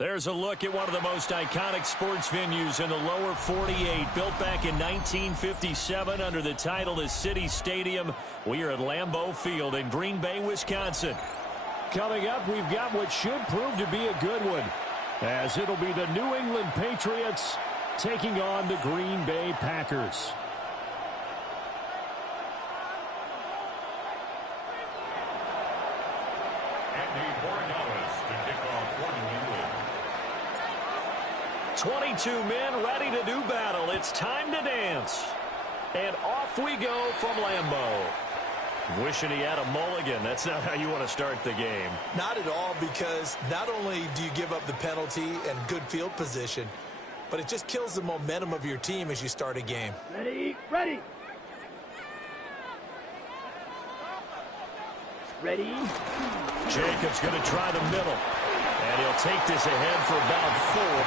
There's a look at one of the most iconic sports venues in the lower 48, built back in 1957 under the title of City Stadium. We are at Lambeau Field in Green Bay, Wisconsin. Coming up, we've got what should prove to be a good one, as it'll be the New England Patriots taking on the Green Bay Packers. To kick off for New England. 22 men ready to do battle. It's time to dance. And off we go from Lambeau. Wishing he had a mulligan. That's not how you want to start the game. Not at all, because not only do you give up the penalty and good field position, but it just kills the momentum of your team as you start a game. Ready, ready. Ready. Jacobs going to try the middle. And he'll take this ahead for about 4.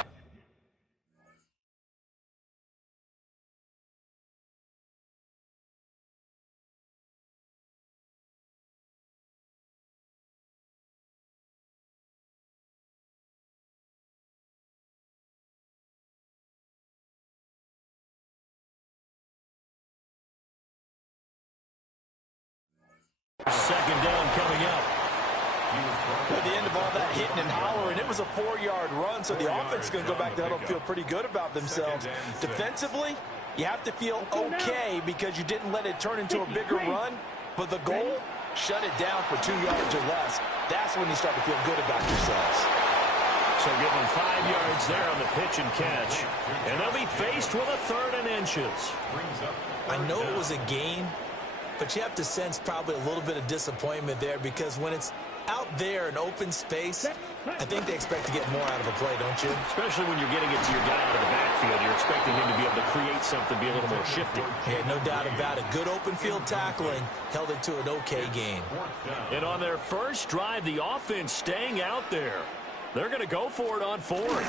Second down coming up. At the end of all that hitting and hollering, it was a 4-yard run, so the offense is going to go back to huddle and feel pretty good about themselves. Defensively, you have to feel okay because you didn't let it turn into a bigger run, but the goal, shut it down for 2 yards or less. That's when you start to feel good about yourselves. So give them 5 yards there on the pitch and catch. And they'll be faced with a 3rd and inches. I know it was a gain, but you have to sense probably a little bit of disappointment there, because when it's out there in open space, I think they expect to get more out of a play, don't you? Especially when you're getting it to your guy out of the backfield. You're expecting him to be able to create something, be a little more shifty. Yeah, no doubt about it. Good open field tackling held it to an okay gain. And on their first drive, the offense staying out there. They're going to go for it on 4th.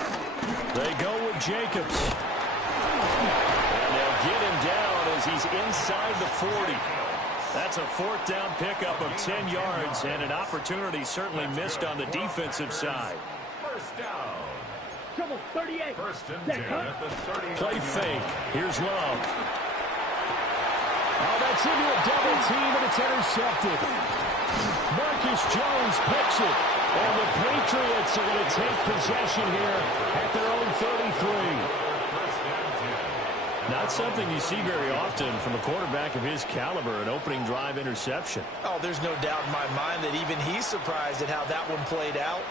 They go with Jacobs. And they'll get him down as he's inside the 40. That's a 4th down pickup of 10 yards, and an opportunity certainly missed on the defensive side. First down. Come on, 38. First and 10 at the 30. Play fake. Here's Love. Oh, that's into a double team, and it's intercepted. Marcus Jones picks it, and the Patriots are going to take possession here at their own 33. Not something you see very often from a quarterback of his caliber, an opening drive interception. Oh, there's no doubt in my mind that even he's surprised at how that one played out.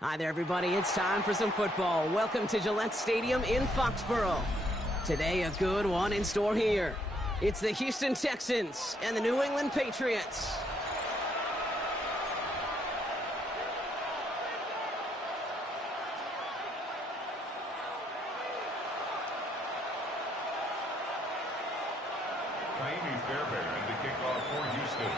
Hi there, everybody. It's time for some football. Welcome to Gillette Stadium in Foxborough. Today, a good one in store here. It's the Houston Texans and the New England Patriots. Fairbairn to kick off for Houston.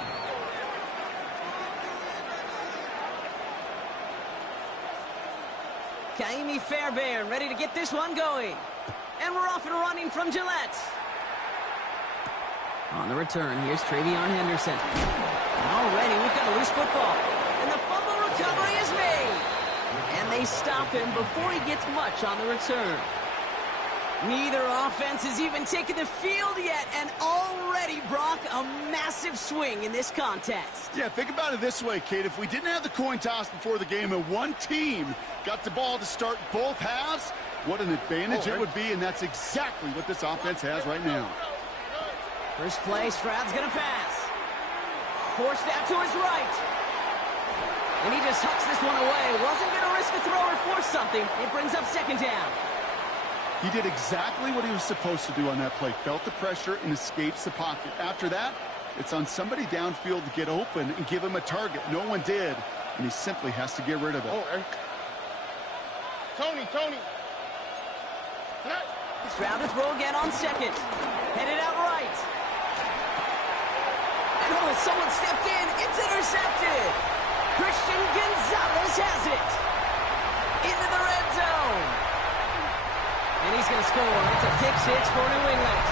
Kaimi Fairbairn ready to get this one going. And we're off and running from Gillette. On the return, here's Travion Henderson. Already, we've got a loose football. And the fumble recovery is made. And they stop him before he gets much on the return. Neither offense has even taken the field yet, and already already, Brock, a massive swing in this contest. Yeah, think about it this way, Kate. If we didn't have the coin toss before the game and one team got the ball to start both halves, what an advantage it would be, and that's exactly what this offense has right now. First play, Stroud's going to pass. Forced out to his right. And he just hucks this one away. Wasn't going to risk a throw or force something. It brings up second down. He did exactly what he was supposed to do on that play. Felt the pressure and escapes the pocket. After that, it's on somebody downfield to get open and give him a target. No one did, and he simply has to get rid of it. Tony. Stroud to throw again on second. Headed out right. And someone stepped in. It's intercepted. Christian Gonzalez has it. Into the red zone. And he's going to score. It's a pick six for New England.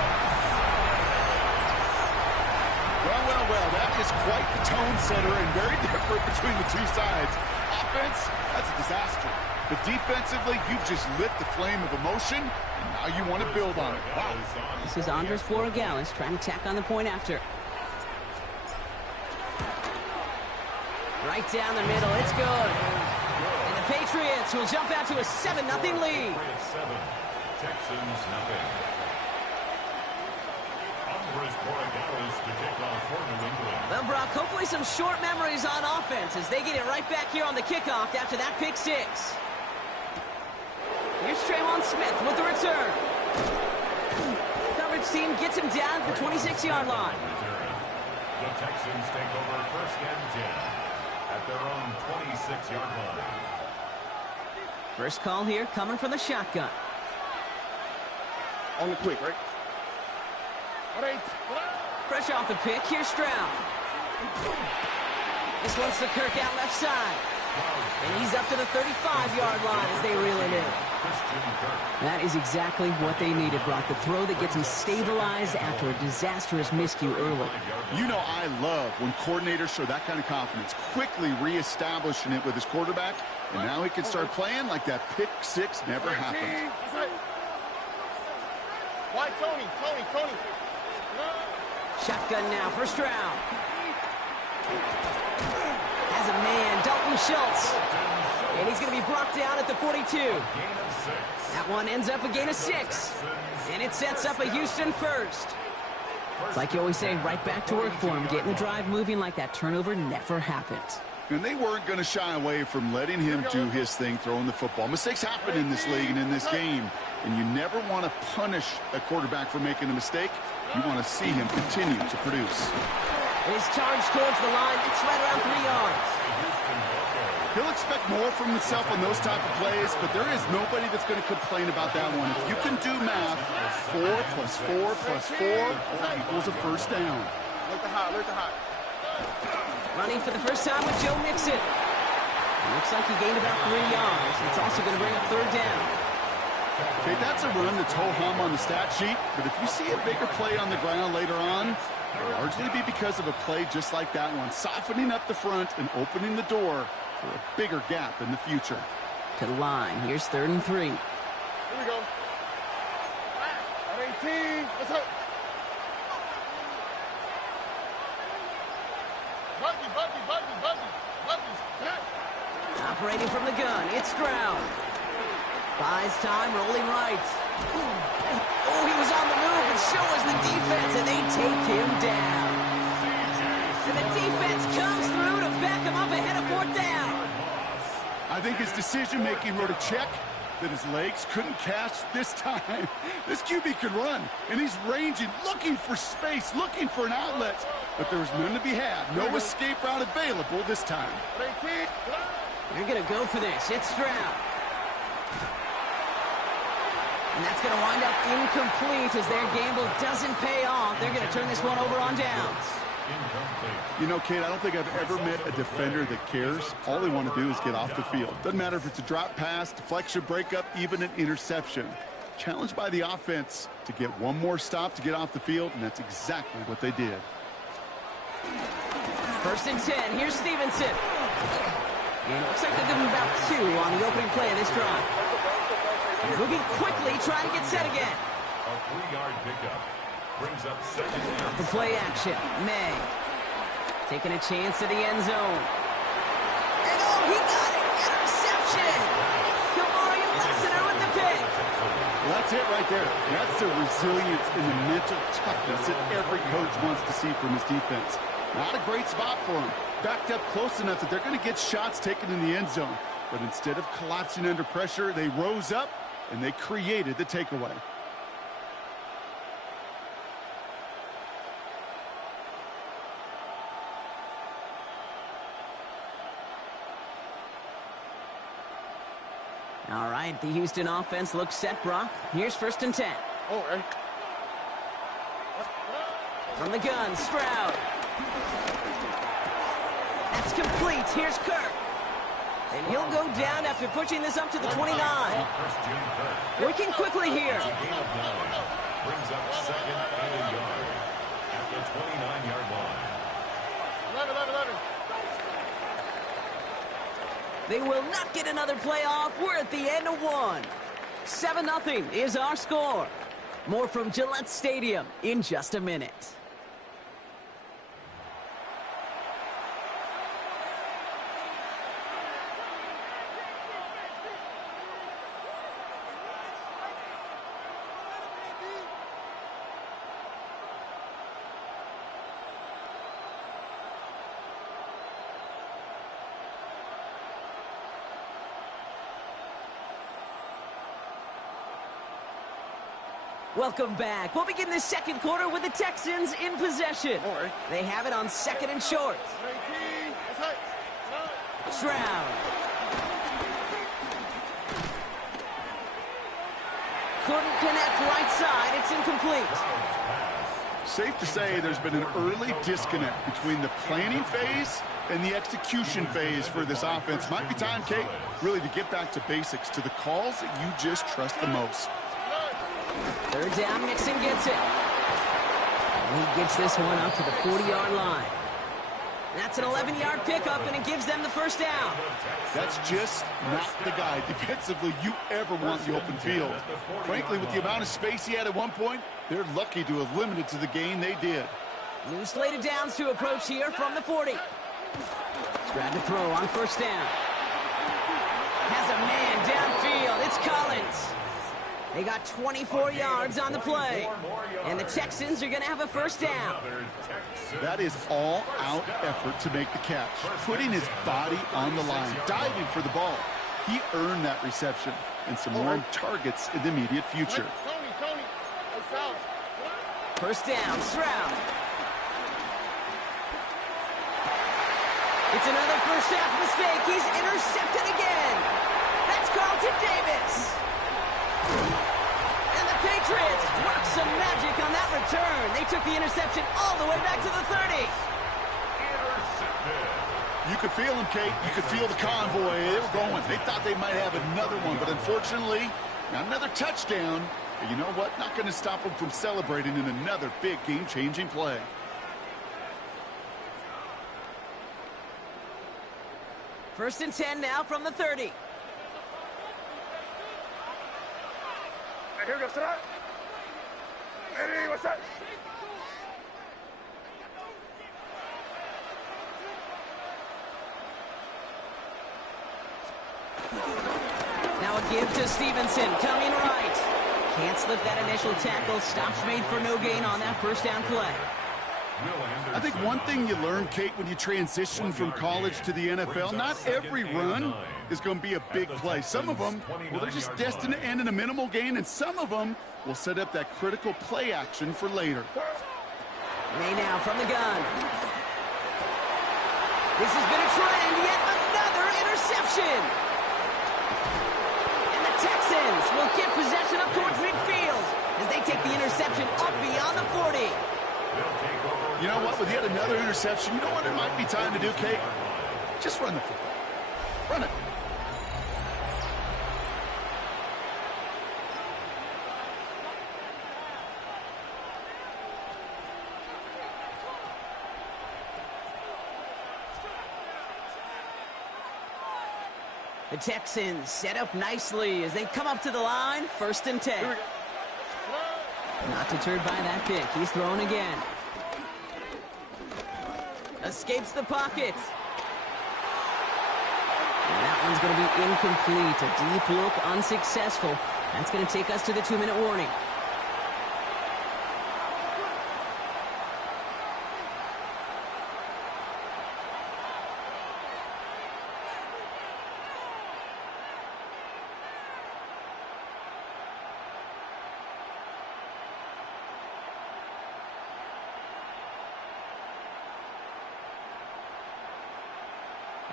Well, that is quite the tone setter and very different between the two sides. Offense, that's a disaster. But defensively, you've just lit the flame of emotion, and now you want to build on it. Wow. This is Andres Borregales trying to tack on the point after. Right down the middle, it's good. And the Patriots will jump out to a 7-0 lead. Texans nothing. Andres Borregales to kick off for New England. Well, Brock, hopefully some short memories on offense as they get it right back here on the kickoff after that pick six. Here's Traylon Smith with the return. Coverage team gets him down at the 26-yard line. The Texans take over first and 10 at their own 26-yard line. First call here coming from the shotgun. On the quick, right? Fresh off the pick, here's Stroud. This one's to Kirk out left side. And he's up to the 35-yard line as they reel it in. That is exactly what they needed, Brock. The throw that gets him stabilized after a disastrous miscue early. You know I love when coordinators show that kind of confidence, quickly reestablishing it with his quarterback, and now he can start playing like that pick six never happened. Why, Tony? Shotgun now for Stroud. Has a man, Dalton Schultz. And he's going to be brought down at the 42. That one ends up a gain of 6. And it sets up a Houston first. It's like you always say, right back to work for him. Getting the drive moving like that turnover never happened. And they weren't going to shy away from letting him do his thing, throwing the football. Mistakes happen in this league and in this game. And you never want to punish a quarterback for making a mistake. You want to see him continue to produce. His charge towards the line, it's right around 3 yards. He'll expect more from himself on those type of plays, but there is nobody that's going to complain about that one. If you can do math, 4 plus 4 plus 4 equals a first down. Look the hot. Running for the first time with Joe Mixon. It looks like he gained about 3 yards. It's also going to bring up third down. Okay, that's a run that's ho-hum on the stat sheet, but if you see a bigger play on the ground later on, it'll largely be because of a play just like that one, softening up the front and opening the door for a bigger gap in the future. To the line, here's 3rd and 3. Here we go. At 18, let's go. Buggy. Operating from the gun, it's Stroud. Buys time, rolling right. Oh, he was on the move, and so was the defense, and they take him down. And the defense comes through to back him up ahead of 4th down. I think his decision-making wrote a check that his legs couldn't catch this time. This QB could run, and he's ranging, looking for space, looking for an outlet. But there was none to be had. No escape route available this time. They're going to go for this. It's Stroud. And that's going to wind up incomplete as their gamble doesn't pay off. They're going to turn this one over on downs. You know, Kate, I don't think I've ever met a defender that cares. All they want to do is get off the field. Doesn't matter if it's a drop pass, deflection, breakup, even an interception. Challenged by the offense to get one more stop to get off the field, and that's exactly what they did. 1st and 10. Here's Stevenson. And it looks like they'll give him about 2 on the opening play of this drive. Moving quickly, trying to get set again. A 3-yard pickup. Brings up second and The play action. May. Taking a chance to the end zone. And oh, he got it! Interception! Kamari Lassiter with the pick. Well, that's it right there. That's the resilience and the mental toughness that every coach wants to see from his defense. Not a great spot for him. Backed up close enough that they're going to get shots taken in the end zone. But instead of collapsing under pressure, they rose up and they created the takeaway. All right, the Houston offense looks set, Brock. Here's 1st and 10. All right. From the gun, Stroud. That's complete. Here's Kirk. And he'll go down after pushing this up to the 29. Working quickly here. gain of 9. Brings up second and a yard at the 29-yard line. 11. They will not get another play off. We're at the end of one. 7-0 is our score. More from Gillette Stadium in just a minute. Welcome back. We'll begin the second quarter with the Texans in possession. All right. They have it on 2nd and short. Stroud. Couldn't connect right side. It's incomplete. Safe to say there's been an early disconnect between the planning phase and the execution phase for this offense. Might be time, Kate, really to get back to basics, to the calls that you just trust the most. 3rd down, Mixon gets it. And he gets this one up to the 40-yard line. That's an 11-yard pickup, and it gives them the 1st down. That's just not the guy defensively you ever want in the open field. Frankly, with the amount of space he had at one point, they're lucky to have limited to the gain they did. New slate of downs to approach here from the 40. Stroud to throw on 1st down. Has a man downfield. It's Collins. They got 24 yards on the play. And the Texans are going to have a 1st down. That is all-out effort to make the catch, putting his body on the line, diving for the ball. He earned that reception and some more targets in the immediate future. Tony. 1st down, Stroud. It's another first half mistake. He's intercepted again. That's Carlton Davis. And the Patriots work some magic on that return. They took the interception all the way back to the 30. You could feel them, Kate. You could feel the convoy. They were going. They thought they might have another one, but unfortunately, not another touchdown. But you know what? Not going to stop them from celebrating in another big game-changing play. First and 10 now from the 30. Here we go, sit up. Hey, what's up? Now a give to Stevenson, coming right. Can't slip that initial tackle. Stops made for no gain on that 1st down play. I think one thing you learn, Kate, when you transition from college to the NFL, not every run is going to be a big play. Some of them, well, they're just destined to end in a minimal gain, and some of them will set up that critical play action for later. May now from the gun. This has been a trend, yet another interception. And the Texans will get possession up towards midfield as they take the interception up beyond the 40. You know what? With yet another interception, you know what it might be time to do, Kate? Just run the football. Run it. The Texans set up nicely as they come up to the line, 1st and 10. Not deterred by that pick. He's throwing again. Escapes the pocket. And that one's going to be incomplete. A deep look, unsuccessful. That's going to take us to the 2-minute warning.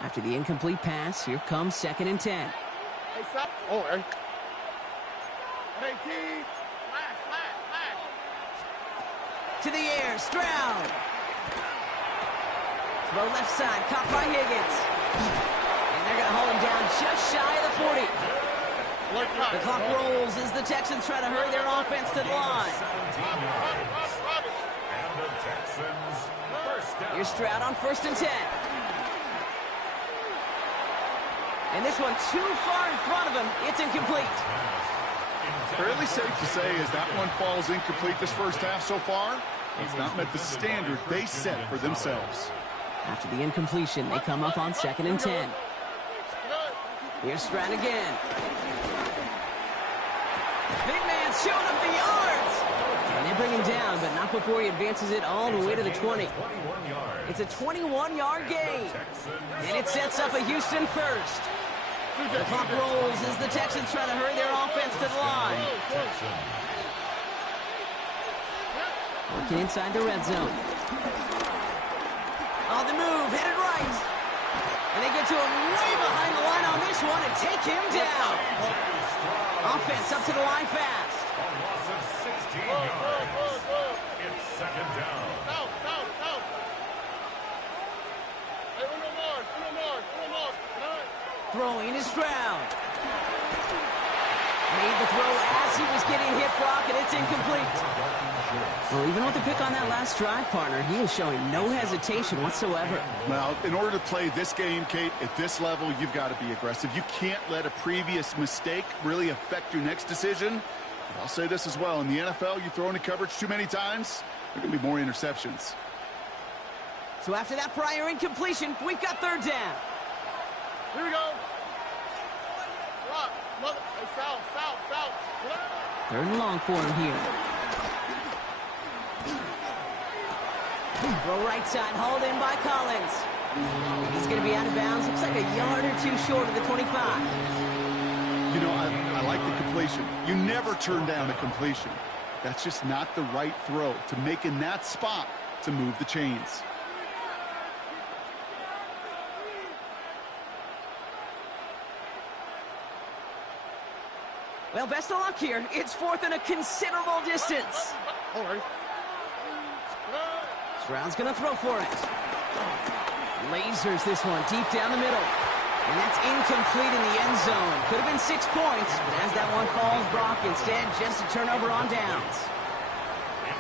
After the incomplete pass, here comes 2nd and 10. Hey, stop. Oh, hey. Hey, T. Flash. To the air, Stroud. Throw left side, caught by Higgins. And they're going to hold him down just shy of the 40. The clock rolls as the Texans try to hurry their offense to the line. Here's Stroud on 1st and 10. And this one too far in front of him. It's incomplete. Fairly safe to say as that one falls incomplete this first half so far, it's not met the standard they set for themselves. After the incompletion, they come up on 2nd and 10. Here's Stroud again. Big man showing up the yards. And they bring him down, but not before he advances it all the way to the 20. It's a 21-yard gain. And it sets up a Houston first. The clock rolls as the Texans try to hurry their offense to the line. Working inside the red zone. On the move, headed right. And they get to him way behind the line on this one and take him down. Offense up to the line fast. A loss of 16 yards. It's 2nd down. Throwing is Stroud. Made the throw as he was getting hit, Brock, and it's incomplete. Well, even with the pick on that last drive, partner, he is showing no hesitation whatsoever. Well, in order to play this game, Kate, at this level, you've got to be aggressive. You can't let a previous mistake really affect your next decision. But I'll say this as well. In the NFL, you throw into coverage too many times, there are going to be more interceptions. So after that prior incompletion, we've got 3rd down. Here we go. Hey, south. 3rd and long for him here. Throw right side, hauled in by Collins. He's going to be out of bounds. Looks like a yard or two short of the 25. You know, I like the completion. You never turn down a completion. That's just not the right throw to make in that spot to move the chains. Well, best of luck here. It's 4th and a considerable distance. All right. Stroud's going to throw for it. Lasers this one deep down the middle. And that's incomplete in the end zone. Could have been 6 points, but as that one falls, Brock, instead just a turnover on downs.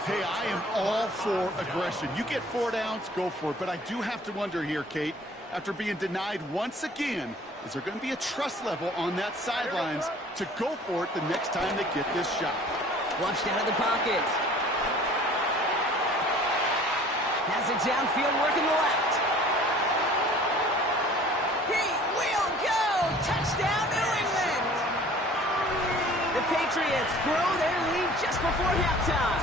Hey, I am all for aggression. You get 4 downs, go for it. But I do have to wonder here, Kate, after being denied once again, is there going to be a trust level on that sidelines to go for it the next time they get this shot? Flushed out of the pocket. Has it downfield, working the left. He will go! Touchdown, New England! The Patriots grow their lead just before halftime.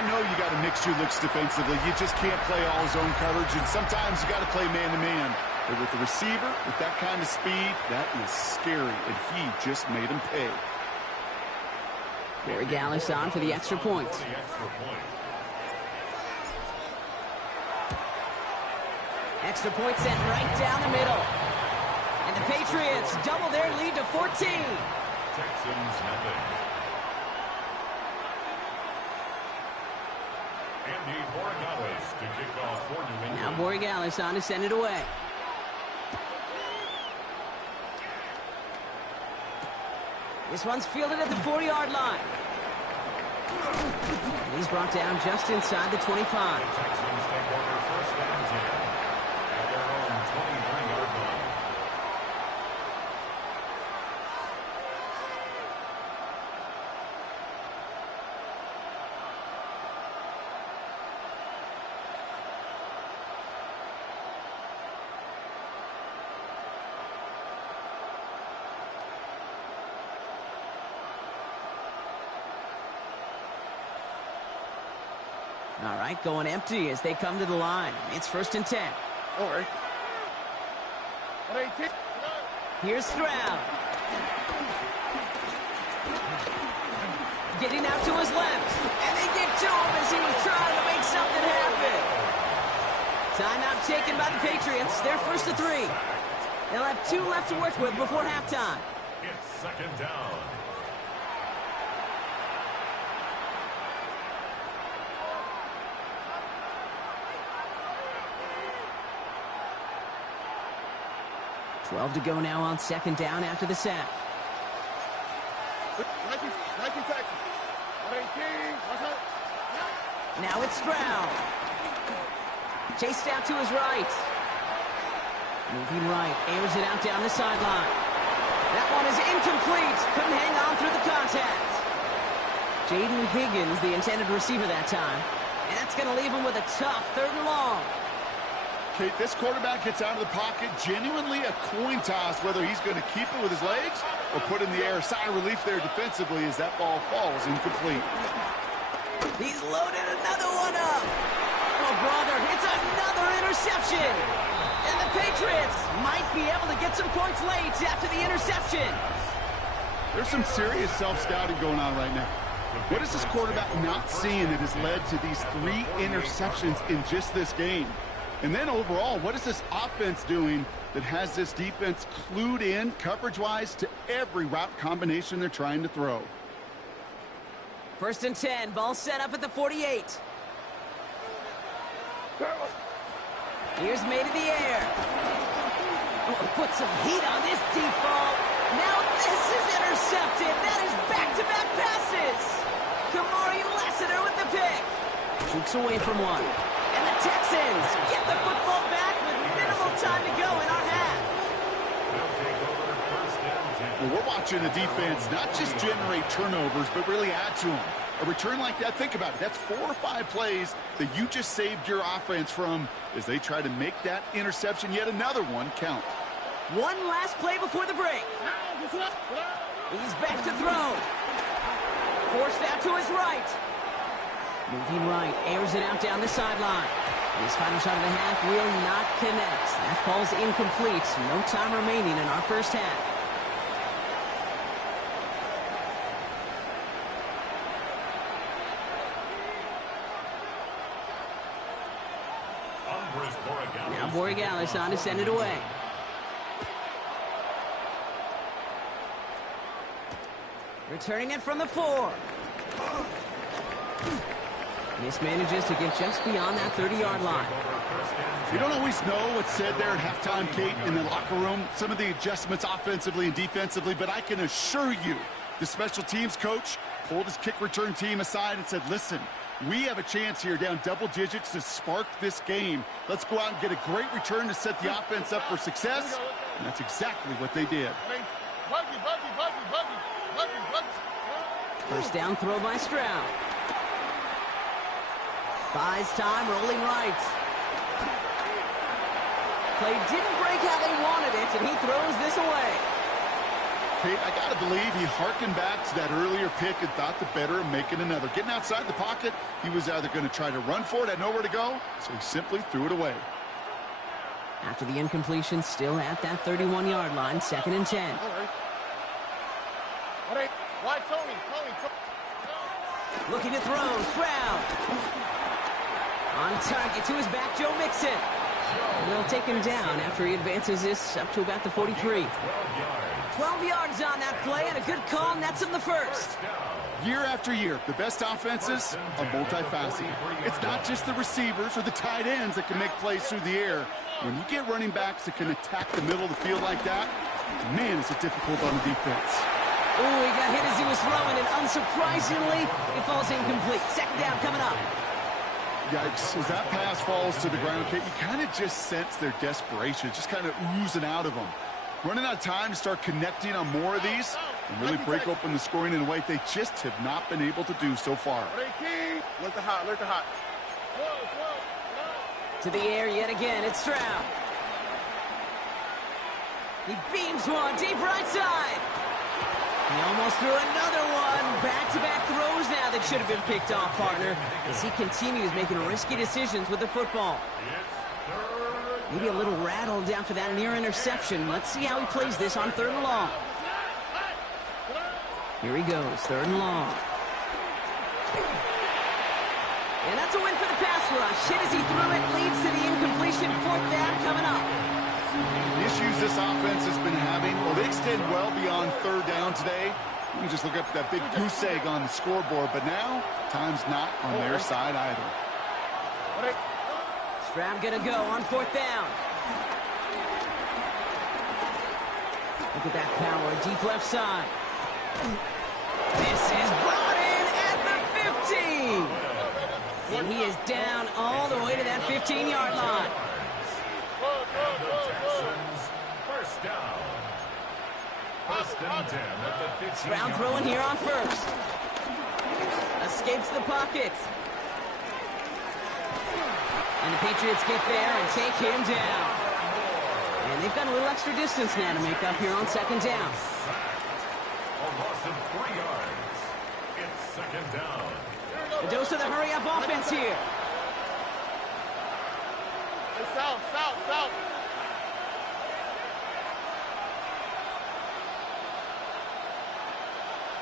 I know you got to mix your looks defensively. You just can't play all zone coverage, and sometimes you got to play man-to-man. But with the receiver, with that kind of speed, that is scary, and he just made him pay. Barry Gallis on for the extra point. Extra point sent right down the middle. And the Patriots double their lead to 14. Texans nothing. Andy Borregales to kick off for New England. Now Borregales on to send it away. This one's fielded at the 40-yard line. And he's brought down just inside the 25. Texans take over 1st and 10 at their own 23-yard line. All right, going empty as they come to the line. It's 1st and 10. All right. 118. Here's Stroud. Getting out to his left. And they get to him as he was trying to make something happen. Timeout taken by the Patriots. They're 1st and 3. They'll have 2 left to work with before halftime. It's 2nd down. $12 to go now on 2nd down after the sack. 19 Texas. 118. Watch out. Now it's Stroud. Chased out to his right. Moving right, airs it out down the sideline. That one is incomplete. Couldn't hang on through the contact. Jaden Higgins, the intended receiver that time. And that's going to leave him with a tough 3rd and long. Kate, this quarterback gets out of the pocket, genuinely a coin toss whether he's going to keep it with his legs or put in the air. Sigh of relief there defensively as that ball falls incomplete. He's loaded another one up. Oh, brother, it's another interception. And the Patriots might be able to get some points late after the interception. There's some serious self-scouting going on right now. What is this quarterback not seeing that has led to these 3 interceptions in just this game? And then overall, what is this offense doing that has this defense clued in coverage-wise to every route combination they're trying to throw? 1st and 10, ball set up at the 48. Here's made in the air. Oh, put some heat on this deep ball. Now this is intercepted. That is back-to-back passes. Kamari Lassiter with the pick. Shoots away from one. And the Texans get the football back with minimal time to go in our half. Well, we're watching the defense not just generate turnovers, but really add to them. A return like that, think about it. That's 4 or 5 plays that you just saved your offense from as they try to make that interception, yet another one, count. One last play before the break. He's back to throw. Forced out to his right. Moving right, airs it out down the sideline. His final shot of the half will not connect. That falls incomplete. No time remaining in our first half. Now Borregales on to send it away. Returning it from the 4. Mismanages to get just beyond that 30-yard line. We don't always know what's said there at halftime, Kate, in the locker room. Some of the adjustments offensively and defensively, but I can assure you the special teams coach pulled his kick return team aside and said, listen, we have a chance here down double digits to spark this game. Let's go out and get a great return to set the offense up for success. And that's exactly what they did. First down throw by Stroud. Buys time, rolling right. Play didn't break how they wanted it, and he throws this away. Kate, I got to believe he harkened back to that earlier pick and thought the better of making another. Getting outside the pocket, he was either going to try to run for it, had nowhere to go, so he simply threw it away. After the incompletion, still at that 31-yard line, 2nd and 10. Why, Tony? Looking to throw, Stroud. On target to his back, Joe Mixon. And they'll take him down after he advances this up to about the 43. 12 yards on that play, and a good call nets him the first. Year after year, the best offenses are multifaceted. It's not just the receivers or the tight ends that can make plays through the air. When you get running backs that can attack the middle of the field like that, man, is it difficult on the defense. Oh, he got hit as he was throwing, and unsurprisingly, it falls incomplete. 2nd down coming up. Yikes, as that pass falls to the ground, Kate, you kind of just sense their desperation, just kind of oozing out of them. Running out of time to start connecting on more of these and really break open the scoring in a way they just have not been able to do so far. Let the hot. To the air yet again, it's Stroud. He beams one deep right side. He almost threw another one. Back-to-back throws now that should have been picked off, partner, as he continues making risky decisions with the football. Maybe a little rattled after that near interception. Let's see how he plays this on 3rd and long. Here he goes, 3rd and long. And that's a win for the pass rush. Hit as he threw it, leads to the incompletion. 4th down coming up. The issues this offense has been having, well, they extend well beyond 3rd down today. You can just look up at that big goose egg on the scoreboard, but now time's not on their side either. Stroud gonna go on 4th down. Look at that power, deep left side. This is brought in at the 15. And he is down all the way to that 15-yard line. First down. 1st and 10 at the 15. Stroud throwing here on 1st. Escapes the pocket. And the Patriots get there and take him down. And they've got a little extra distance now to make up here on 2nd down. A loss of 3 yards. It's 2nd down. The dose of the hurry-up offense here. South.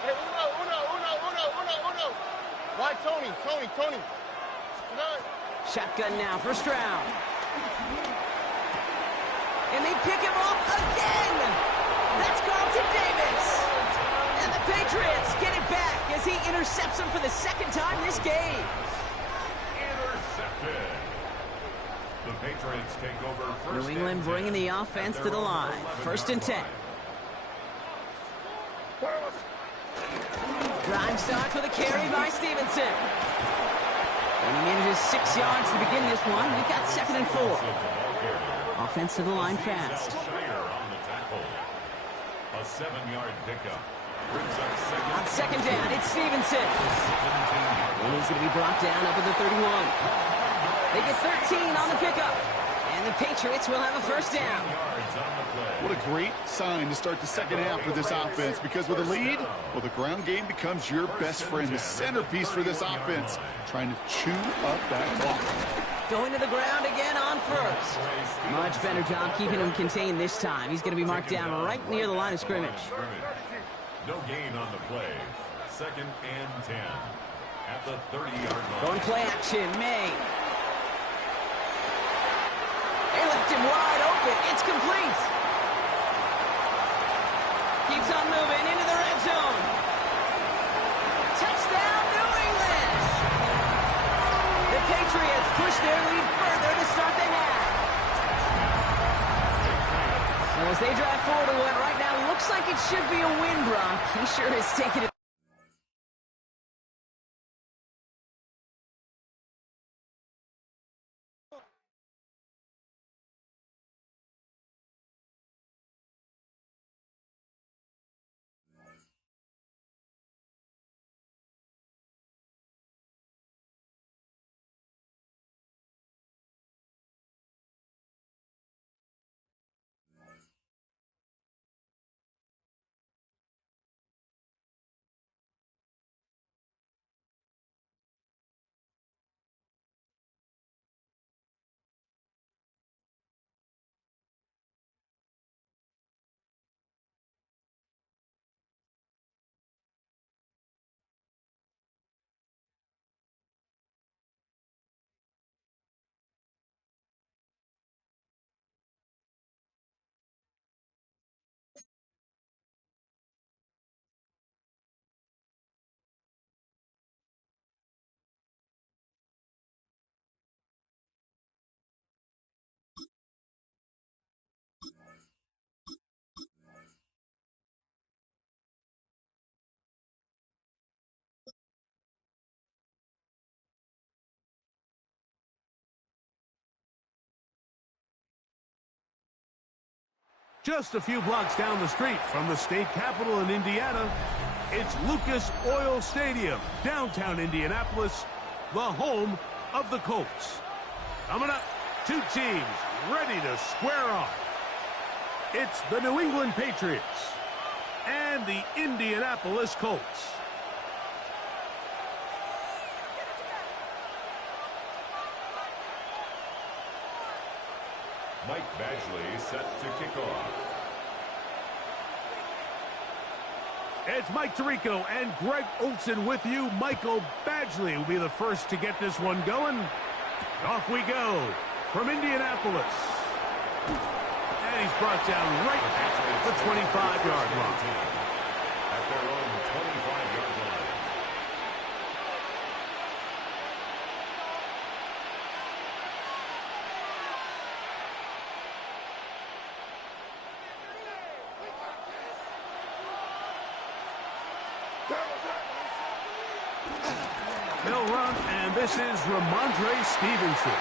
Hey, uno. Why, Tony. Shotgun now for Stroud. And they pick him off again. That's Carlton Davis. And the Patriots get it back as he intercepts him for the 2nd time this game. Intercepted. The Patriots take over first. New England bringing the offense to the line. 1st and 10. Drive starts with a carry by Stevenson. And he manages 6 yards to begin this one. We've got 2nd and 4. Offense to the line fast. A 7-yard pickup. On 2nd down, it's Stevenson. And he's going to be brought down up at the 31. They get 13 on the pickup. And the Patriots will have a 1st down. What a great sign to start the 2nd half for this offense, because with a lead, well, the ground game becomes your best friend, the centerpiece for this offense, trying to chew up that clock. Going to the ground again on 1st. Much better job keeping him contained this time. He's going to be marked down right near the line of scrimmage. No gain on the play. 2nd and 10 at the 30-yard line. Going play action, May. They left him wide open. It's complete. Keeps on moving into the red zone. Touchdown, New England. The Patriots push their lead further to start the half. Well, as they drive forward to what right now looks like it should be a win, Brock. He sure has taken it. Just a few blocks down the street from the state capitol in Indiana, it's Lucas Oil Stadium, downtown Indianapolis, the home of the Colts. Coming up, 2 teams ready to square off. It's the New England Patriots and the Indianapolis Colts. Mike Badgley set to kick off. It's Mike Tirico and Greg Olson with you. Michael Badgley will be the first to get this one going. Off we go from Indianapolis. And he's brought down right at the 25-yard line. At their own 25-yard line. They'll run, and this is Ramondre Stevenson.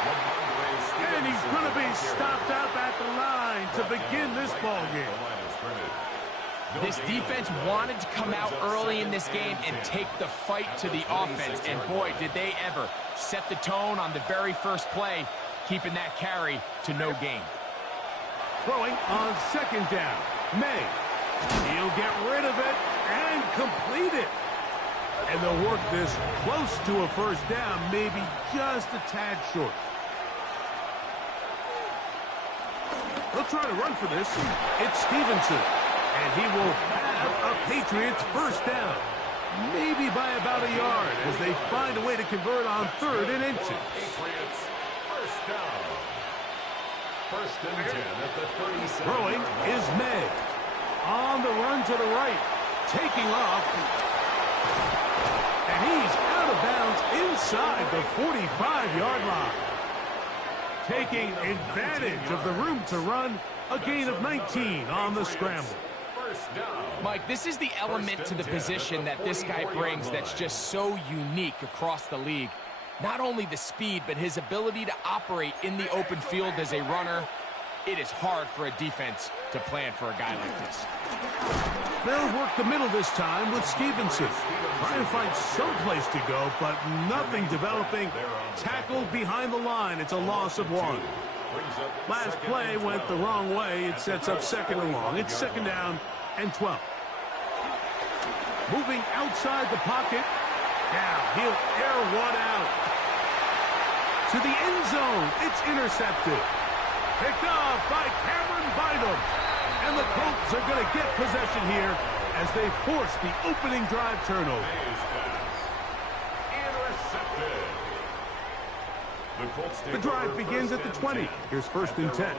And he's going to be stopped up at the line to begin this ball game. This defense wanted to come out early in this game and take the fight to the offense. And boy, did they ever set the tone on the very first play, keeping that carry to no gain. Throwing on second down. May. He'll get rid of it and complete it. And they'll work this close to a first down, maybe just a tad short. They'll try to run for this. It's Stevenson. And he will have a Patriots first down. Maybe by about a yard as they find a way to convert on 3rd and inches. Patriots first down. 1st and 10 at the 37. Throwing is May. On the run to the right. Taking off. And he's out of bounds inside the 45-yard line. Taking advantage of the room to run. A gain of 19 on the scramble. Mike, this is the element to the position that this guy brings that's just so unique across the league. Not only the speed, but his ability to operate in the open field as a runner. It is hard for a defense to plan for a guy like this. They'll work the middle this time with Stevenson. Trying to find some place to go, but nothing developing. Tackled behind the line. It's a loss of 1. Last play went the wrong way. It sets up 2nd and long. It's 2nd down and 12. Moving outside the pocket. Now he'll air one out. To the end zone. It's intercepted. Picked off by Cameron Bynum. And the Colts are going to get possession here as they force the opening drive turnover. The drive begins at the 20. Here's 1st and 10.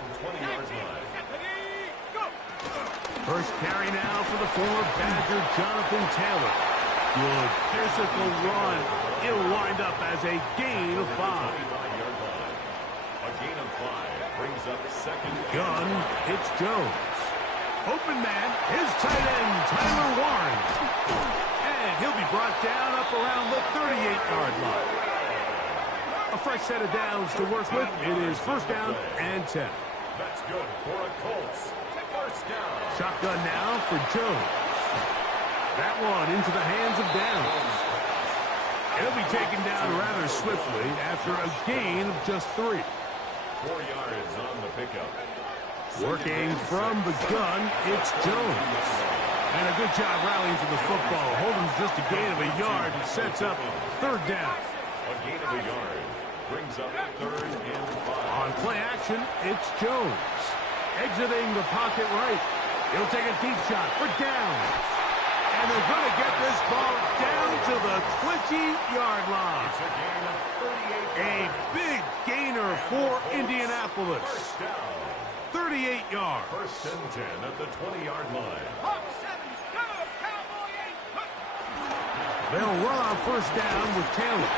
First carry now for the former Badger, Jonathan Taylor. Good physical run. It'll wind up as a gain of 5. A gain of 5 brings up 2nd. Gun, it's Jones. Open man, his tight end, Tyler Warren. And he'll be brought down up around the 38-yard line. A fresh set of downs to work with. It is 1st down and 10. That's good for a Colts. 1st down. Shotgun now for Jones. That one into the hands of Downs. He'll be taken down rather swiftly after a gain of just 3. 4 yards on the pickup. Working from the gun, it's Jones. And a good job rallying to the football. Holding just a gain of a yard and sets up 3rd down. A gain of a yard brings up 3rd and 5. On play action, it's Jones. Exiting the pocket right. He'll take a deep shot for Downs. And they're going to get this ball down to the 20-yard line. It's a gain of 38 A big gainer for Indianapolis. 38 yards. 1st and 10 at the 20-yard line. They'll run on 1st down with Taylor.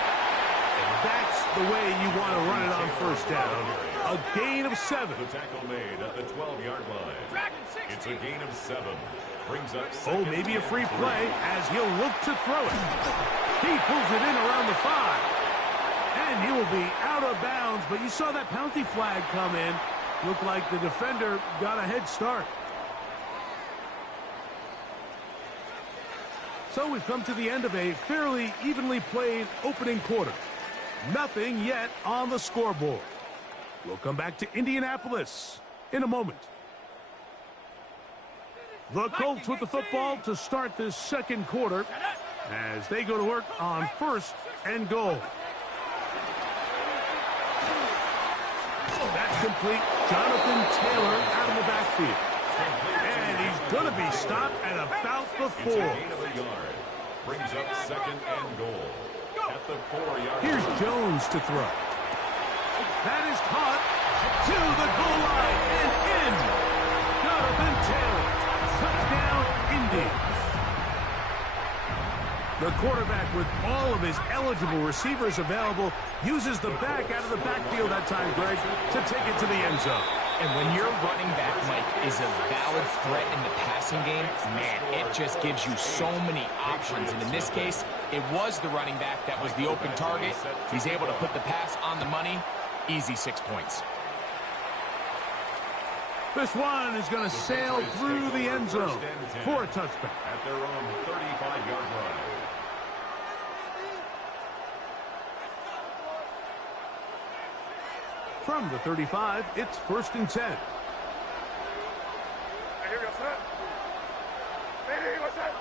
And that's the way you want to run it on 1st down. A gain of 7. The tackle made at the 12-yard line. It's a gain of 7. Brings up Oh, maybe a free play as he'll look to throw it. He pulls it in around the 5. And he will be out of bounds, but you saw that penalty flag come in. Looked like the defender got a head start. So we've come to the end of a fairly evenly played opening quarter. Nothing yet on the scoreboard. We'll come back to Indianapolis in a moment. The Colts with the football to start this second quarter as they go to work on 1st and goal. That's complete. Jonathan Taylor out of the backfield. And he's going to be stopped at about the 4. Brings up 2nd and goal at the 4-yard. Here's Jones to throw. That is caught to the goal line and in. Jonathan Taylor. Touchdown, Indy. The quarterback, with all of his eligible receivers available, uses the back out of the backfield that time, Greg, to take it to the end zone. And when your running back, Mike, is a valid threat in the passing game, man, it just gives you so many options. And in this case, it was the running back that was the open target. He's able to put the pass on the money. Easy 6 points. This one is going to sail through the end zone for a touchback. At their own 35-yard line. From the 35, it's 1st and 10. Here we go, son. Hey, what's that?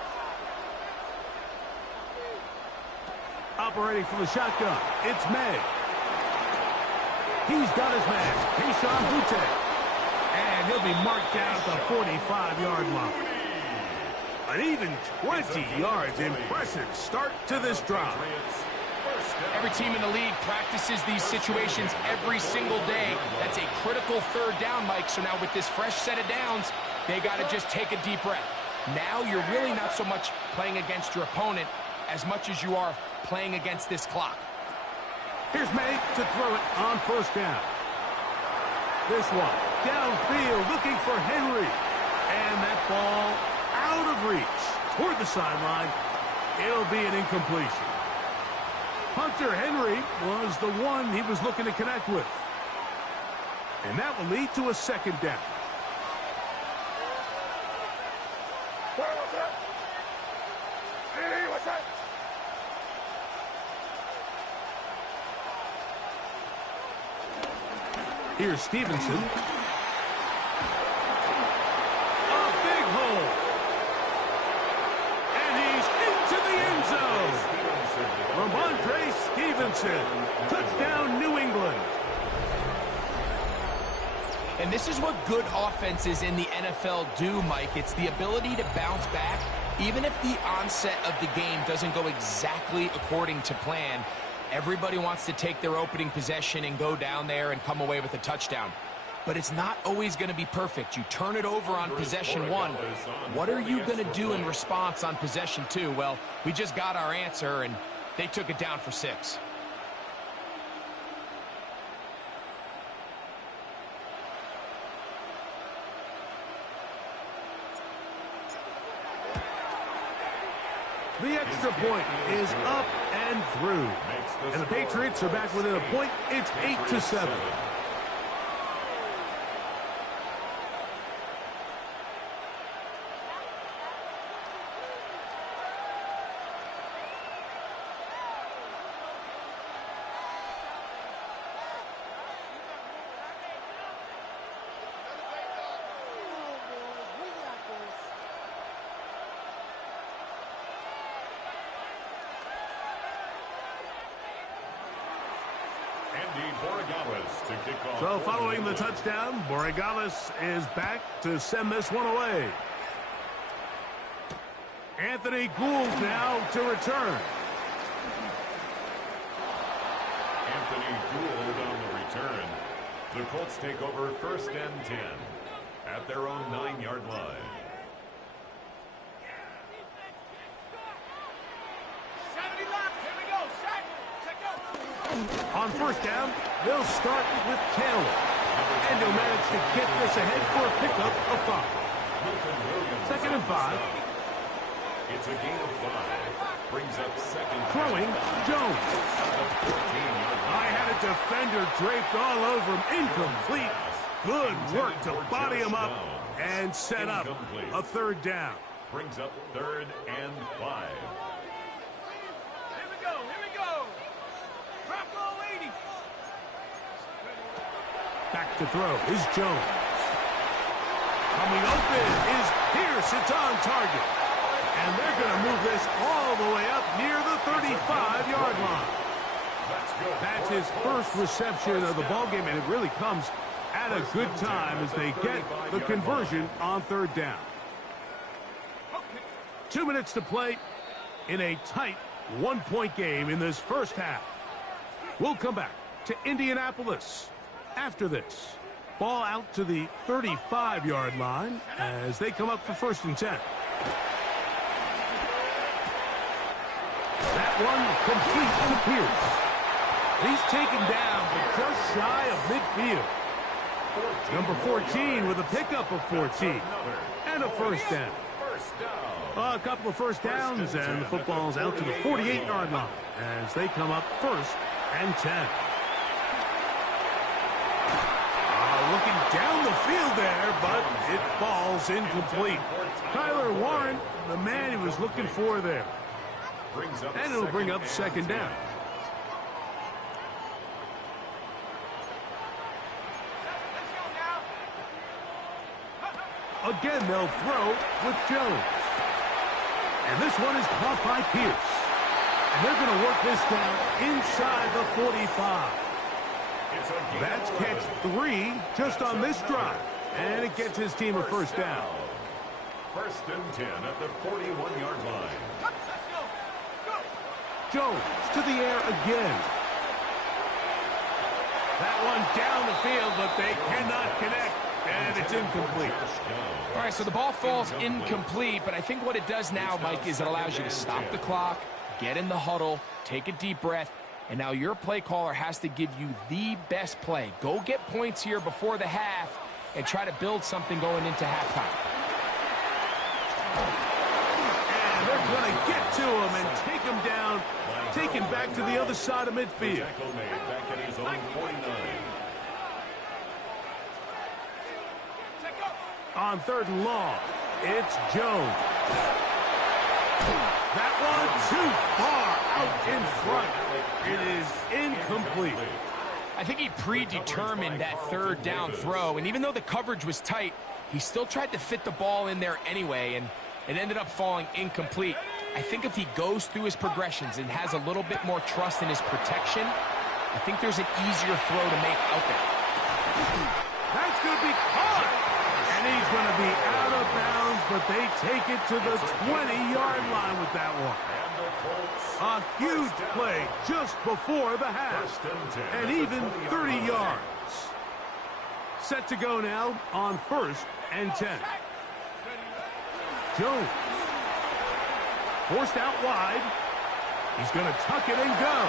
Operating from the shotgun, it's May. He's got his man, Keyshawn Butte. And he'll be marked down at the 45-yard line. An even 20 yards. Impressive start to this drive. Every team in the league practices these situations every single day. That's a critical 3rd down, Mike. So now with this fresh set of downs, they got to just take a deep breath. Now you're really not so much playing against your opponent as much as you are playing against this clock. Here's May to throw it on 1st down. This one downfield looking for Henry. And that ball out of reach toward the sideline. It'll be an incompletion. Hunter Henry was the one he was looking to connect with. And that will lead to a 2nd down. What's that? Hey, what's that? Here's Stevenson. A big hole. And he's into the end zone. Ramondre Stevenson. Touchdown, New England. And this is what good offenses in the NFL do, Mike. It's the ability to bounce back, even if the onset of the game doesn't go exactly according to plan. Everybody wants to take their opening possession and go down there and come away with a touchdown. But it's not always going to be perfect. You turn it over on possession 1. What are you going to do in response on possession 2? Well, we just got our answer, and they took it down for 6. The extra point is up and through. And the Patriots are back within a point. It's 8-7. So following the touchdown, Borregales is back to send this one away. Anthony Gould now to return. Anthony Gould on the return. The Colts take over 1st and 10 at their own 9-yard line. On 1st down, they'll start with Taylor. And he'll manage to get this ahead for a pickup of 5. 2nd and 5. It's a gain of 5. Brings up 2nd. Throwing, Jones. I had a defender draped all over him. Incomplete. Good work to body him up and set up a 3rd down. Brings up 3rd and 5. Back to throw is Jones. Coming open is Pierce It's on target. And they're going to move this all the way up near the 35-yard line. That's his first reception of the ballgame, and it really comes at a good time as they get the conversion on third down. 2 minutes to play in a tight one-point game in this first half. We'll come back to Indianapolis after this. Ball out to the 35-yard line as they come up for 1st and 10. That one complete to Pierce. He's taken down, but just shy of midfield. Number 14 with a pickup of 14 and a 1st down. A couple of 1st downs, and the football's out to the 48-yard line as they come up 1st and 10. Looking down the field there, but it falls incomplete. Tyler Warren, the man he was looking for there. And it'll bring up 2nd down. Again, they'll throw with Jones. And this one is caught by Pierce. And they're going to work this down inside the 45. That's catch 3 just on this drive. And it gets his team a 1st down. 1st and 10 at the 41-yard line. Jones to the air again. That one down the field, but they cannot connect. And it's incomplete. All right, so the ball falls incomplete, but I think what it does now, Mike, is it allows you to stop the clock, get in the huddle, take a deep breath, and now your play caller has to give you the best play. Go get points here before the half and try to build something going into halftime. And they're going to get to him and take him down, take him back to the other side of midfield. Back at his own 49. On 3rd and long, it's Jones. That one too far out in front. It is incomplete. I think he predetermined that 3rd down throw, and even though the coverage was tight, he still tried to fit the ball in there anyway, and it ended up falling incomplete. I think if he goes through his progressions and has a little bit more trust in his protection, I think there's an easier throw to make out there. That's going to be caught. And he's going to be out of bounds, but they take it to the 20-yard line with that one. A huge play just before the half. And even 30 yards. Set to go now on 1st and 10. Jones. Forced out wide. He's going to tuck it and go.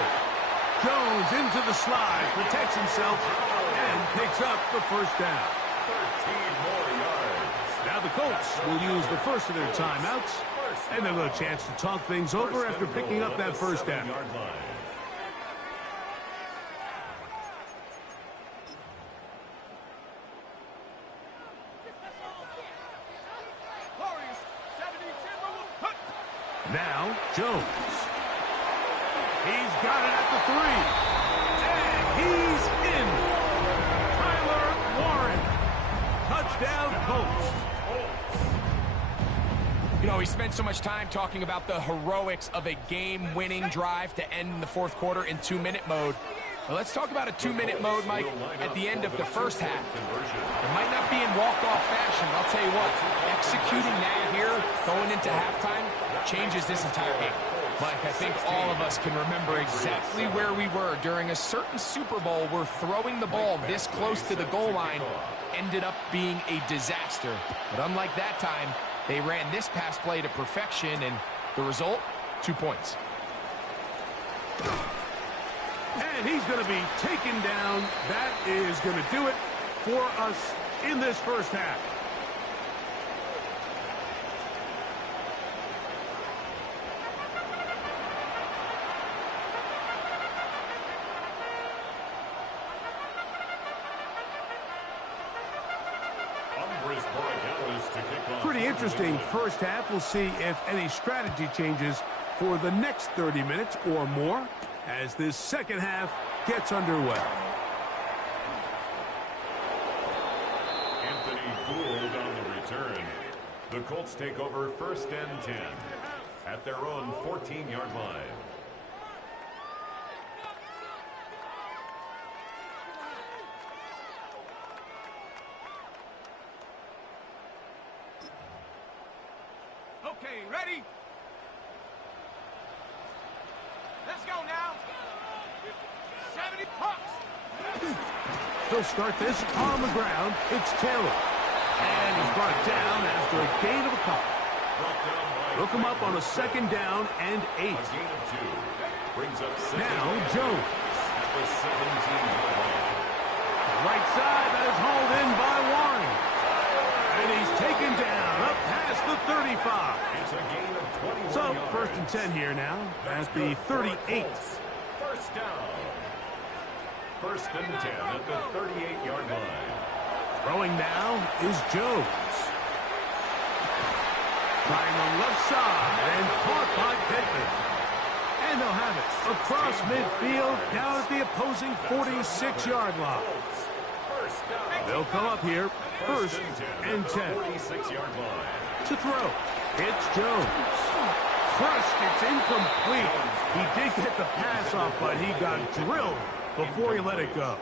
Jones into the slide, protects himself, and picks up the 1st down. 13 more yards. Now the Colts will use the first of their timeouts, and they'll have a chance to talk things over after picking up that 1st down. Now Jones. He's got it at the 3. And he's in. Tyler Warren. Touchdown, Colts. You know, we spent so much time talking about the heroics of a game-winning drive to end in the 4th quarter in 2-minute mode. Well, let's talk about a 2-minute mode, Mike, at the end of the 1st half. It might not be in walk-off fashion, but I'll tell you what, executing that here, going into halftime, changes this entire game. Mike, I think all of us can remember exactly where we were during a certain Super Bowl where throwing the ball this close to the goal line ended up being a disaster. But unlike that time, they ran this pass play to perfection, and the result, 2 points. And he's going to be taken down. That is going to do it for us in this 1st half. Pretty interesting 1st half. We'll see if any strategy changes for the next 30 minutes or more as this 2nd half gets underway. Anthony Gould on the return. The Colts take over 1st and 10 at their own 14-yard line. Okay, ready? Let's go now. 70 pucks. They'll start this on the ground. It's Taylor. And he's brought down after a gain of a couple. Look him up on a 2nd down and 8. A gain of 2. Brings up 7. Now Jones. At the 17-yard line. Right side, that is hauled in by Warren. And he's taken down up past the 35. It's a gain of 21 So, yards. 1st and 10 here now at the 38. 1st down. 1st and 10 at the 38-yard line. Throwing now is Jones. Trying the left side and caught by Pittman. And they'll have it across midfield down at the opposing 46-yard line. They'll come up here 1st and 10. 46-yard line. To throw, it's Jones. Crushed, it's incomplete. He did get the pass off, but he got drilled before he let it go.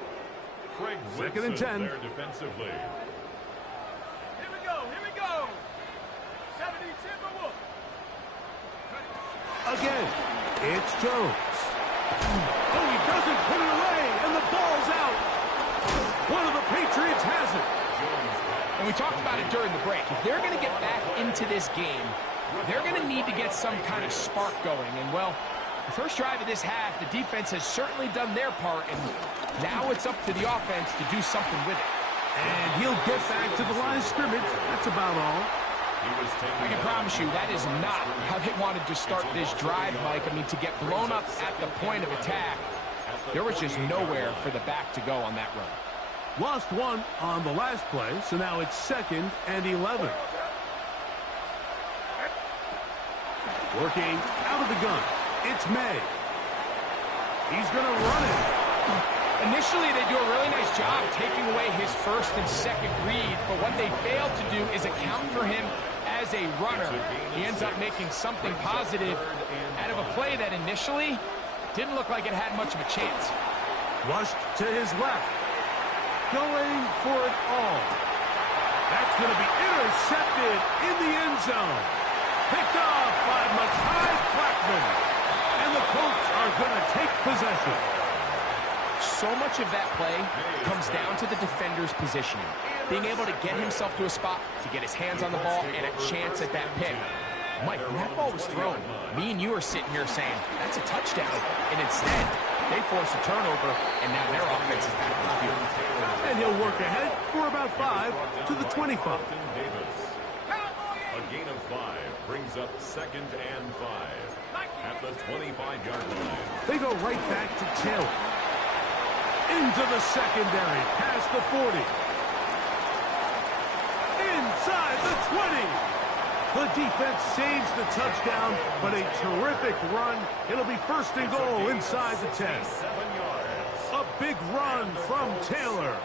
Craig 2nd and 10. there defensively. Here we go. 70 Timberwolf. Again, it's Jones. Oh, he doesn't put it away, and the ball's out. One of the Patriots has it. And we talked about it during the break. If they're going to get back into this game, they're going to need to get some kind of spark going. And, well, the first drive of this half, the defense has certainly done their part, and now it's up to the offense to do something with it. And he'll get back to the line of scrimmage. That's about all. I can promise you that is not how they wanted to start this drive, Mike. I mean, to get blown up at the point of attack, there was just nowhere for the back to go on that run. Lost one on the last play, so now it's 2nd and 11. Working out of the gun. It's May. He's going to run it. Initially, they do a really nice job taking away his 1st and 2nd read, but what they failed to do is account for him as a runner. He ends up making something positive out of a play that initially didn't look like it had much of a chance. Flushed to his left. Going for it all. That's going to be intercepted in the end zone. Picked off by Mekhi Blackman. And the Colts are going to take possession. So much of that play comes down to the defender's positioning. Being able to get himself to a spot, to get his hands on the ball, and a chance at that pick. Mike, when that ball was thrown, me and you are sitting here saying, that's a touchdown. And instead, they force a turnover, and now their offense is back in the field. And he'll work ahead for about 5 to the 25. A gain of 5 brings up 2nd and 5 at the 25-yard line. They go right back to Taylor. Into the secondary, past the 40. Inside the 20. The defense saves the touchdown, but a terrific run. It'll be 1st and goal inside the 10. 7 yards. A big run from Taylor.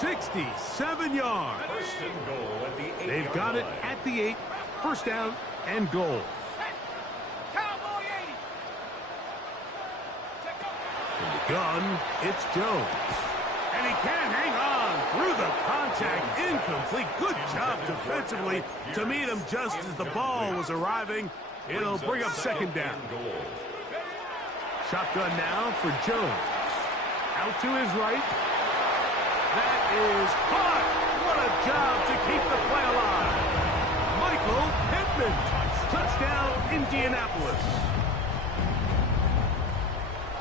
67 yards. 1st and goal at the 8-yard line. They've got it at the 8. 1st down and goal. Cowboy 80. In the gun, it's Jones. And he can't hang on through the contact. Incomplete. Good job defensively to meet him just as the ball was arriving. It'll bring up 2nd down. Shotgun now for Jones. Out to his right. That is caught. What a job to keep the play alive. Michael Pittman. Touchdown, Indianapolis.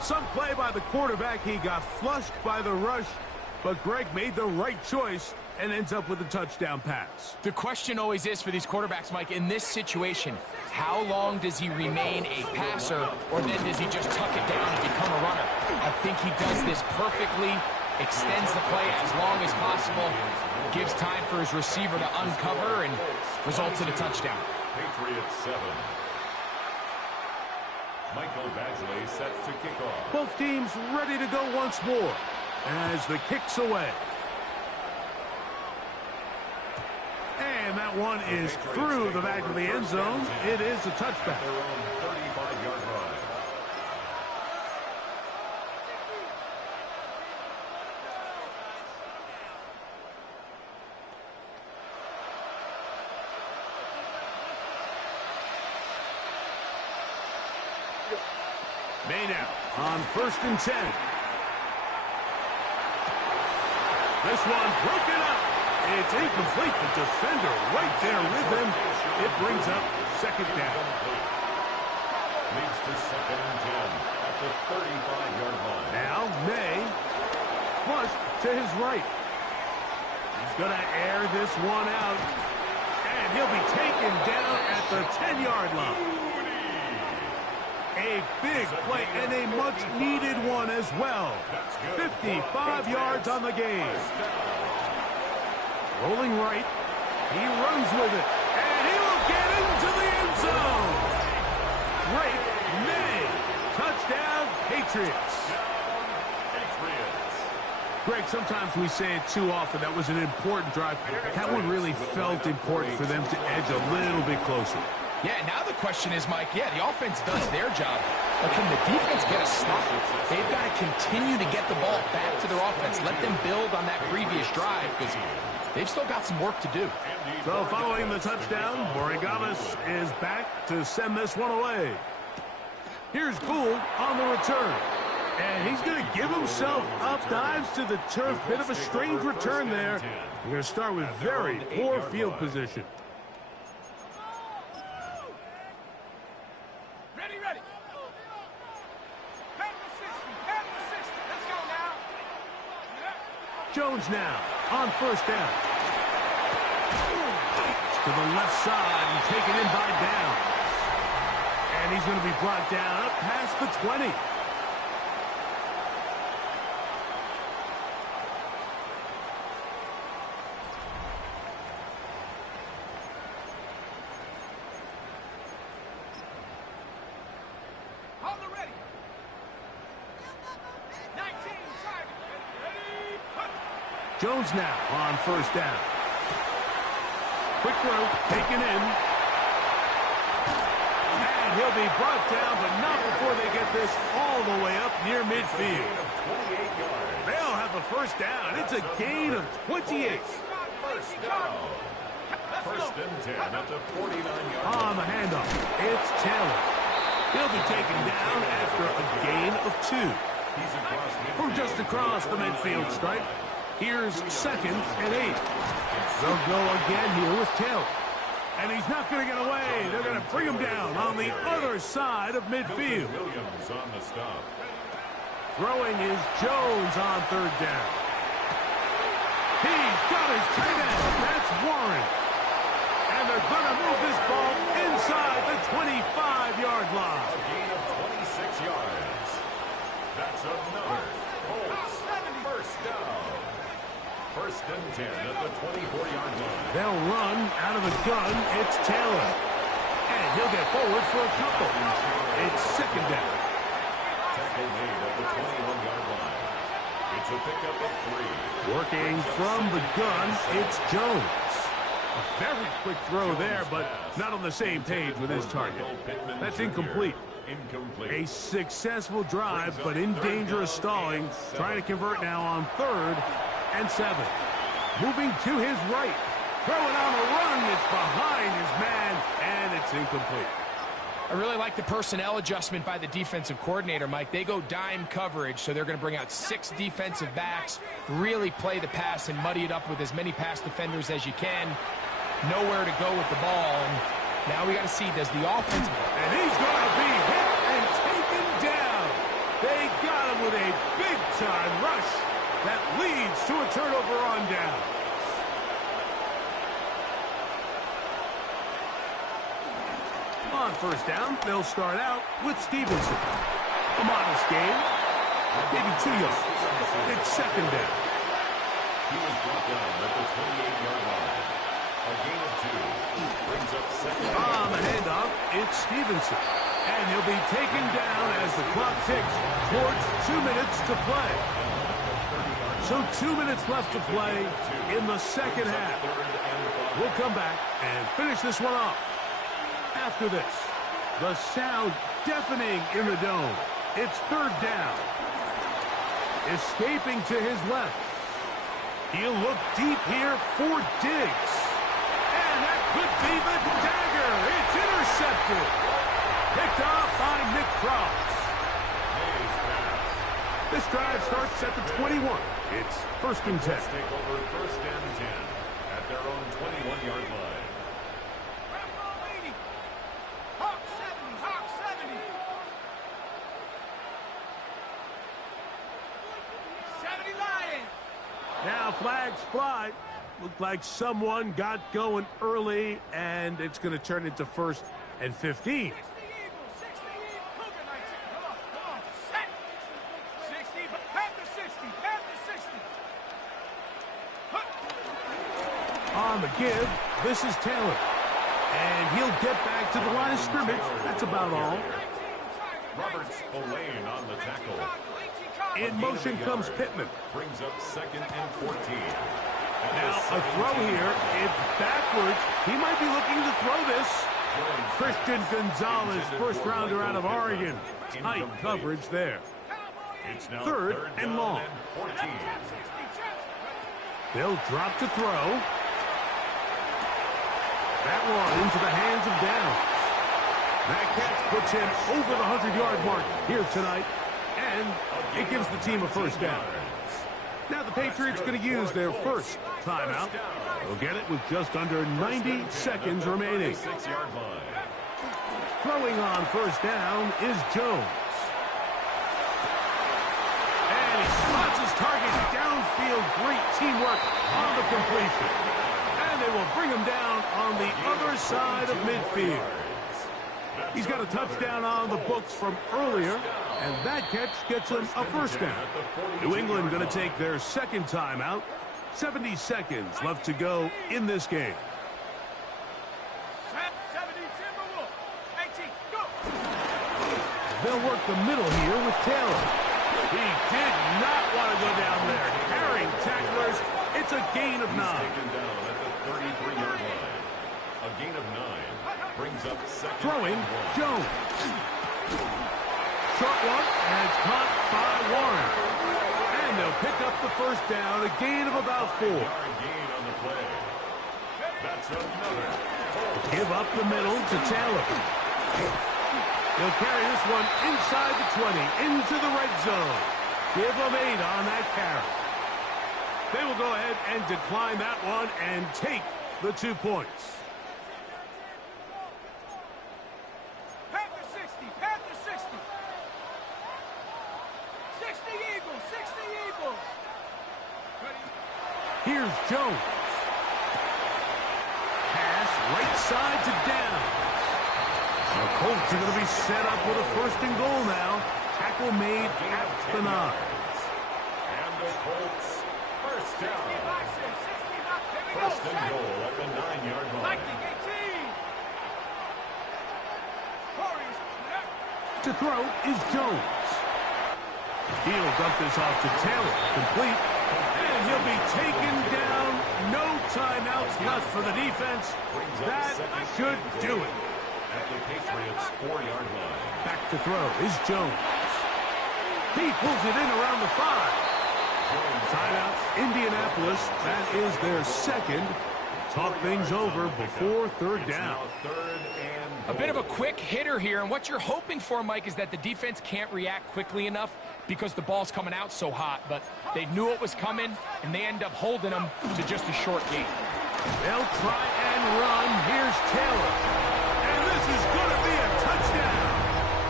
Some play by the quarterback. He got flushed by the rush, but Greg made the right choice and ends up with a touchdown pass. The question always is for these quarterbacks, Mike, in this situation, how long does he remain a passer, or then does he just tuck it down and become a runner? I think he does this perfectly, extends the play as long as possible, gives time for his receiver to uncover, and results in a touchdown. Patriots 7. Michael Badgley set to kick off. Both teams ready to go once more as the kick's away. And And that one is through the back of the end zone. It is a touchback. Their own 35-yard line. May now on 1st and 10. This one broken up. It's incomplete. The defender right there with him. It brings up 2nd down. Leads to 2nd and 10 at the 35-yard line. Now May flush to his right. He's going to air this one out. And he'll be taken down at the 10-yard line. A big play and a much-needed one as well. 55 yards on the game. Rolling right. He runs with it. And he will get into the end zone. Great May. Touchdown, Patriots. Greg, sometimes we say it too often. That was an important drive. That one really felt important for them to edge a little bit closer. Yeah, now the question is, Mike, the offense does their job, but can the defense get a stop? They've got to continue to get the ball back to their offense. Let them build on that previous drive because they've still got some work to do. So following the touchdown, Borregales is back to send this one away. Here's Gould on the return. And he's going to give himself up, dives to the turf. Bit of a strange return there. We're going to start with very poor field position. Jones now on 1st down. To the left side and taken in by Downs. And he's going to be brought down up past the 20. Jones now on 1st down. Quick throw, taken in. And he'll be brought down, but not before they get this all the way up near midfield. They'll have the 1st down. It's a gain of 28. 1st down. 1st and 10 at the 49-yard line. On the handoff, it's Taylor. He'll be taken down after a gain of 2. He's across midfield. From just across the midfield stripe. Here's 2nd and 8. They'll go again here with Taylor. And he's not going to get away. They're going to bring him down on the other side of midfield. Williams on the stop. Throwing is Jones on 3rd down. He's got his tight end. That's Warren. And they're going to move this ball inside the 25-yard line. A gain of 26 yards. That's another Colts 1st down. 1st and 10 at the 24-yard line. They'll run out of the gun. It's Taylor. And he'll get forward for a couple. It's 2nd down. Tackle made at the 21-yard line. It's a pickup of 3. Working from the gun, it's Jones. A very quick throw there, but not on the same page with his target. That's incomplete. A successful drive, but in danger of stalling. Trying to convert now on 3rd and 7. Moving to his right. Throwing on a run. It's behind his man, and it's incomplete. I really like the personnel adjustment by the defensive coordinator, Mike. They go dime coverage, so they're going to bring out 6 defensive backs, really play the pass and muddy it up with as many pass defenders as you can. Nowhere to go with the ball, and now we got to see, does the offense... And he's going to be hit and taken down. They got him with a big-time rush that leads to a turnover on down. On 1st down, they'll start out with Stevenson. A modest gain, maybe 2 yards. It's 2nd down. He was brought down at the 28-yard line. A gain of 2 brings up 2nd down. On the handoff, it's Stevenson. And he'll be taken down as the clock ticks towards 2 minutes to play. So 2 minutes left to play in the 2nd half. We'll come back and finish this one off. After this, the sound deafening in the dome. It's third down. Escaping to his left. He'll look deep here for Diggs. And that could be the dagger. It's intercepted. Picked off by Nick Cross. This drive starts at the 21. It's first and 10. Let's take over first and 10 at their own 21-yard line. Hawk 70, Hawk 70. 70 Lions. Now flags fly. Looked like someone got going early, and it's going to turn into first and 15. 60 Eagles, 60 Eagles. Cougar 19. Come on, set. 60, Panther 60, Panther 60. On the give, this is Taylor. And he'll get back to the line of scrimmage. That's about all. Robert Spillane on the tackle. In motion comes Pittman. Brings up second and 14. Now a throw here. It's backwards. He might be looking to throw this. Christian Gonzalez, first rounder out of Oregon. Tight coverage there. It's now Third and long. 14. They'll drop to throw. That one into the hands of Downs. That catch puts him over the 100-yard mark here tonight, and it gives the team a first down. Now the Patriots going to use their first timeout. They'll get it with just under 90 seconds remaining. 6-yard line. Throwing on first down is Jones. And he spots his target downfield. Great teamwork on the completion. And they will bring him down on the other side of midfield. He's got a touchdown on the books from earlier, and that catch gets him a first down. New England going to take their second timeout. 70 seconds left to go in this game. 70 Timberwolves. 18, go. They'll work the middle here with Taylor. He did not want to go down there. Carrying tacklers. It's a gain of 9. Taken down at the 33-yard line. A gain of 9 brings up second. Throwing, Jones. Short one, and it's caught by Warren. And they'll pick up the first down, a gain of about 4. Gain on the play. That's another. Give up the middle to Taylor. He'll carry this one inside the 20, into the red zone. Give them 8 on that carry. They will go ahead and decline that one and take the 2 points. Panther 60, Panther 60. 60 Eagles, 60 Eagles. Here's Jones. Pass right side to Downs. The Colts are going to be set up with a first and goal now. Tackle made at the 9. And the Colts first down. 60, First and goal at the 9-yard line. Lightning 18. Warriors. To throw is Jones. He'll dump this off to Taylor. Complete. And he'll be taken down. No timeouts left for the defense. That should do it. At the Patriots' 4-yard line. Back to throw is Jones. He pulls it in around the 5. Timeout, Indianapolis. That is their second. Talk things over before third down. Third and A bit of a quick hitter here, and what you're hoping for, Mike, is that the defense can't react quickly enough because the ball's coming out so hot. But they knew it was coming, and they end up holding them to just a short gain. They'll try and run. Here's Taylor. And this is going to be a touchdown.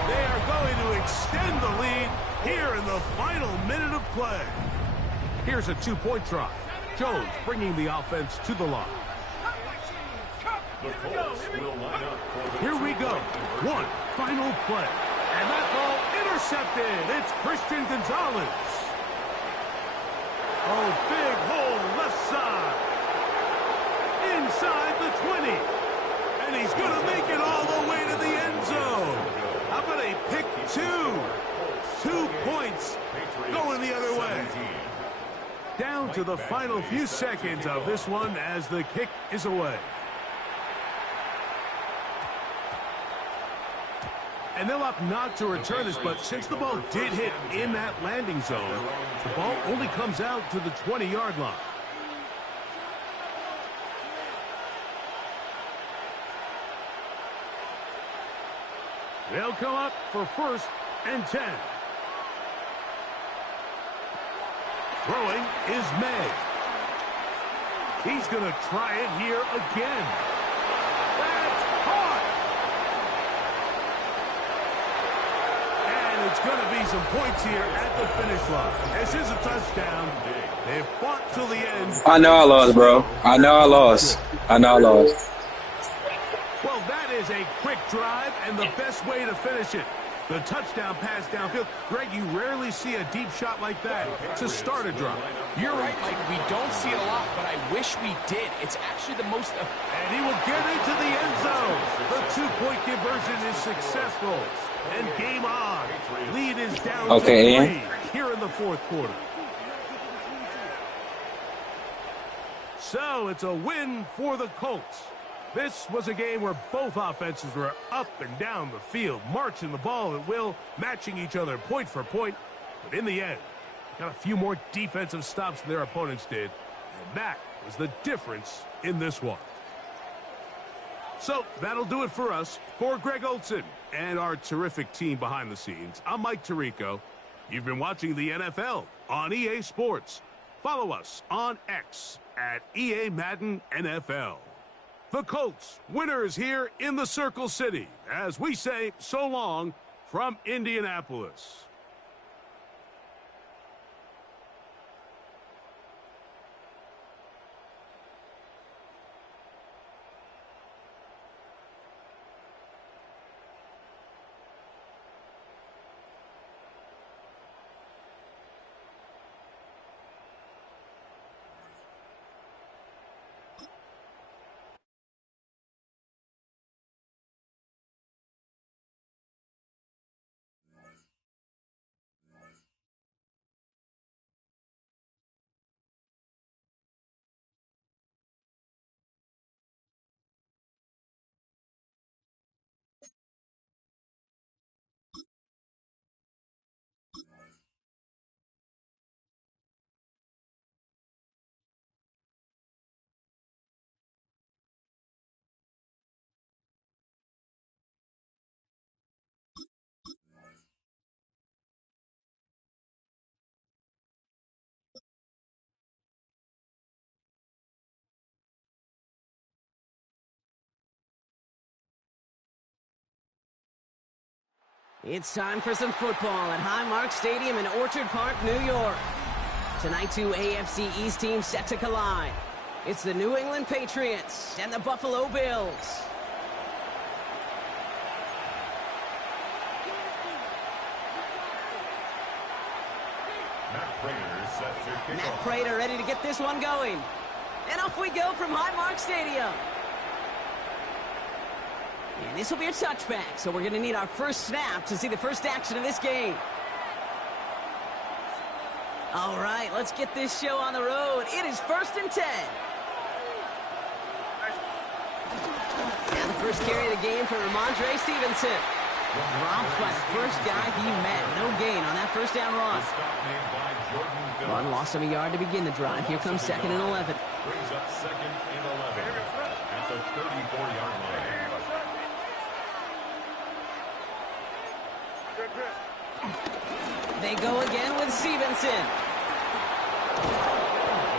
They are going to extend the lead here in the final minute of play. Here's a 2-point try. Jones bringing the offense to the line. the Colts will line up for the Here we go. One final play. And that ball intercepted. It's Christian Gonzalez. Oh, big hole left side. Inside the 20. And he's going to make it all the way to the end zone. How about a pick 2? 2 points going the other way. Down to the final few seconds of this one as the kick is away. And they'll opt not to return this, but since the ball did hit in that landing zone, the ball only comes out to the 20-yard line. They'll come up for 1st and 10. Throwing is May. He's going to try it here again. That's caught. And it's going to be some points here at the finish line. This is a touchdown. They fought till the end. I know I lost, bro. I know I lost. Well, that is a quick drive and the best way to finish it. The touchdown pass downfield. Greg, you rarely see a deep shot like that to start a drive. You're right, Mike. We don't see it a lot, but I wish we did. It's actually the most... And he will get into the end zone. The two-point conversion is successful. And game on. Lead is down to 3 here in the 4th quarter. So it's a win for the Colts. This was a game where both offenses were up and down the field, marching the ball at will, matching each other point for point. But in the end, got a few more defensive stops than their opponents did. And that was the difference in this one. So that'll do it for us. For Greg Olson and our terrific team behind the scenes, I'm Mike Tirico. You've been watching the NFL on EA Sports. Follow us on X at EA Madden NFL. The Colts, winners here in the Circle City, as we say so long from Indianapolis. It's time for some football at Highmark Stadium in Orchard Park, New York. Tonight, 2 AFC East teams set to collide. It's the New England Patriots and the Buffalo Bills. Matt Prater ready to get this one going. And off we go from Highmark Stadium. And this will be a touchback, so we're going to need our first snap to see the first action of this game. All right, let's get this show on the road. It is 1st and 10. Now the first carry of the game for Ramondre Stevenson. Dropped by the first guy he met. No gain on that first down run. One loss of a yard to begin the drive. Here comes 2nd and 11. Brings up 2nd and 11 at the 34-yard line. They go again with Stevenson.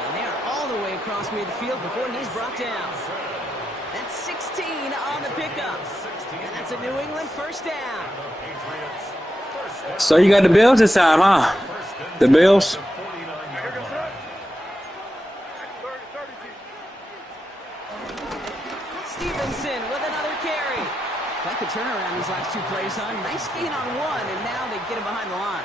And they're all the way across midfield before he's brought down. That's 16 on the pickup. And that's a New England first down. So you got the Bills this time, huh? The Bills? Stevenson with another carry. Quite the turnaround these last 2 plays, huh? Nice gain on one, and now they get him behind the line.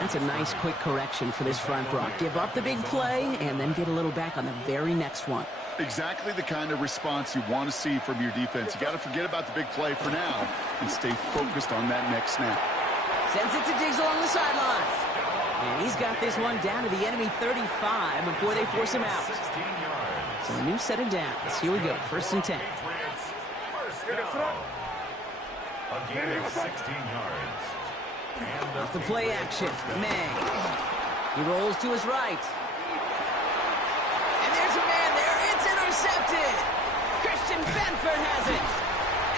That's a nice quick correction for this front, Brock. Give up the big play, and then get a little back on the very next one. Exactly the kind of response you want to see from your defense. You got to forget about the big play for now and stay focused on that next snap. Sends it to Diggs along the sideline. And he's got this one down to the enemy 35 before they force him out. So a new set of downs. Here we go, 1st and 10. A gain of 16 yards. Off the play action, May. He rolls to his right. And there's a man there. It's intercepted. Christian Benford has it.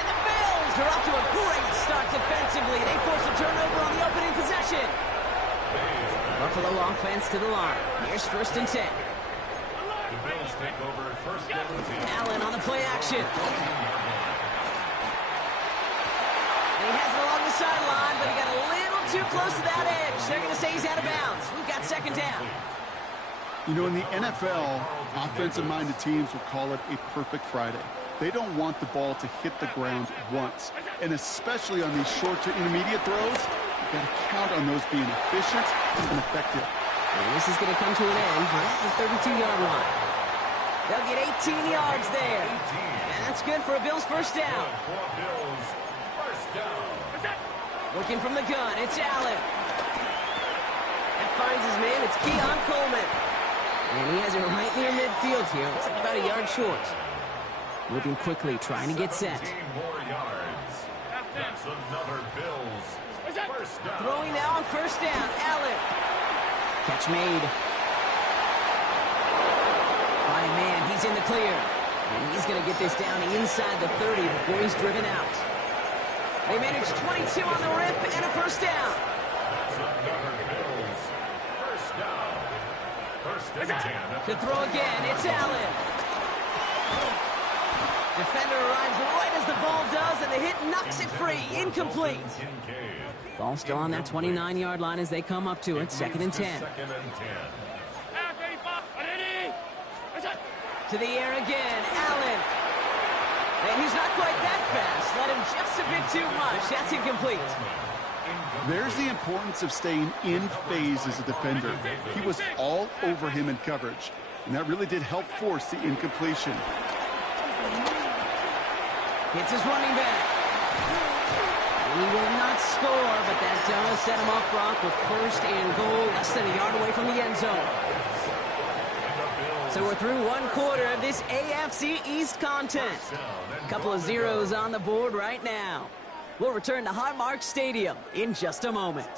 And the Bills are off to a great start defensively. They force a turnover on the opening possession. Buffalo offense to the line. Here's 1st and 10. The Bills take over 1st and 10. Allen on the play action. He has it along the sideline, but he got a little too close to that edge. They're going to say he's out of bounds. We've got 2nd down. You know, in the NFL, offensive-minded teams will call it a perfect Friday. They don't want the ball to hit the ground once. And especially on these short to intermediate throws, you've got to count on those being efficient and effective. And this is going to come to an end right at the 32-yard line. They'll get 18 yards there. And that's good for a Bills 1st down. Looking from the gun, it's Allen. That finds his man, it's Keon Coleman. And he has it right near midfield here. Looks like about a yard short. Moving quickly, trying to get set. 15 more yards. That's another Bills 1st down. Throwing now on 1st down, Allen. Catch made. By a man, he's in the clear. And he's going to get this down inside the 30 before he's driven out. They managed 22 on the rip and a 1st down. That's another Bills 1st down. 1st and 10. To throw again, it's Allen. Defender arrives right as the ball does, and the hit knocks it free. Incomplete. Ball still on that 29-yard line as they come up to it. 2nd and 10. 2nd and 10. To the air again, Allen. And he's not quite that fast. Let him just a bit too much. That's incomplete. There's the importance of staying in phase as a defender. He was all over him in coverage, and that really did help force the incompletion. Hits his running back. He will not score, but that does set him up, Brock, with 1st and goal, less than a yard away from the end zone. So we're through 1 quarter of this AFC East contest. A couple of zeros on the board right now. We'll return to Highmark Stadium in just a moment.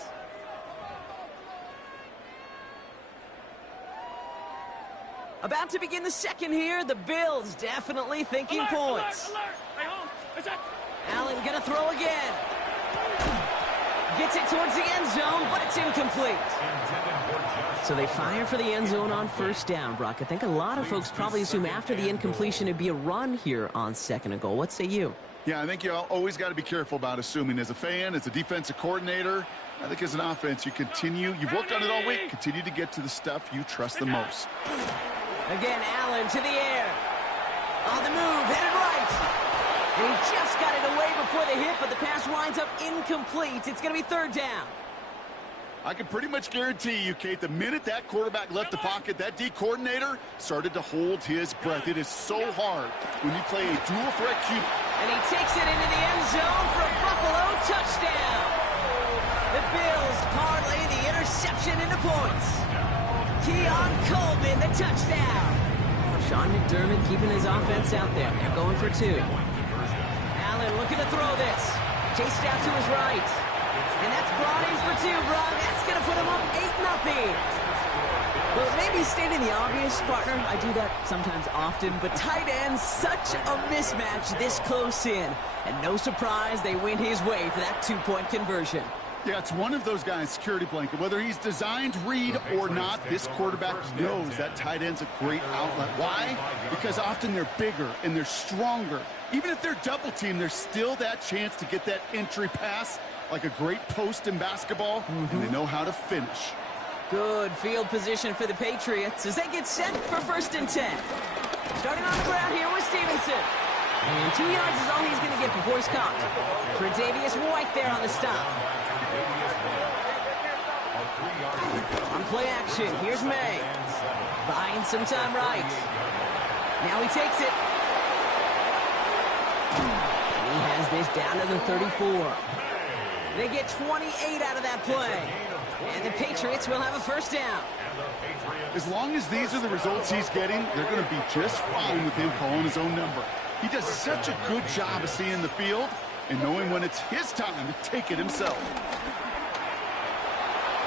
About to begin the 2nd here. The Bills definitely thinking points. Allen gonna throw again. Gets it towards the end zone, but it's incomplete. So they fire for the end zone on 1st down, Brock. I think a lot of folks probably assume after the incompletion it'd be a run here on 2nd and goal. What say you? Yeah, I think you always got to be careful about assuming. As a fan, as a defensive coordinator, I think as an offense, you've worked on it all week, continue to get to the stuff you trust the most. Again, Allen to the air. On the move, headed right. And he just got it away before the hit, but the pass winds up incomplete. It's going to be 3rd down. I can pretty much guarantee you, Kate, the minute that quarterback left the pocket, that D coordinator started to hold his breath. It is so hard when you play a dual threat QB. And he takes it into the end zone for a Buffalo touchdown. The Bills parlay the interception into points. Keon Coleman, the touchdown. Sean McDermott keeping his offense out there. They're going for 2. Allen looking to throw this. Chased out to his right. And that's brought in for 2, Brock. That's going to put him up 8-0. Well, maybe stating the obvious, partner. I do that sometimes often. But tight ends, such a mismatch this close in. And no surprise, they win his way for that 2-point conversion. Yeah, it's one of those guys' security blanket. Whether he's designed read or not, this quarterback knows that tight end's a great outlet. Why? Because often they're bigger and they're stronger. Even if they're double teamed, there's still that chance to get that entry pass like a great post in basketball, and they know how to finish. Good field position for the Patriots as they get set for 1st and 10. Starting on the ground here with Stevenson. And 2 yards is all he's going to get before he's caught. Tre'Davious White there on the stop. On play action, here's May. Buying some time right. Now he takes it. And he has this down to the 34. They get 28 out of that play. And the Patriots will have a first down. As long as these are the results he's getting, they're going to be just fine with him calling his own number. He does such a good job of seeing the field and knowing when it's his time to take it himself.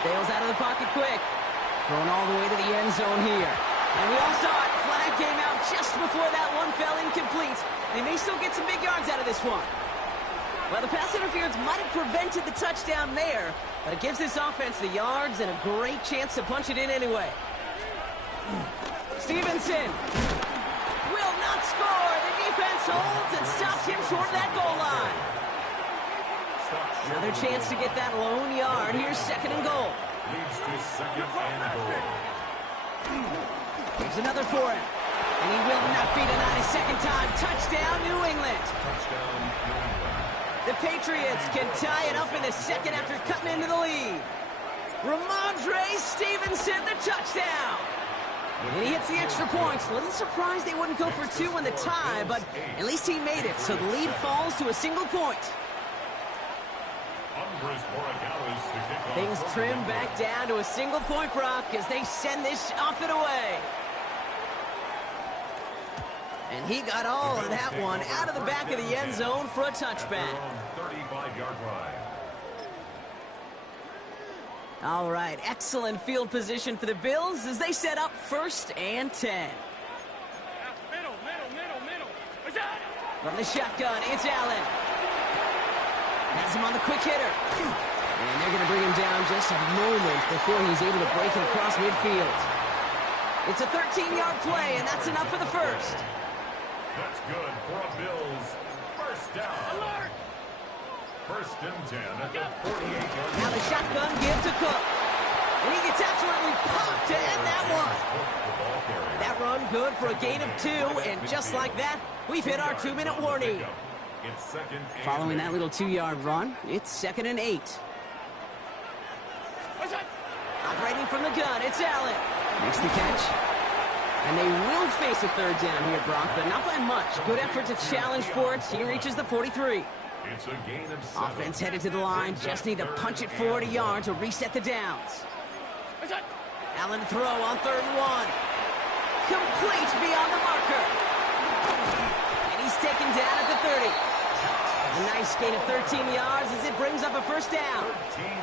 Bails out of the pocket quick. Thrown all the way to the end zone here. And we all saw it. Flag came out just before that one fell incomplete. They may still get some big yards out of this one. Well, the pass interference might have prevented the touchdown there, but it gives this offense the yards and a great chance to punch it in anyway. Stevenson will not score. The defense holds and stops him short of that goal line. Another chance to get that lone yard. Here's second and goal. Leads to second and goal. Here's another for him. And he will not be denied a second time. Touchdown, New England. Touchdown, New England. The Patriots can tie it up in the second after cutting into the lead. Ramondre Stevenson, the touchdown. And he hits the extra points. A little surprised they wouldn't go for two in the tie, but at least he made it, so the lead falls to a single point. Things trim back down to a single point, Brock, as they send this off and away. And he got all of that one out of the back of the end zone for a touchback. 35-yard line. All right, excellent field position for the Bills as they set up 1st and 10. Middle. From the shotgun, it's Allen. Has him on the quick hitter. And they're going to bring him down just a moment before he's able to break it across midfield. It's a 13-yard play, and that's enough for the first. That's good for a Bills first down. Alert! 1st and 10 at the 48-yard line. Now the shotgun give to Cook. And he gets absolutely popped to end that one. That run good for a gain of 2, and just like that, we've hit our 2-minute warning. It's second and Following that little 2-yard run, it's 2nd and 8. Operating from the gun, it's Allen. Makes the catch. And they will face a 3rd down here, Brock, but not by much. Good effort to challenge for it. He reaches the 43. it's a gain of 7. Offense headed to the line. Just need to punch it forward a yard to reset the downs. Allen to throw on 3rd and 1. Complete beyond the marker. And he's taken down at the 30. A nice gain of 13 yards as it brings up a first down.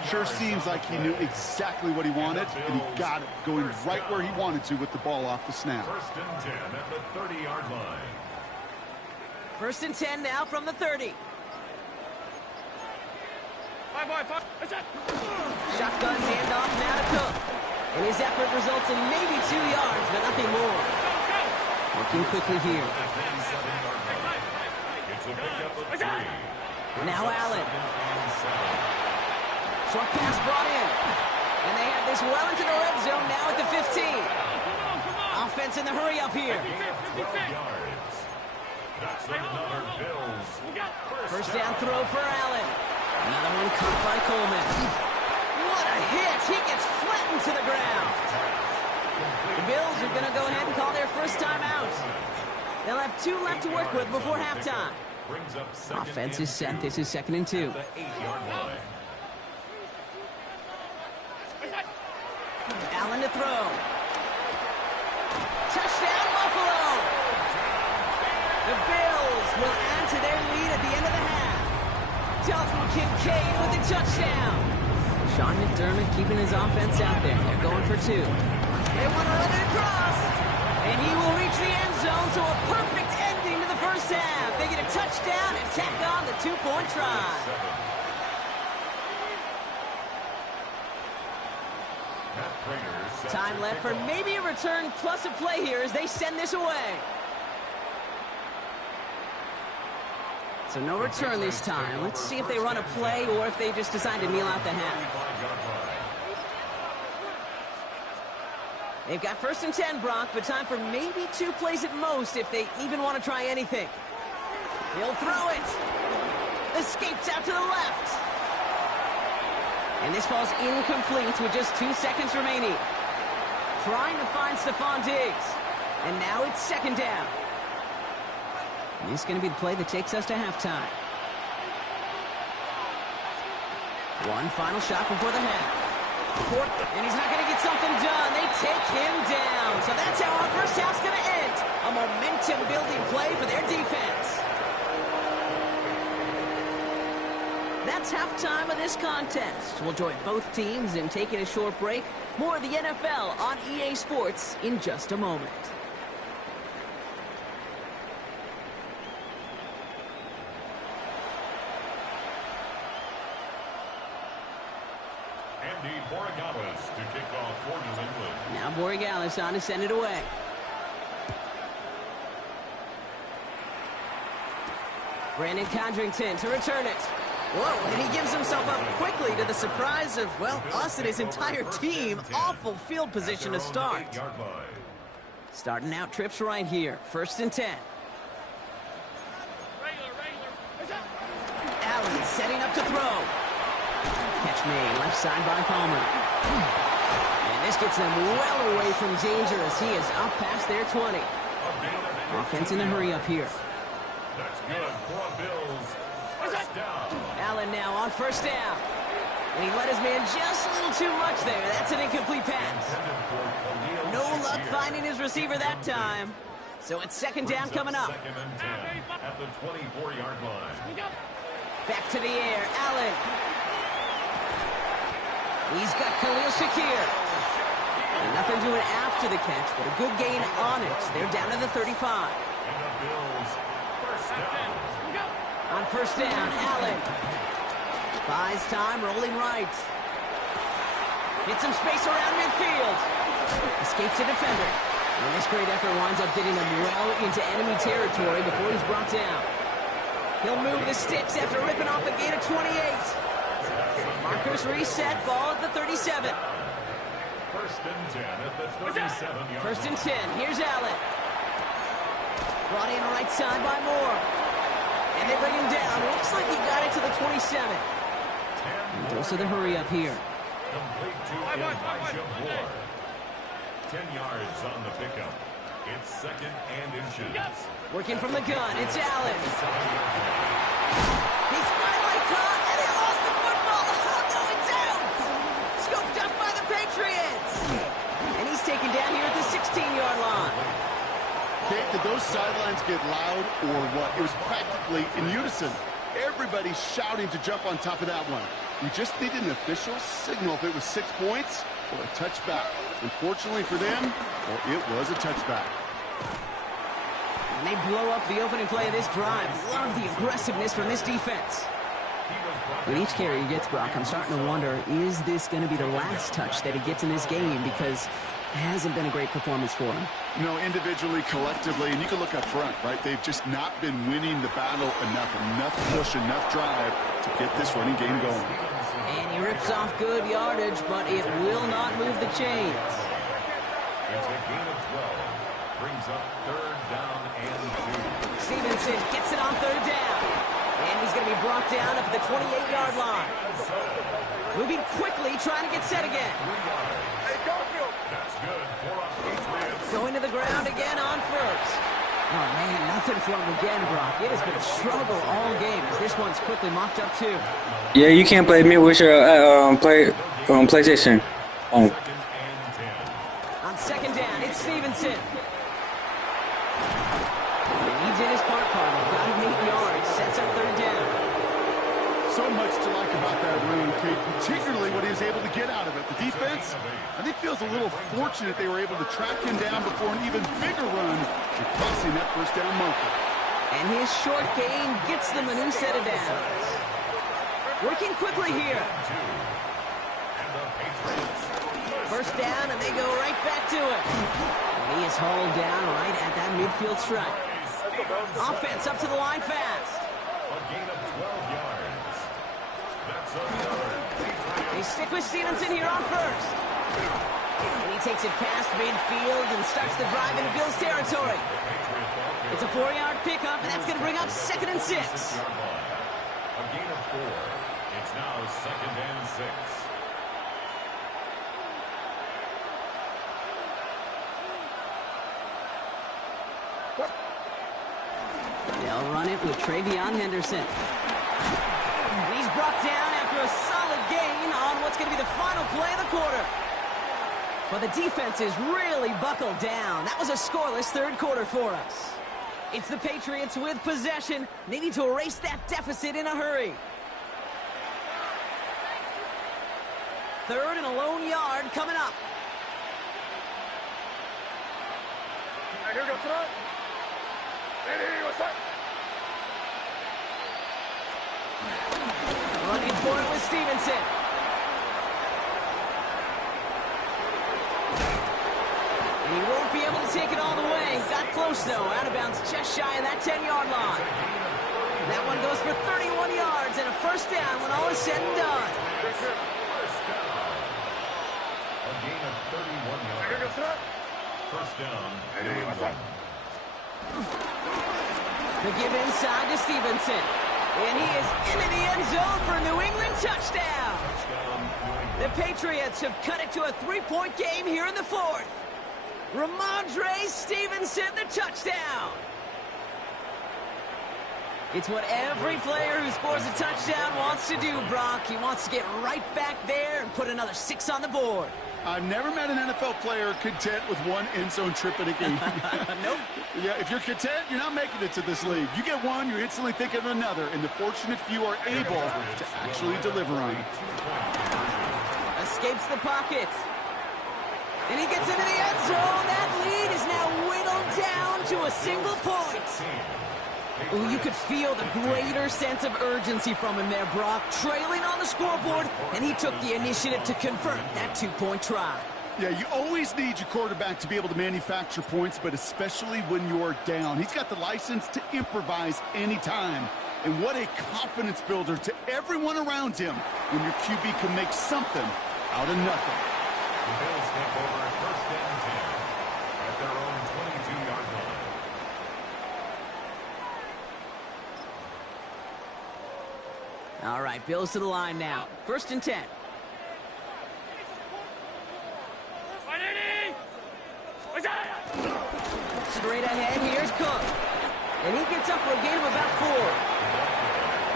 Sure seems like he knew exactly what he wanted, and he got it, going right where he wanted to with the ball off the snap. 1st and 10 at the 30-yard line. 1st and 10 now from the 30. Shotgun handoff now to Cook. And his effort results in maybe 2 yards, but nothing more. Working quickly here. It's a pickup of 3. Now Allen. Short pass brought in. And they have this well into the red zone now at the 15. Offense in the hurry up here. 12 yards. That's another Bills. First down throw for Allen. Another one caught by Coleman. What a hit. He gets flattened to the ground. The Bills are going to go ahead and call their first time out. They'll have 2 left to work with before halftime. Offense is set. This is 2nd and 2. The 8-yard line. Allen to throw. Touchdown, Buffalo! The Bills will add to their lead at the end of the half. Dalton Kincaid with the touchdown. Sean McDermott keeping his offense out there. They're going for 2. They want to run it across. And he will reach the end zone, so a perfect ending to the first half. They get a touchdown and tack on the 2-point try. Time left for maybe a return plus a play here as they send this away. So no return this time. Let's see if they run a play or if they just decide to kneel out the half. They've got 1st and 10, Brock, but time for maybe 2 plays at most if they even want to try anything. He'll throw it. Escapes out to the left. And this falls incomplete with just 2 seconds remaining. Trying to find Stephon Diggs. And now it's 2nd down. This is going to be the play that takes us to halftime. One final shot before the half. And he's not going to get something done. They take him down. So that's how our first half's going to end. A momentum-building play for their defense. That's halftime of this contest. We'll join both teams in taking a short break. More of the NFL on EA Sports in just a moment. Andy Borregales to kick off for New England. Now Borregales on to send it away. Brandon Condrington to return it. Whoa, and he gives himself up quickly to the surprise of, well, us and his entire team. Awful field position to start. Starting out trips right here. 1st and 10. Allen setting up to throw. Catch made, left side by Palmer. And this gets them well away from danger as he is up past their 20. Offense in the hurry up here. That's good for Bills. First down. Allen now on 1st down. And he let his man just a little too much there. That's an incomplete pass. No luck finding his receiver that time. So it's 2nd down coming up. 2nd and 10 at the 24-yard line. Back to the air, Allen. He's got Khalil Shakir. And nothing doing after the catch, but a good gain on it. They're down to the 35. And the Bills, first down. On 1st down, Allen. Buys time, rolling right. Hits some space around midfield. Escapes a defender. And this great effort winds up getting him well into enemy territory before he's brought down. He'll move the sticks after ripping off a gain of 28. Markers reset, ball at the 37. 1st and 10 at the 37-yard 1st and 10, here's Allen. Brought in right side by Moore. And they bring him down. Looks like he got it to the 27. And dose of the hurry up here. Complete to Elijah Moore. 10 yards on the pickup. It's 2nd and inches. Working from the gun, it's Allen. He's finally caught, and he lost the football. Oh, no, it's out. Scooped up by the Patriots. And he's taken down here at the 16-yard line. Okay, did those sidelines get loud or what? It was practically in unison. Everybody shouting to jump on top of that one. We just needed an official signal if it was 6 points or a touchback. Unfortunately for them, well, it was a touchback. And they blow up the opening play of this drive. Love the aggressiveness from this defense. With each carry he gets, Brock, I'm starting to wonder, is this going to be the last touch that he gets in this game? Because it hasn't been a great performance for him. No, individually, collectively, and you can look up front, right? They've just not been winning the battle enough push, enough drive to get this running game going. And he rips off good yardage, but it will not move the chains. It's a gain of 12. Brings up 3rd down and 2. Stevenson gets it on 3rd down. And he's going to be brought down up at the 28-yard line. Moving quickly, trying to get set again. That's good for a Patriots. Going to the ground again on 1st. Oh, man, nothing from him again, Brock. It has been a struggle all game as this one's quickly mocked up, too. Yeah, you can't play me with your PlayStation. On 2nd down, it's Stevenson. And he did his part, Cardinal. Got him 8 yards. Sets up 3rd down. So much to like about that run, Kate, particularly what he was able to get out of it. The defense, I think, feels a little fortunate they were able to track him down before an even bigger run and crossing that 1st down marker. And his short gain gets them a new set of downs. Working quickly here. 1st down, and they go right back to it. And he is hauled down right at that midfield stripe. Offense up to the line fast. A gain of 12 yards. That's another Patriots. They stick with Stevenson here on 1st. And he takes it past midfield and starts the drive into Bills territory. It's a 4-yard pickup, and that's going to bring up 2nd and 6. A gain of 4. It's now 2nd and 6. They'll run it with Travion Henderson. He's brought down after after a solid gain on what's going to be the final play of the quarter. Well, the defense is really buckled down. That was a scoreless third quarter for us. It's the Patriots with possession. They need to erase that deficit in a hurry. Third and a lone yard coming up. And here goes throw. Looking for it with Stevenson. And he won't be able to take it all the way. Got close, though. Out of bounds just shy of that 10-yard line. That one goes for 31 yards and a first down when all is said and done. First down. A gain of 31 yards. First down, New England. The give inside to Stevenson. And he is into the end zone for a New England touchdown. The Patriots have cut it to a 3-point game here in the fourth. Ramondre Stevenson, the touchdown. It's what every player who scores a touchdown wants to do, Brock. He wants to get right back there and put another 6 on the board. I've never met an NFL player content with one end zone trip in a game. Nope. Yeah, if you're content, you're not making it to this league. You get one, you're instantly thinking of another, and the fortunate few are able to actually deliver on it. Escapes the pocket. And he gets into the end zone. That lead is now whittled down to a single point. Ooh, you could feel the greater sense of urgency from him there, Brock. Trailing on the scoreboard, and he took the initiative to convert that 2-point try. Yeah, you always need your quarterback to be able to manufacture points, but especially when you're down. He's got the license to improvise anytime. And what a confidence builder to everyone around him when your QB can make something out of nothing. The Bills take over at first and 10 at their own 22-yard line. All right, Bills to the line now. First and 10. Straight ahead, here's Cook. And he gets up for a gain of about 4.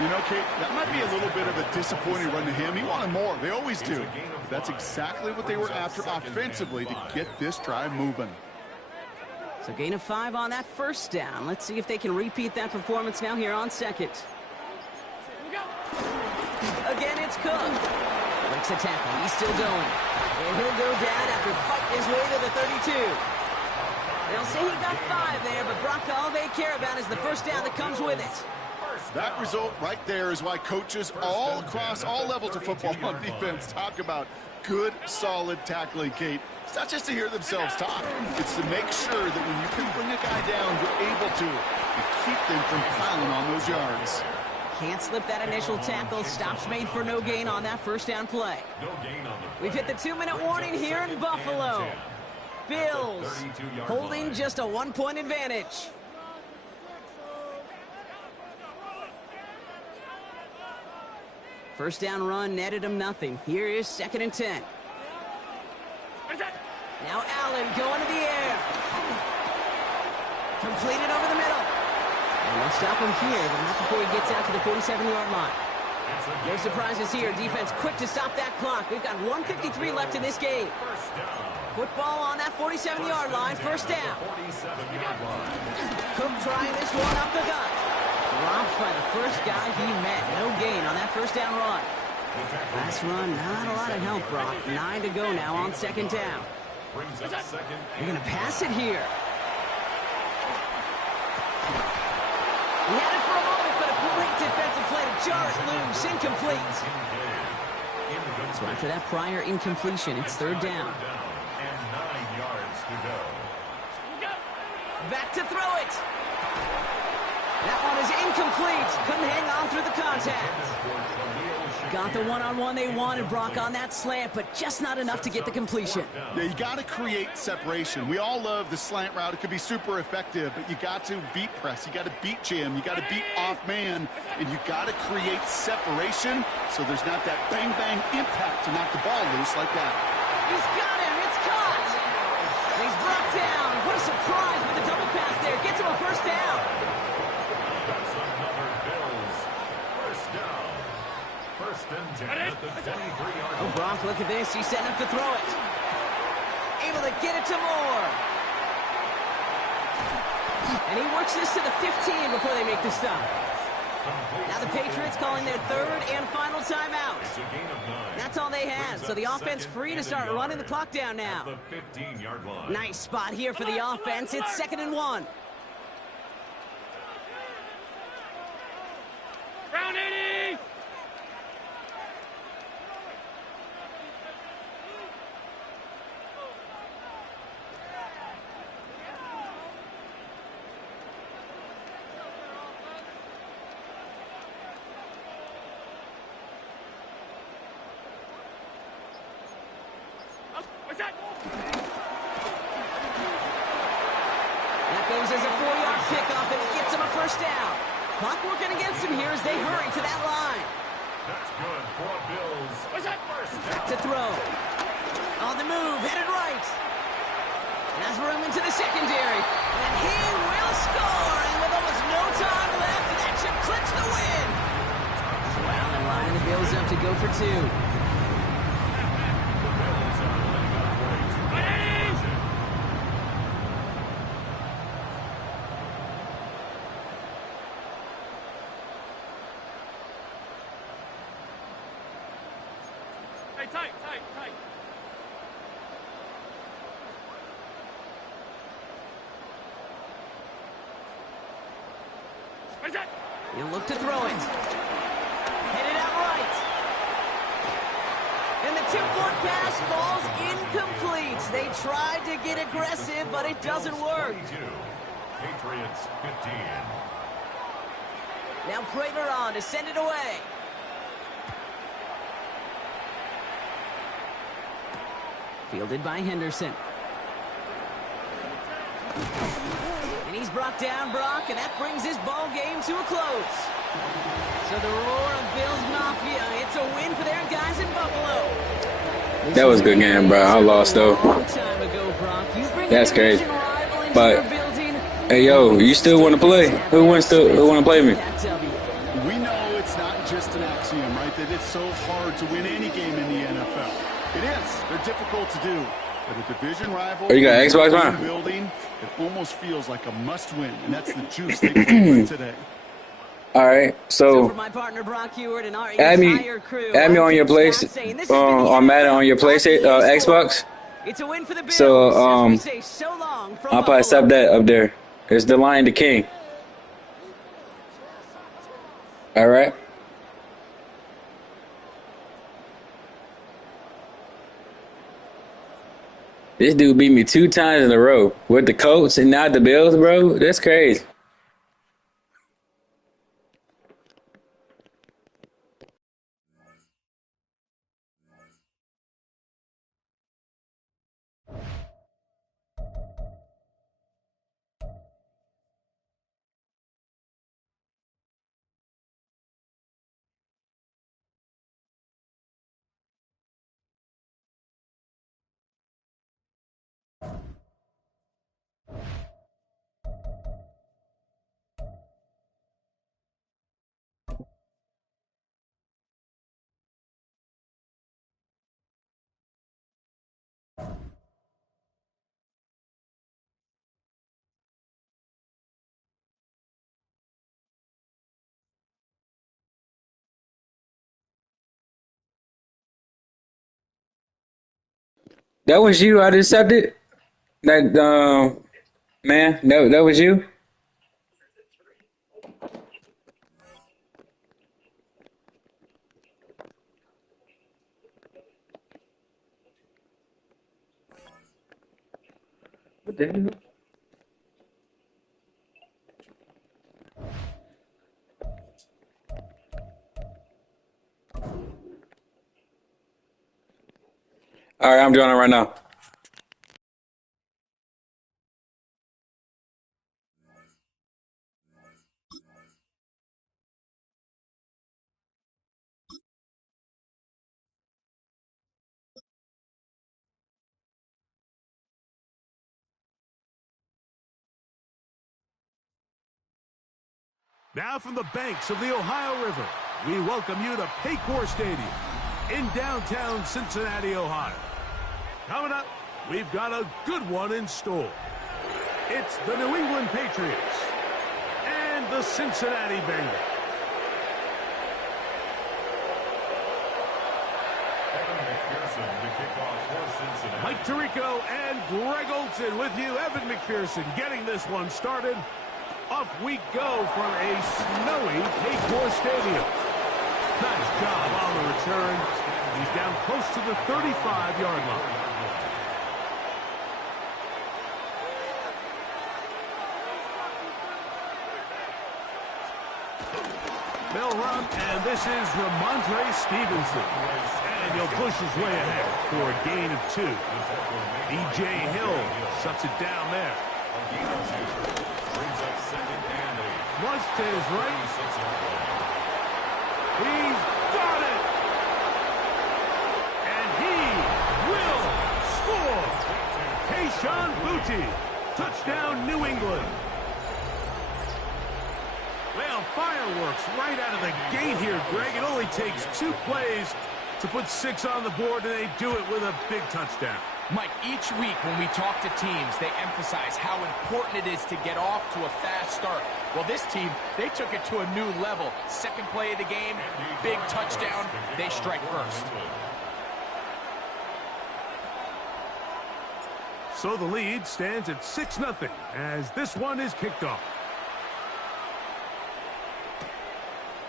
You know, Kate, that might be a little bit of a disappointing run to him. He wanted more. They always do. But that's exactly what they were after offensively to get this drive moving. So gain of 5 on that first down. Let's see if they can repeat that performance now here on second. Again, it's Cook. Breaks a tackle. He's still going. And he'll go down after fighting his way to the 32. They'll say he got 5 there, but Brock, all they care about is the first down that comes with it. That result right there is why coaches all across all levels of football on defense talk about good, solid tackling, Kate. It's not just to hear themselves talk. It's to make sure that when you can bring a guy down, you're able to and keep them from piling on those yards. Can't slip that initial tackle. Stops made for no gain on that first down play. We've hit the 2-minute warning here in Buffalo. Bills holding just a 1-point advantage. First down run netted him nothing. Here is second and 10. Now Allen going to the air. Completed over the middle. And they'll stop him here, but not before he gets out to the 47-yard line. No surprises here. Defense quick to stop that clock. We've got 1:53 left in this game. Football on that 47-yard line. First down. Cook trying this one up the gut. Dropped by the first guy he met. No gain on that first down run. Last run, not a lot of help, Brock. 9 to go now on second down. They're going to pass it here. He had it for a moment, but a great defensive play to jar it loose. Incomplete. So after that prior incompletion, it's third down. And 9 yards to go. Back to throw it. That one is incomplete. Couldn't hang on through the contact. Got the one-on-one they wanted, Brock, on that slant, but just not enough to get the completion. Yeah, you got to create separation. We all love the slant route. It could be super effective, but you got to beat press. You got to beat jam. You got to beat off man, and you got to create separation so there's not that bang-bang impact to knock the ball loose like that. He's got him. It's caught. And he's brought down. What a surprise with the double pass there. Gets him a first down. That's another Bills. First down. First and 10 Oh, Brock, look at this. He's setting up to throw it. Able to get it to Moore. And he works this to the 15 before they make the stop. Now the Patriots calling their third and final timeout. That's all they had, so the offense free to start running the clock down now. Nice spot here for the offense. It's 2nd and 1. Round 80! That goes as a 4-yard pickup, and it gets him a first down. Clock working against him here as they hurry to that line. That's good for Bills. To throw. On the move, headed right. Has room into the secondary. And he will score. And with almost no time left, that should clinch the win. Well, and lining the Bills up to go for 2. Tight. He'll look to throw it. Headed out right. And the tip-point pass falls incomplete. They tried to get aggressive, but it doesn't work. Patriots 15. Now Prater on to send it away. Fielded by Henderson. And he's brought down, Brock, and that brings his ball game to a close. So the roar of Bills Mafia, it's a win for their guys in Buffalo. That was a good game, bro. I lost, though. That's crazy. But, hey, yo, you still want to play? Who want to play me? We know it's not just an axiom, right, that it's so hard to win any game in the NFL. It is. They're difficult to do. But a division rival, Oh, you got Xbox, man? Building, it almost feels like a must-win, and that's the juice they played with today. All right, so for my partner Brock Heward and our add me entire crew, on your place, on Madden on your PlayStation, Xbox. It's a win for the Bills. So as we say so long from I'll probably sub that up there. It's the Lion, the King. All right. This dude beat me 2 times in a row with the Colts and not the Bills, bro. That's crazy. That was you. I accepted that. Man, that was you. What the hell? All right, I'm doing it right now. Now from the banks of the Ohio River, we welcome you to Paycor Stadium. in downtown Cincinnati, Ohio. Coming up, we've got a good one in store. It's the New England Patriots and the Cincinnati Bengals. Mike Tirico and Greg Olson with you. Evan McPherson getting this one started. Off we go from a snowy Paycor Stadium. Nice job on the return. He's down close to the 35-yard line. They'll run, and this is Ramondre Stevenson. And he'll push his way ahead for a gain of 2. E.J. Hill shuts it down there. Flush to his right. He's got it! And he will score! Kayshon Boutte. Touchdown, New England. Well, fireworks right out of the gate here, Greg. It only takes 2 plays to put 6 on the board, and they do it with a big touchdown. Mike, each week when we talk to teams, they emphasize how important it is to get off to a fast start. Well, this team, they took it to a new level. Second play of the game, big touchdown, they strike first. So the lead stands at 6-0 as this one is kicked off.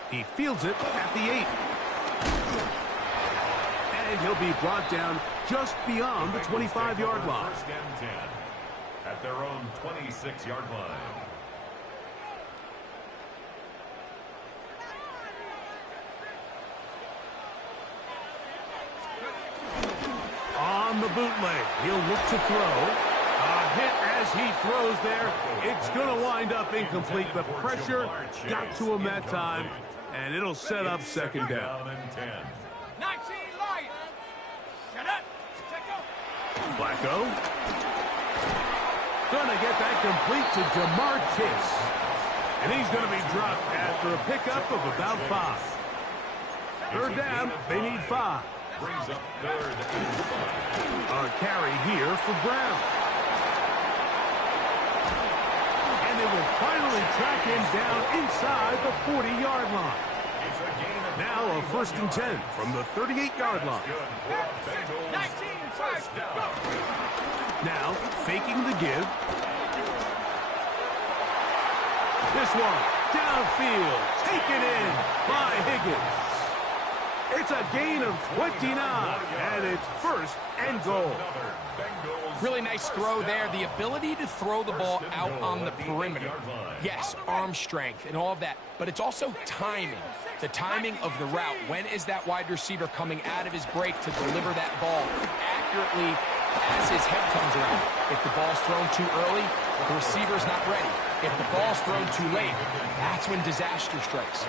He fields it at the 8. And he'll be brought down just beyond the 25-yard line. First and 10 at their own 26-yard line. On the bootleg, he'll look to throw. A hit as he throws there. It's going to wind up incomplete. The pressure got to him that time, and it'll set up second down. 19 Lions. Shut up. Flacco. Gonna get that complete to Jamar Chase. And he's gonna be dropped after a pickup of about 5. Third down, they need 5. Brings up third and 5. A carry here for Brown. And they will finally track him down inside the 40-yard line. Now a first and 10 from the 38-yard line. 19 first down. Now faking the give. This one downfield, taken in by Higgins. It's a gain of 29, and it's first and goal. Really nice throw there. The ability to throw the ball out on the perimeter. Yes, arm strength and all of that, but it's also timing. The timing of the route. When is that wide receiver coming out of his break to deliver that ball accurately as his head comes around? If the ball's thrown too early, the receiver's not ready. If the ball's thrown too late, that's when disaster strikes.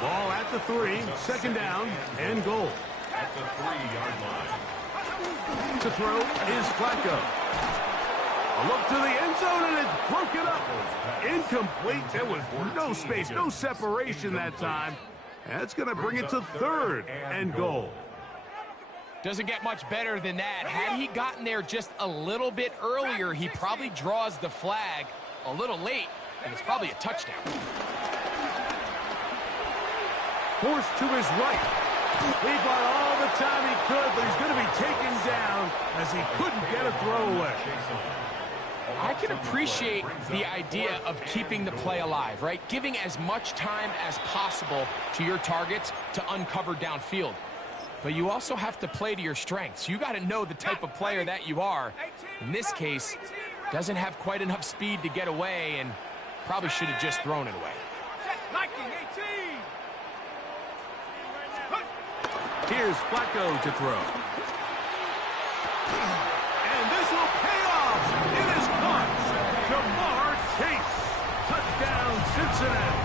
Ball at the 3, second down, and goal. At the 3-yard line. To throw is Flacco. A look to the end zone, and it's broken up. Incomplete. There was no space, no separation that time. That's going to bring it to third and goal. Doesn't get much better than that. Had he gotten there just a little bit earlier, he probably draws the flag a little late, and it's probably a touchdown. Forced to his right. He bought all the time he could, but he's going to be taken down as he couldn't get a throwaway. I can appreciate the idea of keeping the play alive, right? Giving as much time as possible to your targets to uncover downfield. But you also have to play to your strengths. You got to know the type of player that you are. In this case, doesn't have quite enough speed to get away and probably should have just thrown it away. Here's Flacco to throw. And this will pay off. It is caught. Jamar Chase. Touchdown, Cincinnati.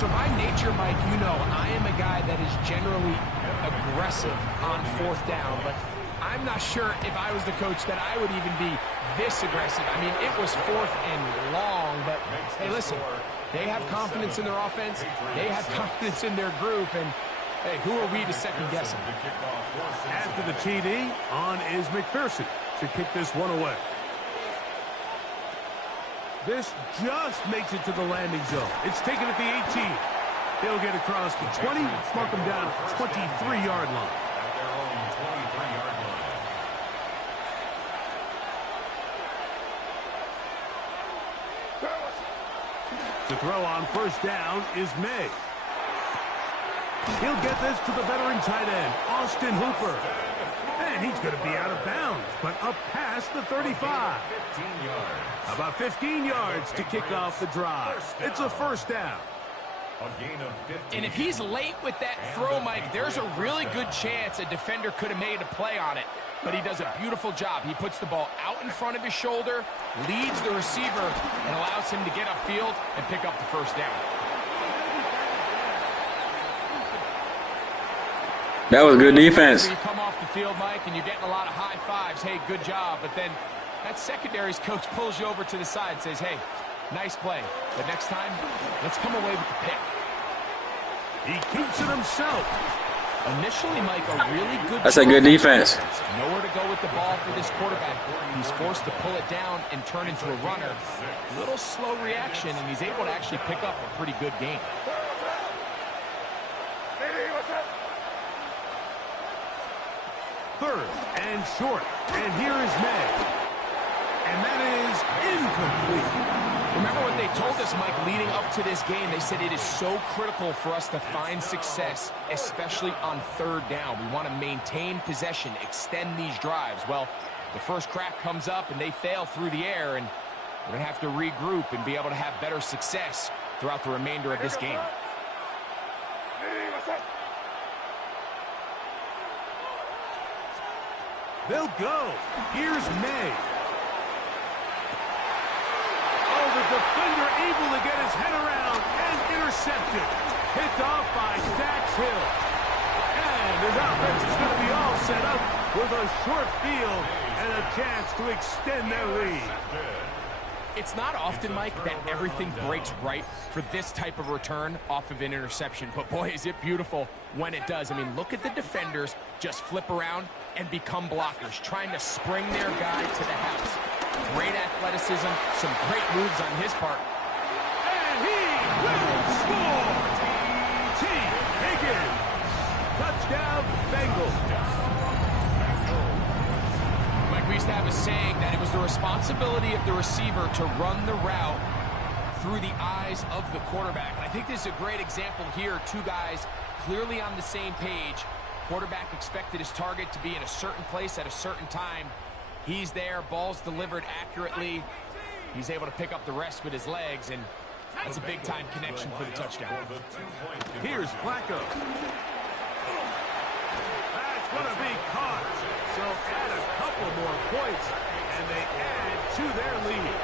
So by nature, Mike, you know, I am a guy that is generally aggressive on 4th down, but I'm not sure if I was the coach that I would even be this aggressive. I mean, it was 4th and long, but hey, listen, they have confidence in their offense. They have confidence in their group, and Hey, who are we to second guess him? After the TD, on is McPherson to kick this one away. This just makes it to the landing zone. It's taken at the 18. He'll get across the 20, mark him down at the 23-yard line. At their own 23-yard line. To throw on first down is May. He'll get this to the veteran tight end, Austin Hooper. And he's going to be out of bounds, but up past the 35. 15 yards. About 15 yards to kick off the drive. It's a first down. A gain of 15. And if he's late with that throw, Mike, there's a really good chance a defender could have made a play on it. But he does a beautiful job. He puts the ball out in front of his shoulder, leads the receiver, and allows him to get upfield and pick up the first down. That was good defense. You come off the field, Mike, and you're getting a lot of high fives. Hey, good job. But then that secondary's coach pulls you over to the side and says, hey, nice play. But next time, let's come away with the pick. He keeps it himself. Initially, Mike, a really good. That's a good defense. Nowhere to go with the ball for this quarterback. He's forced to pull it down and turn into a runner. A little slow reaction, and he's able to actually pick up a pretty good game. Third and short. And here is May. And that is incomplete. Remember what they told us, Mike, leading up to this game. They said it is so critical for us to find success, especially on third down. We want to maintain possession, extend these drives. Well, the first crack comes up, and they fail through the air, and we're going to have to regroup and be able to have better success throughout the remainder of this game. They'll go. Here's May. Oh, the defender able to get his head around and intercepted. Picked off by Dax Hill. And his offense is going to be all set up with a short field and a chance to extend their lead. It's not often, Mike, that everything breaks right for this type of return off of an interception. But, boy, is it beautiful when it does. I mean, look at the defenders just flip around and become blockers, trying to spring their guy to the house. Great athleticism, some great moves on his part. And he will score! T. Higgins. Touchdown, Bengals. Mike, we used to have a saying that it was the responsibility of the receiver to run the route through the eyes of the quarterback. And I think this is a great example here. Two guys clearly on the same page. Quarterback expected his target to be in a certain place at a certain time. He's there, ball's delivered accurately. He's able to pick up the rest with his legs, and that's a big-time connection for the touchdown. Here's Flacco. That's going to be caught. So add a couple more points, and they add to their lead.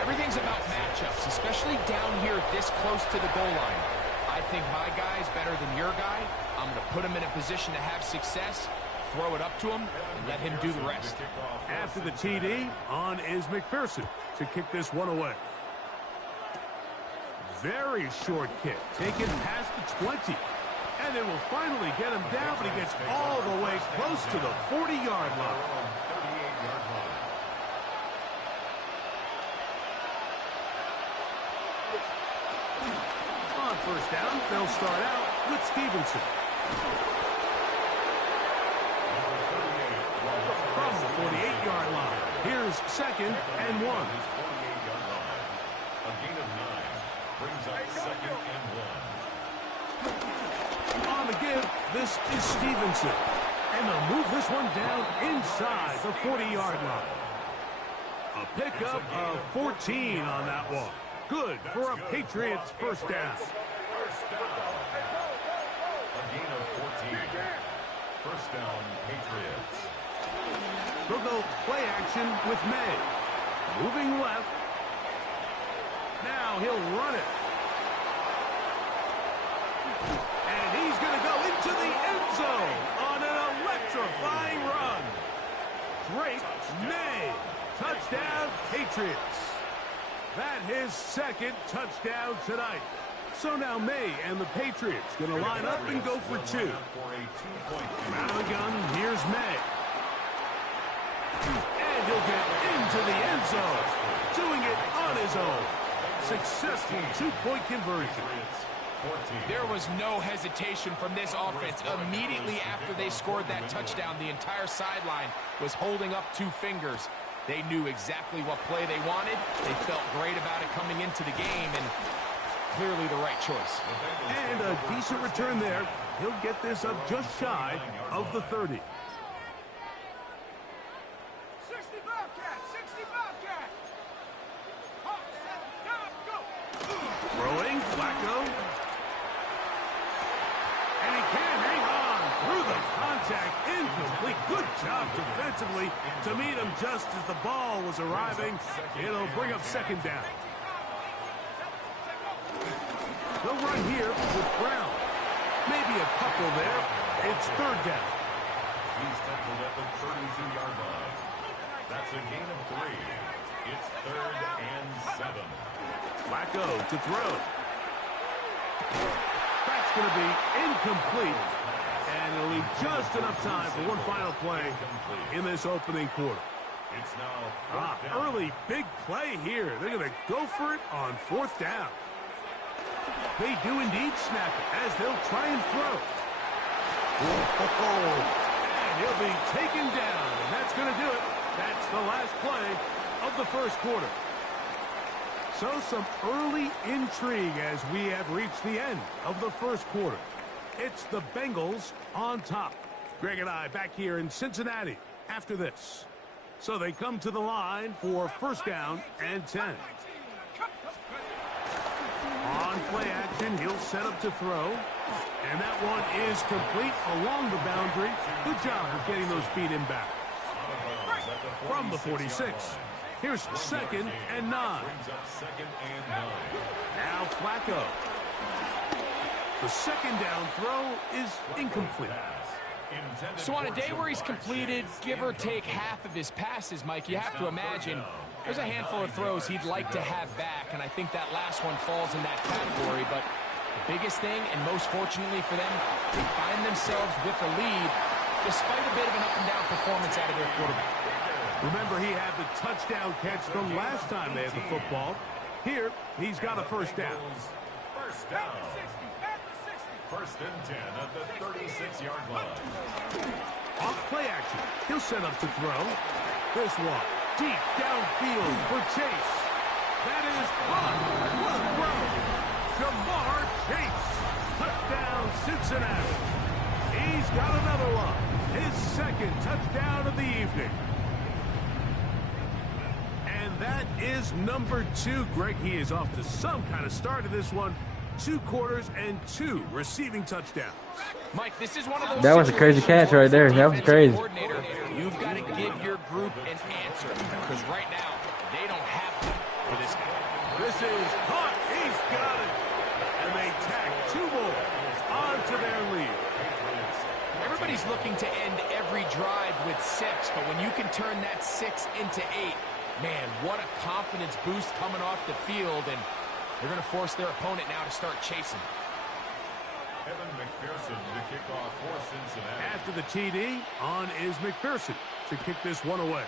Everything's about matchups, especially down here this close to the goal line. I think my guy's better than your guy. I'm going to put him in a position to have success, throw it up to him, and let him do the rest. After the TD, on is McPherson to kick this one away. Very short kick, taken past the 20. And they will finally get him down, but he gets all the way close to the 40-yard line. On first down, they'll start out with Stevenson. From the 48-yard line, here's second and 1. A gain of 9 brings up second and 1. On the give, this is Stevenson. And they'll move this one down inside the 40-yard line. A pickup of 14 on that one. Good for a Patriots first down. A gain of 14. First down, Patriots. They'll go play action with May. Moving left. Now he'll run it. And he's going to go into the end zone on an electrifying run. Drake May. Touchdown, Patriots. That his second touchdown tonight. So now May and the Patriots going to line up and go for two. Out of the gun, here's May. And he'll get into the end zone, doing it on his own. Successful two-point conversion. There was no hesitation from this offense. Immediately after they scored that touchdown, the entire sideline was holding up two fingers. They knew exactly what play they wanted. They felt great about it coming into the game, and clearly the right choice. And a decent return there. He'll get this up just shy of the 30. 60 Bobcat, 60 Bobcat. Hawk, set, down, go. Throwing, Flacco. And he can't hang on through the contact. Incomplete. Good job defensively to meet him just as the ball was arriving. It'll bring up second down. They'll run here with Brown. Maybe a couple there. It's third down. He's tackled at the 32-yard line. That's a gain of 3. It's 3rd and 7. Flacco to throw. That's going to be incomplete. And it'll leave just enough time for one final play in this opening quarter. It's now early big play here. They're going to go for it on fourth down. They do indeed snap it as they'll try and throw. And he'll be taken down. And that's going to do it. That's the last play of the first quarter. So some early intrigue as we have reached the end of the first quarter. It's the Bengals on top. Greg and I back here in Cincinnati after this. So they come to the line for first down and 10. On play action, he'll set up to throw. And that one is complete along the boundary. Good job of getting those feet in back. From the 46. Here's second and 9. Now Flacco. The second down throw is incomplete. So on a day where he's completed, give or take half of his passes, Mike, you have to imagine there's a handful of throws he'd like to have back, and I think that last one falls in that category. But the biggest thing, and most fortunately for them, they find themselves with a lead despite a bit of an up-and-down performance out of their quarterback. Remember, he had the touchdown catch from last time they had the football. Here, he's got a first down. First down. First and 10 at the 36-yard line. Off play action. He'll set up to throw. This one deep downfield for Chase. That is caught. What a throw. Jamar Chase. Touchdown Cincinnati. He's got another one. His second touchdown of the evening. And that is number 2. Greg, he is off to some kind of start of this one. 2 quarters and 2 receiving touchdowns. Mike, this is one of those. That was a crazy catch right there. That was crazy. You've got to give your group an answer because right now they don't have one for this guy. This is caught. He's got it. And they tack 2 more onto their lead. Everybody's looking to end every drive with 6, but when you can turn that 6 into 8, man, what a confidence boost coming off the field, and they're going to force their opponent now to start chasing. Evan McPherson to kick off for Cincinnati. After the TD, on is McPherson to kick this one away.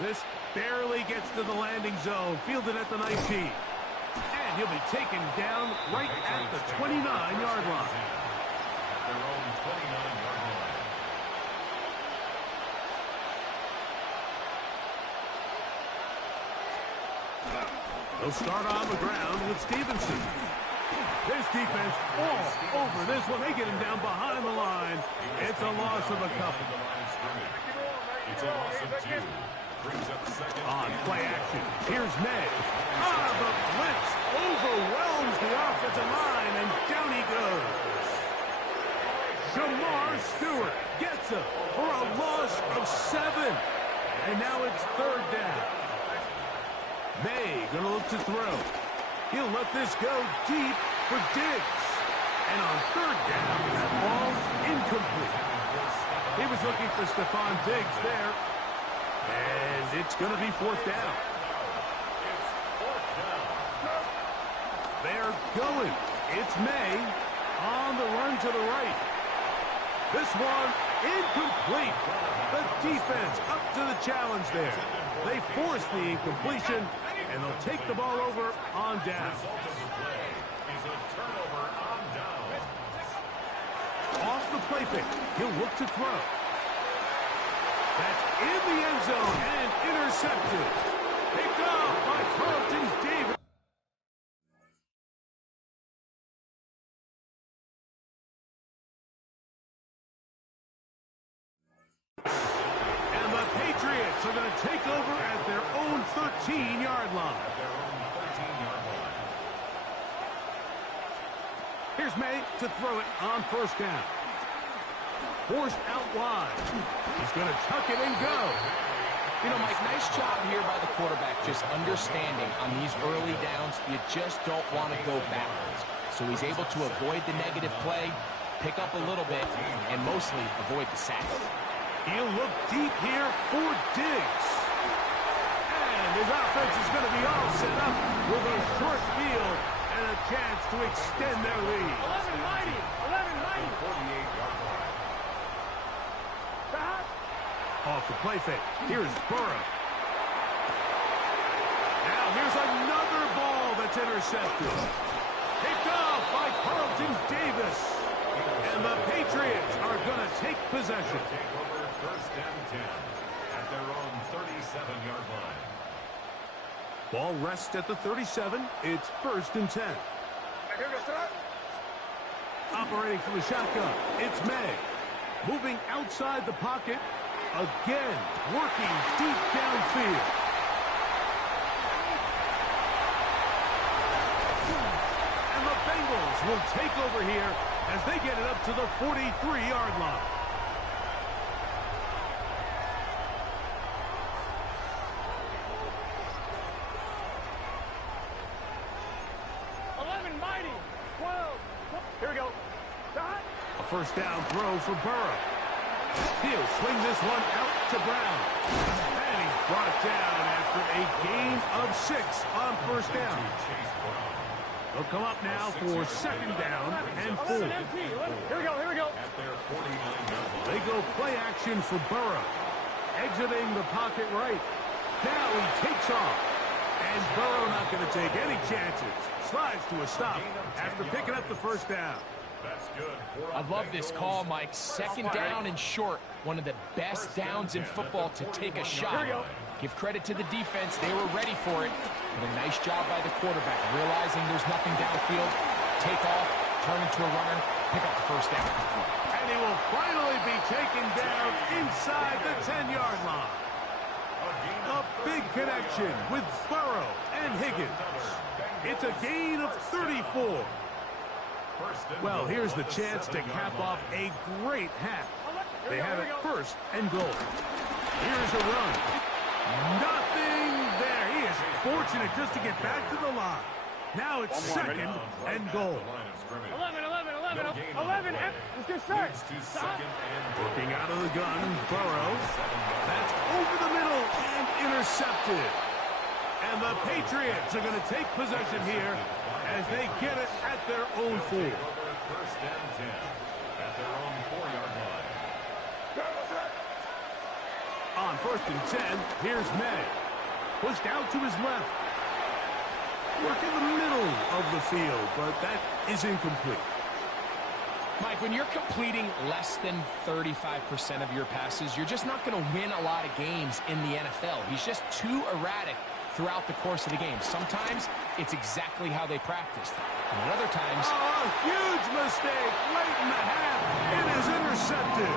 This barely gets to the landing zone, fielded at the 19. And he'll be taken down right at the 29-yard line. At their own 29-yard line. They'll start on the ground with Stevenson. This defense all over this one. They get him down behind the line. It's a loss of a couple. It's a loss of 2. Brings up second. On play action, here's May. The blitz overwhelms the offensive line, and down he goes. Jamar Stewart gets him for a loss of 7. And now it's third down. May gonna look to throw. He'll let this go deep for Diggs. And on third down, that ball's incomplete. He was looking for Stephon Diggs there. And it's gonna be fourth down. They're going. It's May on the run to the right. This one incomplete. The defense up to the challenge there. They force the incompletion, and they'll take the ball over on down. Off the play fake. He'll look to throw. That's in the end zone and intercepted. Picked off by Carlton Davis. And the Patriots are going to take over at their own 13-yard line. Here's May to throw it on first down. Forced out wide. He's going to tuck it and go. You know, Mike, nice job here by the quarterback, just understanding on these early downs, you just don't want to go backwards. So he's able to avoid the negative play, pick up a little bit, and mostly avoid the sack. He'll look deep here for Diggs. And his offense is going to be all set up with a short field and a chance to extend their lead. 11 mighty. 11 mighty. 48-yard line. Off the play fake. Here's Burrow. Now here's another ball that's intercepted. Picked off by Carlton Davis. And the Patriots are going to take possession. First and 10 at their own 37-yard line. Ball rests at the 37. It's first and 10. Operating from the shotgun, it's May. Moving outside the pocket. Again, working deep downfield. And the Bengals will take over here as they get it up to the 43-yard line. Here we go. A first down throw for Burrow. He'll swing this one out to Brown. And he's brought down after a gain of 6 on first down. They'll come up now for second down and 4. Here we go, here we go. They go play action for Burrow. Exiting the pocket right. Now he takes off. And Burrow not going to take any chances. Slides to a stop after picking up the first down. I love this call, Mike. Second down and short. One of the best downs in football to take a shot. Give credit to the defense. They were ready for it. But a nice job by the quarterback. Realizing there's nothing downfield. Take off, turn into a runner, pick up the first down. And he will finally be taken down inside the 10-yard line. A big connection with Burrow and Higgins. It's a gain of 34. Well, here's the chance to cap off a great half. They have it first and goal. Here's a run. Nothing there. He is fortunate just to get back to the line. Now it's second and goal. 11. Let's get set. Working out of the gun, Burrow. That's over the middle and intercepted. And the Patriots are going to take possession here as they get it at their own 4. First and 10 at their own 4-yard line. On first and 10, here's May. Pushed out to his left. Work in the middle of the field, but that is incomplete. Mike, when you're completing less than 35% of your passes, you're just not going to win a lot of games in the NFL. He's just too erratic throughout the course of the game. Sometimes it's exactly how they practiced. And at other times... Oh, a huge mistake late in the half. It is intercepted.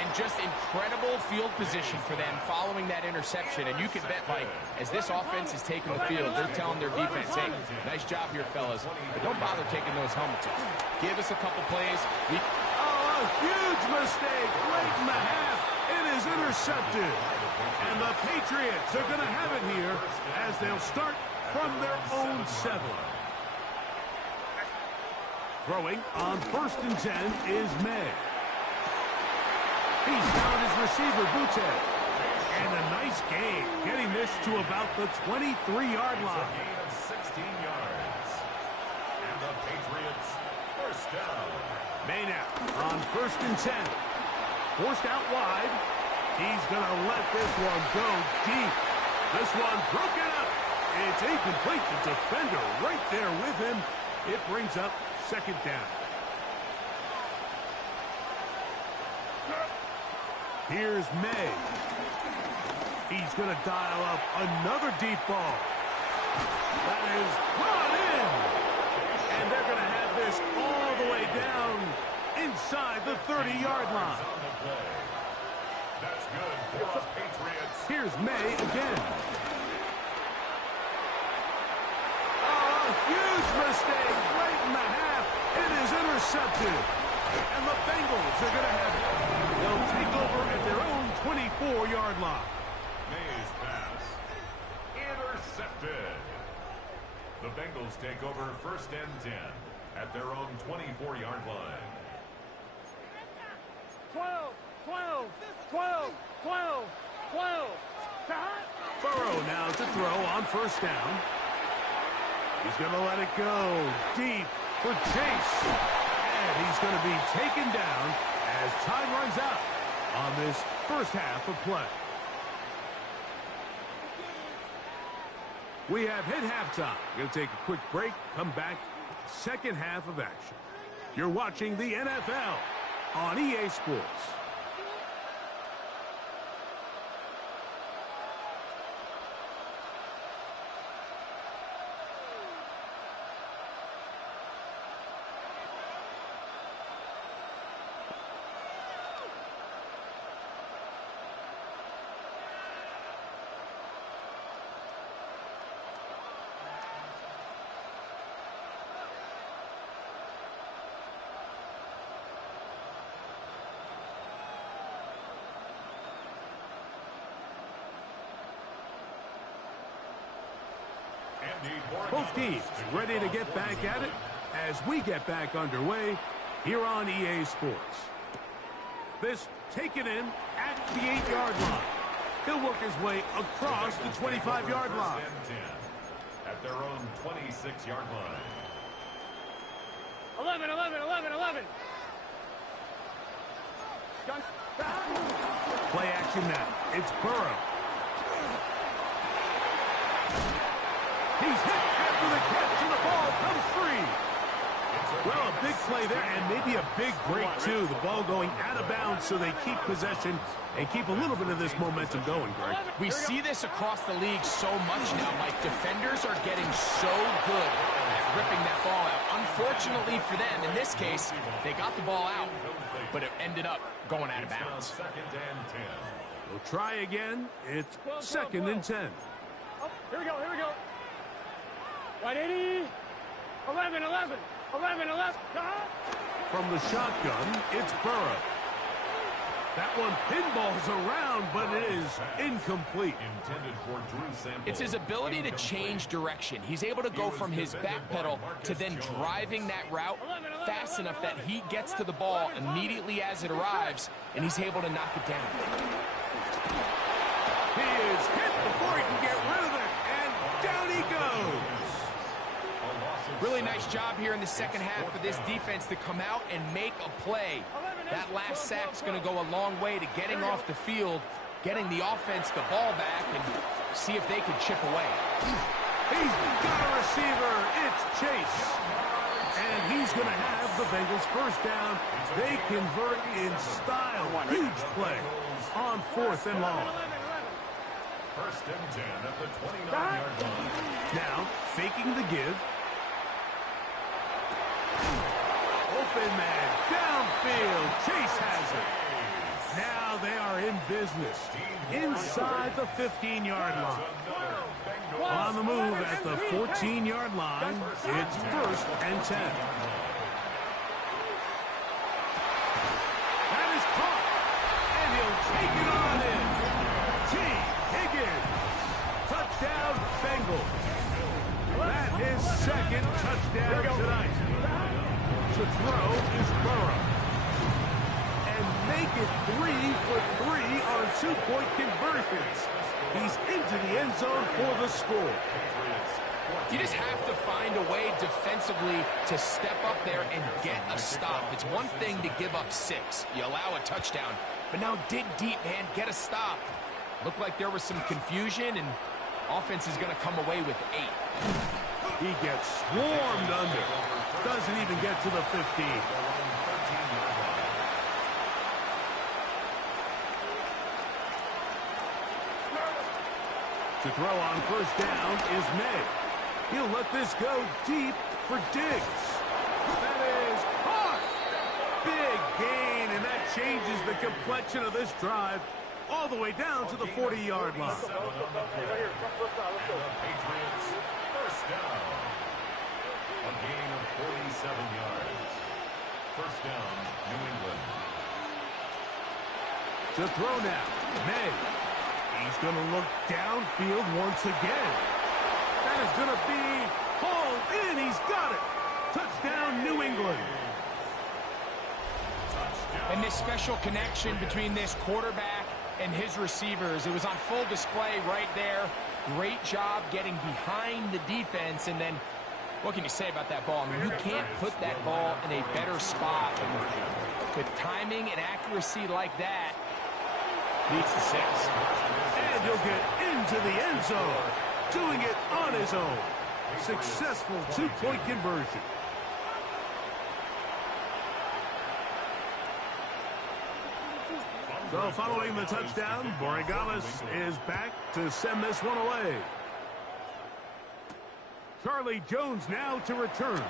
And just incredible field position for them following that interception. And you can bet, Mike, as this offense is taking the field, they're telling their defense, hey, nice job here, fellas, but don't bother taking those helmets off. Give us a couple plays. Oh, a huge mistake late in the half. It is intercepted. And the Patriots are going to have it here as they'll start from their own 7. Throwing on first and 10 is May. He's found his receiver, Butte. And a nice gain, getting this to about the 23-yard line. Gain of 16 yards. first and 10. Forced out wide. He's going to let this one go deep. This one broken up. It's incomplete. The defender right there with him. It brings up second down. Here's May. He's going to dial up another deep ball. That is brought in. And they're going to have this all the way down inside the 30-yard line. That's good for the Patriots. Here's May again. Oh, a huge mistake right in the half. It is intercepted. And the Bengals are going to have it. They'll take over at their own 24-yard line. May's pass. Intercepted. The Bengals take over first and 10 at their own 24-yard line. 12, 12, 12, 12, 12. Burrow now to throw on first down. He's going to let it go deep for Chase. And he's going to be taken down as time runs out on this first half of play. We have hit halftime. Going to take a quick break, come back, second half of action. You're watching the NFL on EA Sports. Both teams ready to get back at it as we get back underway here on EA Sports. This taken in at the 8-yard line. He'll work his way across the 25-yard line. At their own 26-yard line. 11, 11, 11, 11. Play action now. It's Burrow. He's hit after the catch, and the ball comes free. Well, a big play there, and maybe a big break, too. The ball going out of bounds, so they keep possession and keep a little bit of this momentum going, Greg. We see this across the league so much now, Mike. Defenders are getting so good at ripping that ball out. Unfortunately for them, in this case, they got the ball out, but it ended up going out of bounds. We'll try again. It's second and 10. Oh, here we go, here we go. 180, 11, 11, 11, 11. From the shotgun, it's Burrow. That one pinballs around, but it is incomplete. It's his ability to change direction. He's able to go from his back pedal to then driving that route fast enough that he gets to the ball immediately as it arrives, and he's able to knock it down. He is hit before he can get rid of it, and down he goes. Really nice job here in the second half for this defense to come out and make a play. That last sack's going to go a long way to getting off the field, getting the offense the ball back, and see if they can chip away. He's got a receiver. It's Chase. And he's going to have the Bengals first down. They convert in style. Huge play on fourth and long. First and 10 at the 29-yard line. Now, faking the give. Open man, downfield, Chase has it. Now they are in business, inside the 15-yard line. On the move at the 14-yard line, it's first and 10. That is caught, and he'll take it on in. T. Higgins, touchdown Bengals. That is second touchdown tonight. To throw is Burrow. And make it 3 for 3 on 2-point conversions. He's into the end zone for the score. You just have to find a way defensively to step up there and get a stop. It's one thing to give up 6. You allow a touchdown. But now dig deep, man. Get a stop. Looked like there was some confusion, and offense is going to come away with 8. He gets swarmed under. Doesn't even get to the 15. To throw on first down is May. He'll let this go deep for Diggs. That is caught. Big gain, and that changes the complexion of this drive all the way down to the 40-yard line. Patriots first down. A gain of 47 yards. First down, New England. To throw now, May. He's going to look downfield once again. That is going to be hauled in. He's got it. Touchdown, New England. And this special connection between this quarterback and his receivers, it was on full display right there. Great job getting behind the defense. And then, what can you say about that ball? I mean, you can't put that ball in a better spot. And with timing and accuracy like that, needs the 6. And he'll get into the end zone, doing it on his own. Successful 2-point conversion. So following the touchdown, Borregales is back to send this one away. Charlie Jones now to return.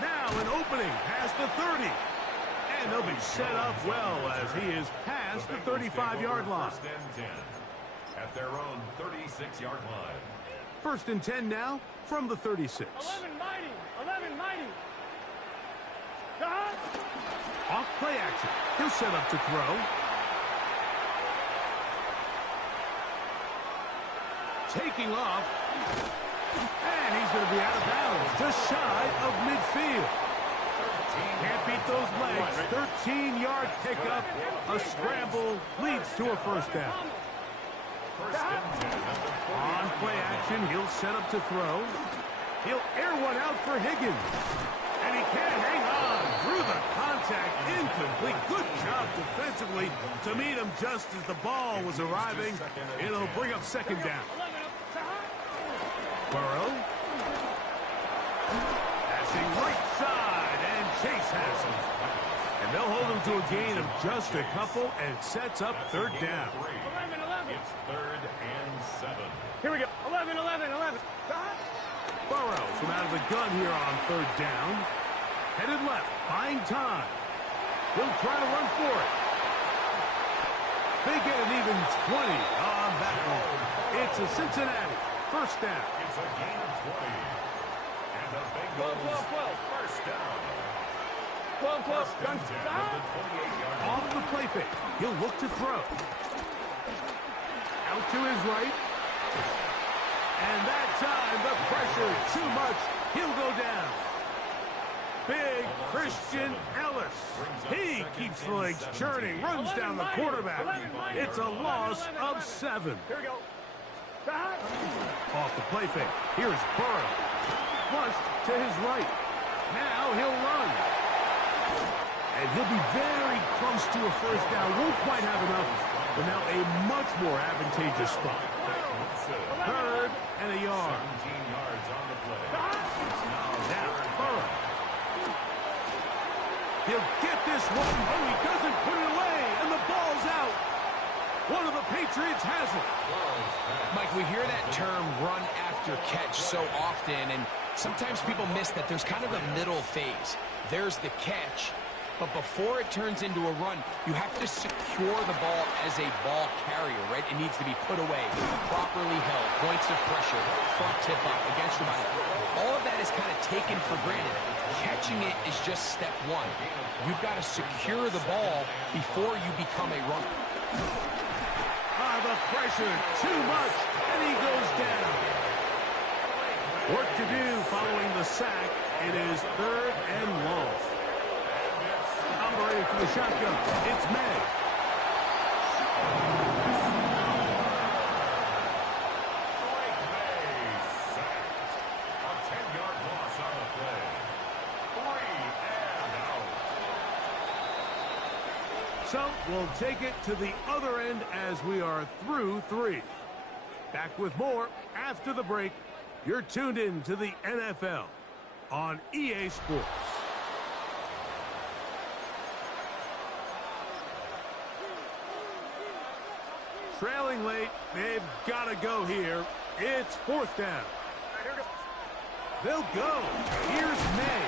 Now an opening past the 30. And they'll be set up well as he is past the 35-yard line. First and 10 at their own 36-yard line. First and 10 now from the 36. 11 mighty. 11 mighty. Off play action. He'll set up to throw. Taking off. And he's going to be out of bounds, just shy of midfield. Can't beat those legs. 13-yard pickup. A scramble leads to a first down. On play action, he'll set up to throw. He'll air one out for Higgins. And he can't hang on through the contact. Incomplete. Good job defensively to meet him just as the ball was arriving. It'll bring up second down. Burrow. Passing right side, and Chase has him. And they'll hold him to a gain of just a couple, and sets up third down. 11, 11. It's 3rd and 7. Here we go. 11, 11, 11. Burrow from out of the gun here on third down. Headed left, buying time. He'll try to run for it. They get an even 20 on that one. It's a Cincinnati first down. It's a gain of 20. And the Bengals 12. first down. 12. First and 10 at the 28-yard line. Off the play fake. He'll look to throw. Out to his right. And that time, the pressure too much. He'll go down. Big Christian Ellis. He keeps the legs churning, runs down the quarterback. It's a loss of 7. Here we go. Off the play fake. Here's Burrow. Flush to his right. Now he'll run. And he'll be very close to a first down. Won't quite have enough, but now a much more advantageous spot. 3rd and a yard. 17 yards on the play. Now Burrow. He'll get this one. Oh, he doesn't put it away, and the ball's out. One of the Patriots has it. Mike, we hear that term run after catch so often, and sometimes people miss that there's kind of a middle phase. There's the catch, but before it turns into a run, you have to secure the ball as a ball carrier, right? It needs to be put away, properly held, points of pressure, front tip up, against your body. All of that is kind of taken for granted. Catching it is just step one. You've got to secure the ball before you become a runner. The pressure too much, and he goes down. Work to do following the sack. It is 3rd and long. Operating for the shotgun. It's May. So we'll take it to the other end as we are through 3. Back with more after the break. You're tuned in to the NFL on EA Sports. Trailing late, they've got to go here. It's 4th down. They'll go. Here's May.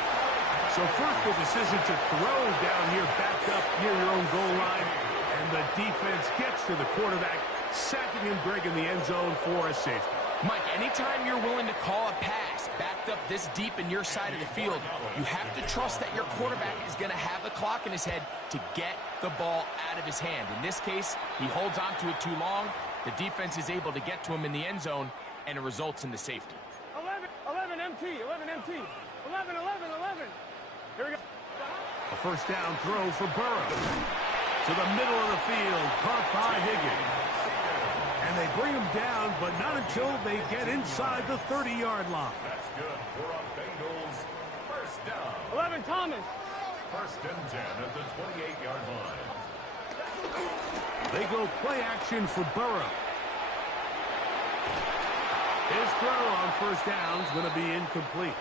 So first the decision to throw down here, backed up near your own goal line. And the defense gets to the quarterback, sacking him, Greg, in the end zone for a safety. Mike, anytime you're willing to call a pass backed up this deep in your side of the field, you have to trust that your quarterback is going to have the clock in his head to get the ball out of his hand. In this case, he holds on to it too long. The defense is able to get to him in the end zone, and it results in the safety. 11 MT, 11 MT, 11, 11, 11. Here we go. A first down throw for Burrow. To the middle of the field, caught by Higgins. And they bring him down, but not until they get inside the 30-yard line. That's good for a Bengals first down. 11 Thomas. First and 10 at the 28-yard line. They go play action for Burrow. His throw on first down is going to be incomplete.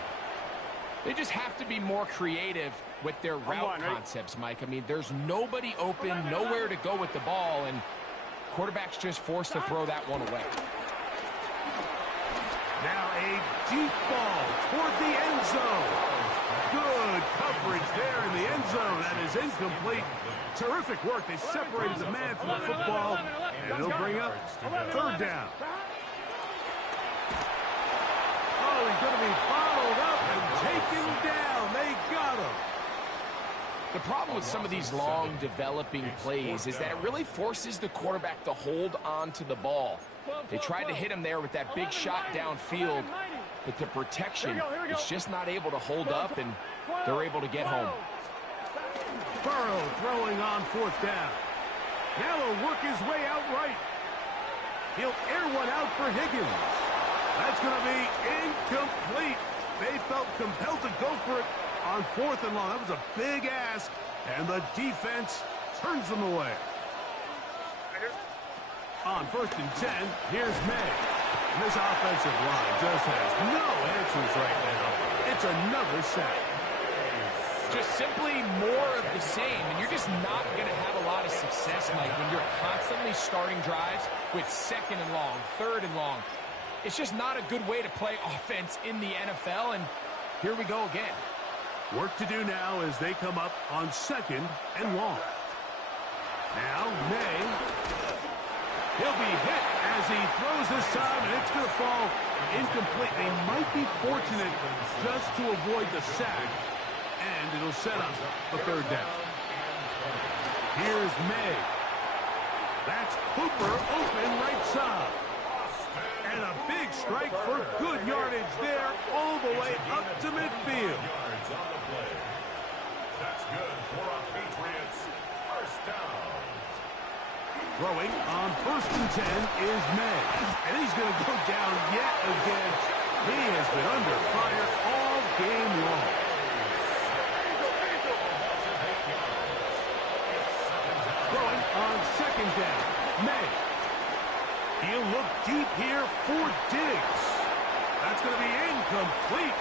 They just have to be more creative with their route concepts, Mike. I mean, there's nobody open, nowhere to go with the ball, and quarterback's just forced to throw that one away. Now a deep ball toward the end zone. Good coverage there in the end zone. That is incomplete. Terrific work. They separated the man from the football, and they'll bring up 3rd down. Oh, he's going to be followed up and taken down. They got him. The problem with some of these long developing plays is that it really forces the quarterback to hold on to the ball. They tried to hit him there with that big shot downfield, but the protection is just not able to hold up, and they're able to get home. Burrow throwing on 4th down. Now he'll work his way out right. He'll air one out for Higgins. That's going to be incomplete. They felt compelled to go for it on 4th and long. That was a big ask, and the defense turns them away. On 1st and 10, here's May. And this offensive line just has no answers right now. It's another sack. Just simply more of the same, and you're just not going to have a lot of success, Mike, when you're constantly starting drives with 2nd and long, 3rd and long. It's just not a good way to play offense in the NFL, and here we go again. Work to do now as they come up on 2nd and long. Now, May. He'll be hit as he throws this time, and it's going to fall incomplete. They might be fortunate just to avoid the sack, and it'll set up the 3rd down. Here's May. That's Hooper open right side. And a big strike for good yardage there all the way up to midfield. Yards on the play. That's good for a Patriots first down. Throwing on 1st and 10 is May. And he's going to go down yet again. He has been under fire all game long. Throwing on 2nd down, May. He'll look deep here for Diggs. That's going to be incomplete.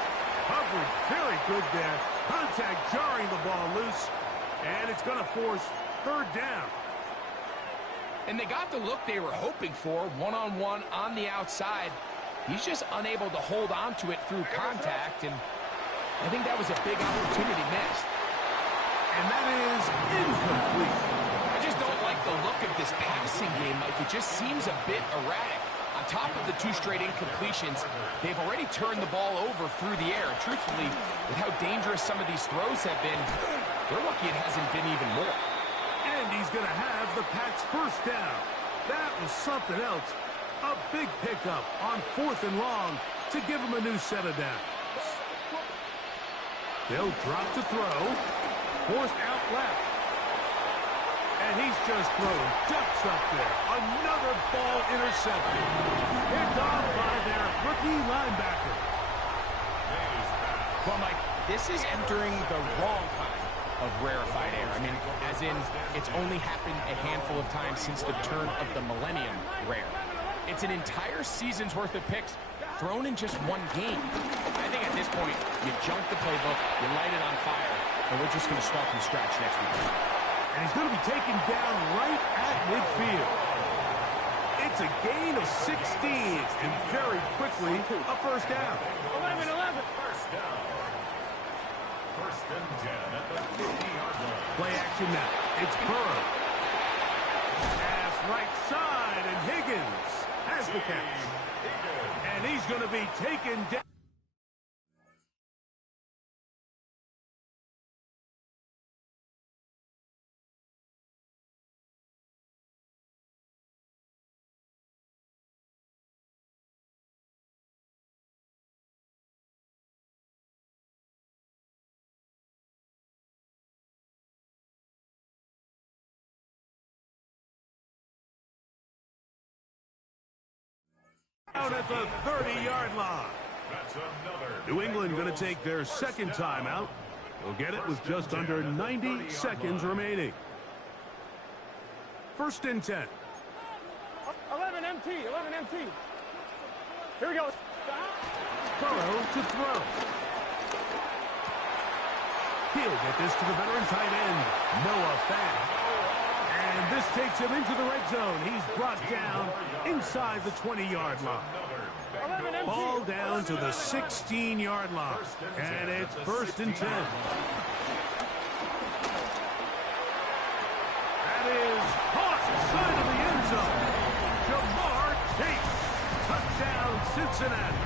Coverage very good there. Contact jarring the ball loose. And it's going to force 3rd down. And they got the look they were hoping for, one-on-one on the outside. He's just unable to hold on to it through contact, and I think that was a big opportunity missed. And that is incomplete. I just don't like the look of this passing game, Mike. It just seems a bit erratic. On top of the 2 straight incompletions, they've already turned the ball over through the air. And truthfully, with how dangerous some of these throws have been, they're lucky it hasn't been even more. And he's going to have the Pats first down. That was something else. A big pickup on 4th and long to give him a new set of downs. They'll drop to throw. Forced out left. And he's just thrown ducks up there. Another ball intercepted. Picked off by their rookie linebacker. Well, Mike, this is entering the wrong time. of rarefied air. I mean, as in, it's only happened a handful of times since the turn of the millennium rare. It's an entire season's worth of picks thrown in just one game. I think at this point, you junk the playbook, you light it on fire, and we're just going to start from scratch next week. And he's going to be taken down right at midfield. It's a gain of 16, and very quickly, a first down. 11. First down. First and 10 at the 50-yard line. Play action now. It's Burrow. Pass right side, and Higgins has the catch. And he's going to be taken down. Out at the 30-yard line. That's another. New England going to take their second timeout. They'll get it with just under 90 seconds remaining. First and 10. 11 MT. Here we go. Burrow to throw. He'll get this to the veteran tight end, Noah Fant. And this takes him into the red zone. He's brought down inside the 20-yard line. Ball down to the 16-yard line. And it's first and 10. That is caught side of the end zone. Jamar Chase. Touchdown, Cincinnati.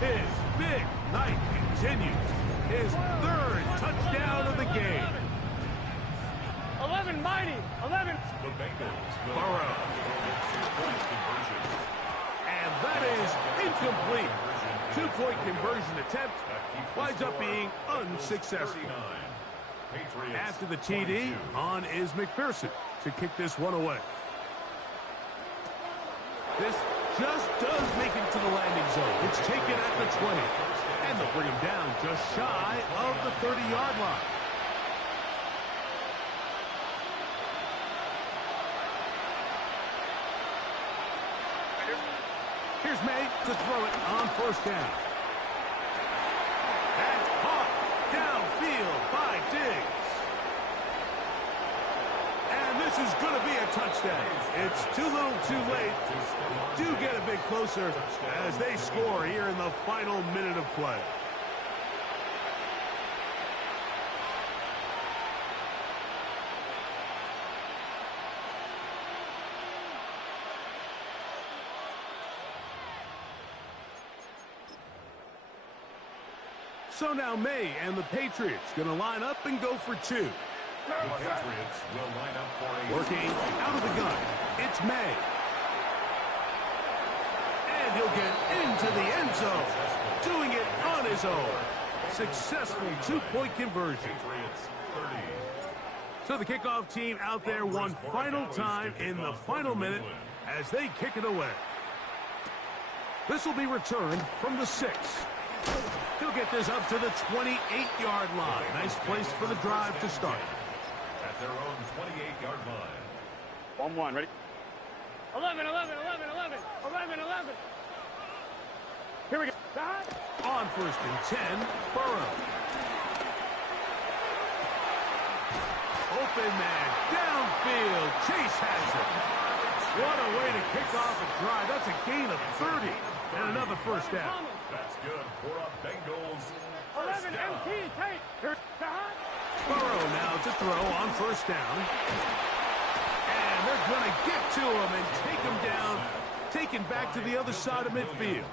His big night continues. His third touchdown of the game. 11 mighty. 11. The Bengals will Burrow. And that is incomplete. Two-point conversion attempt winds up being unsuccessful. After the TD, on is McPherson to kick this one away. This just does make it to the landing zone. It's taken at the 20. And they'll bring him down just shy of the 30-yard line. Here's May to throw it on first down. That's caught downfield by Diggs. And this is going to be a touchdown. It's too little too late. Do get a bit closer as they score here in the final minute of play. So now May and the Patriots going to line up and go for two. The Patriots will line up for a Working out of the gun. It's May. And he'll get into the end zone. Doing it on his own. Successful two-point conversion. Patriots 30. So the kickoff team out there one final time in the final minute as they kick it away. This will be returned from the 6. He'll get this up to the 28-yard line. Nice place for the drive to start. At their own 28-yard line. 1-1, ready? 11. Here we go. On first and 10, Burrow. Open man, downfield. Chase has it. What a way to kick off a drive. That's a gain of 30 and another first down. That's good for a Bengals 11 MT, take. Here. Burrow now to throw on first down. And they're going to get to him and take him down. Taken back to the other side of midfield.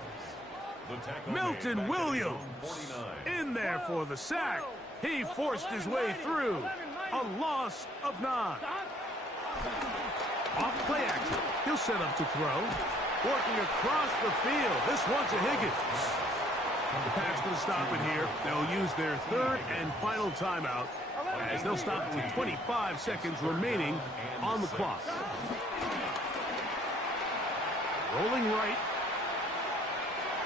Milton Williams in there for the sack. He forced his way through. A loss of 9. Off play action. He'll set up to throw. Working across the field. This one's a Higgins. The Pats going to stop it here. They'll use their third and final timeout as they'll stop with 25 seconds remaining on the clock. Rolling right.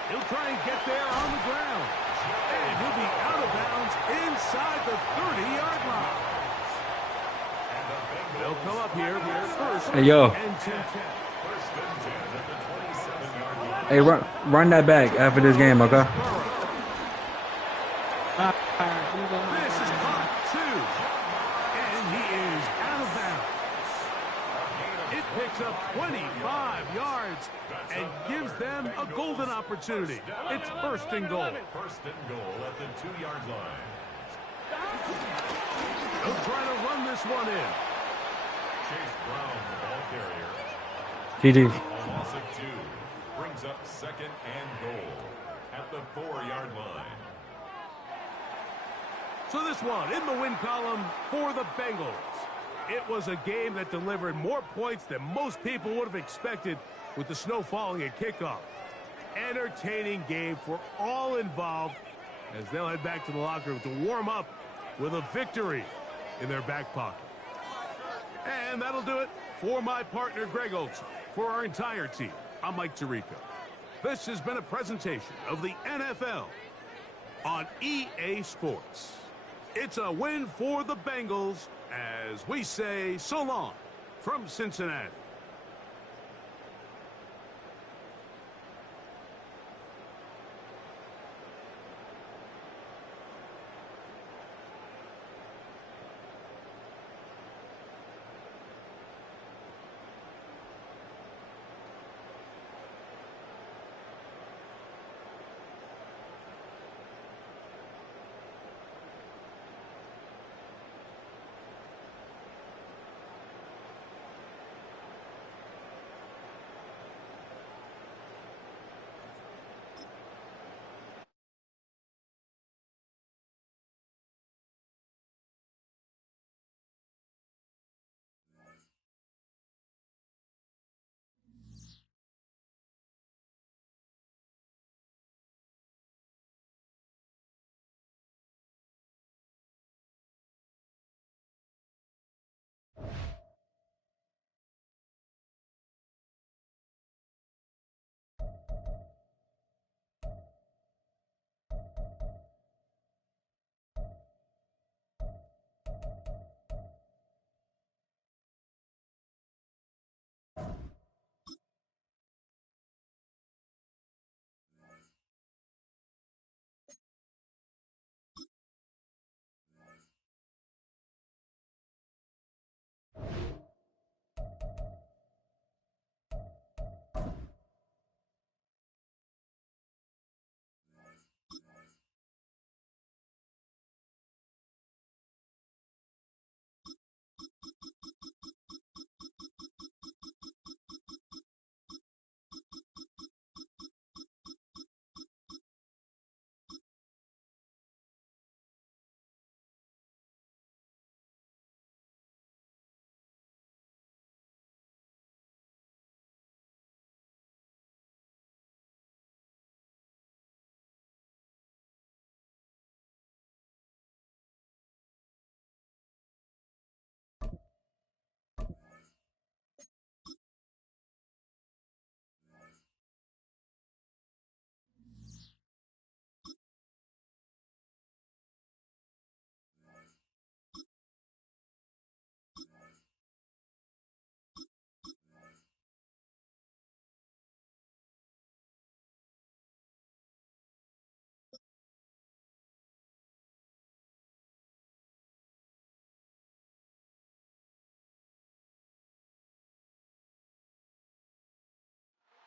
He'll try and get there on the ground. And he'll be out of bounds inside the 30-yard line. Hey, yo. Hey, run that back after this game, okay? This is caught 2. And he is out of bounds. It picks up 25 yards and gives them a golden opportunity. It's first and goal. First and goal at the 2-yard line. They'll try to run this one in. Chase Brown, the ball carrier. GG. A loss of 2 brings up second and goal at the 4-yard line. So this one in the win column for the Bengals. It was a game that delivered more points than most people would have expected with the snow falling at kickoff. Entertaining game for all involved as they'll head back to the locker room to warm up with a victory in their back pocket. And that'll do it for my partner, Greg Olson. For our entire team, I'm Mike Tirico. This has been a presentation of the NFL on EA Sports. It's a win for the Bengals as we say so long from Cincinnati.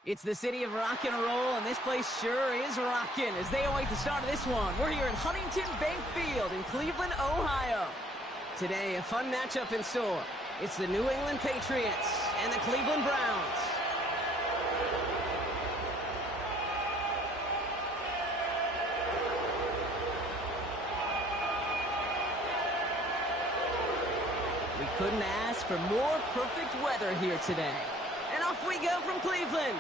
It's the city of rock and roll, and this place sure is rocking as they await the start of this one. We're here at Huntington Bank Field in Cleveland, Ohio. Today, a fun matchup in store. It's the New England Patriots and the Cleveland Browns. We couldn't ask for more perfect weather here today. And off we go from Cleveland.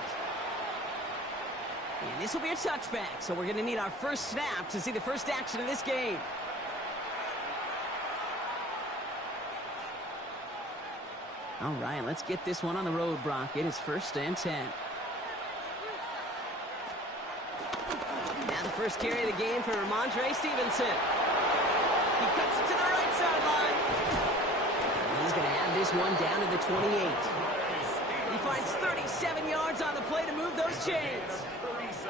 And this will be a touchback, so we're going to need our first snap to see the first action of this game. All right, let's get this one on the road, Brock. It is 1st and 10. Now the first carry of the game for Ramondre Stevenson. He cuts it to the right sideline. He's going to have this one down to the 28. He finds 37 yards on the play to move those chains.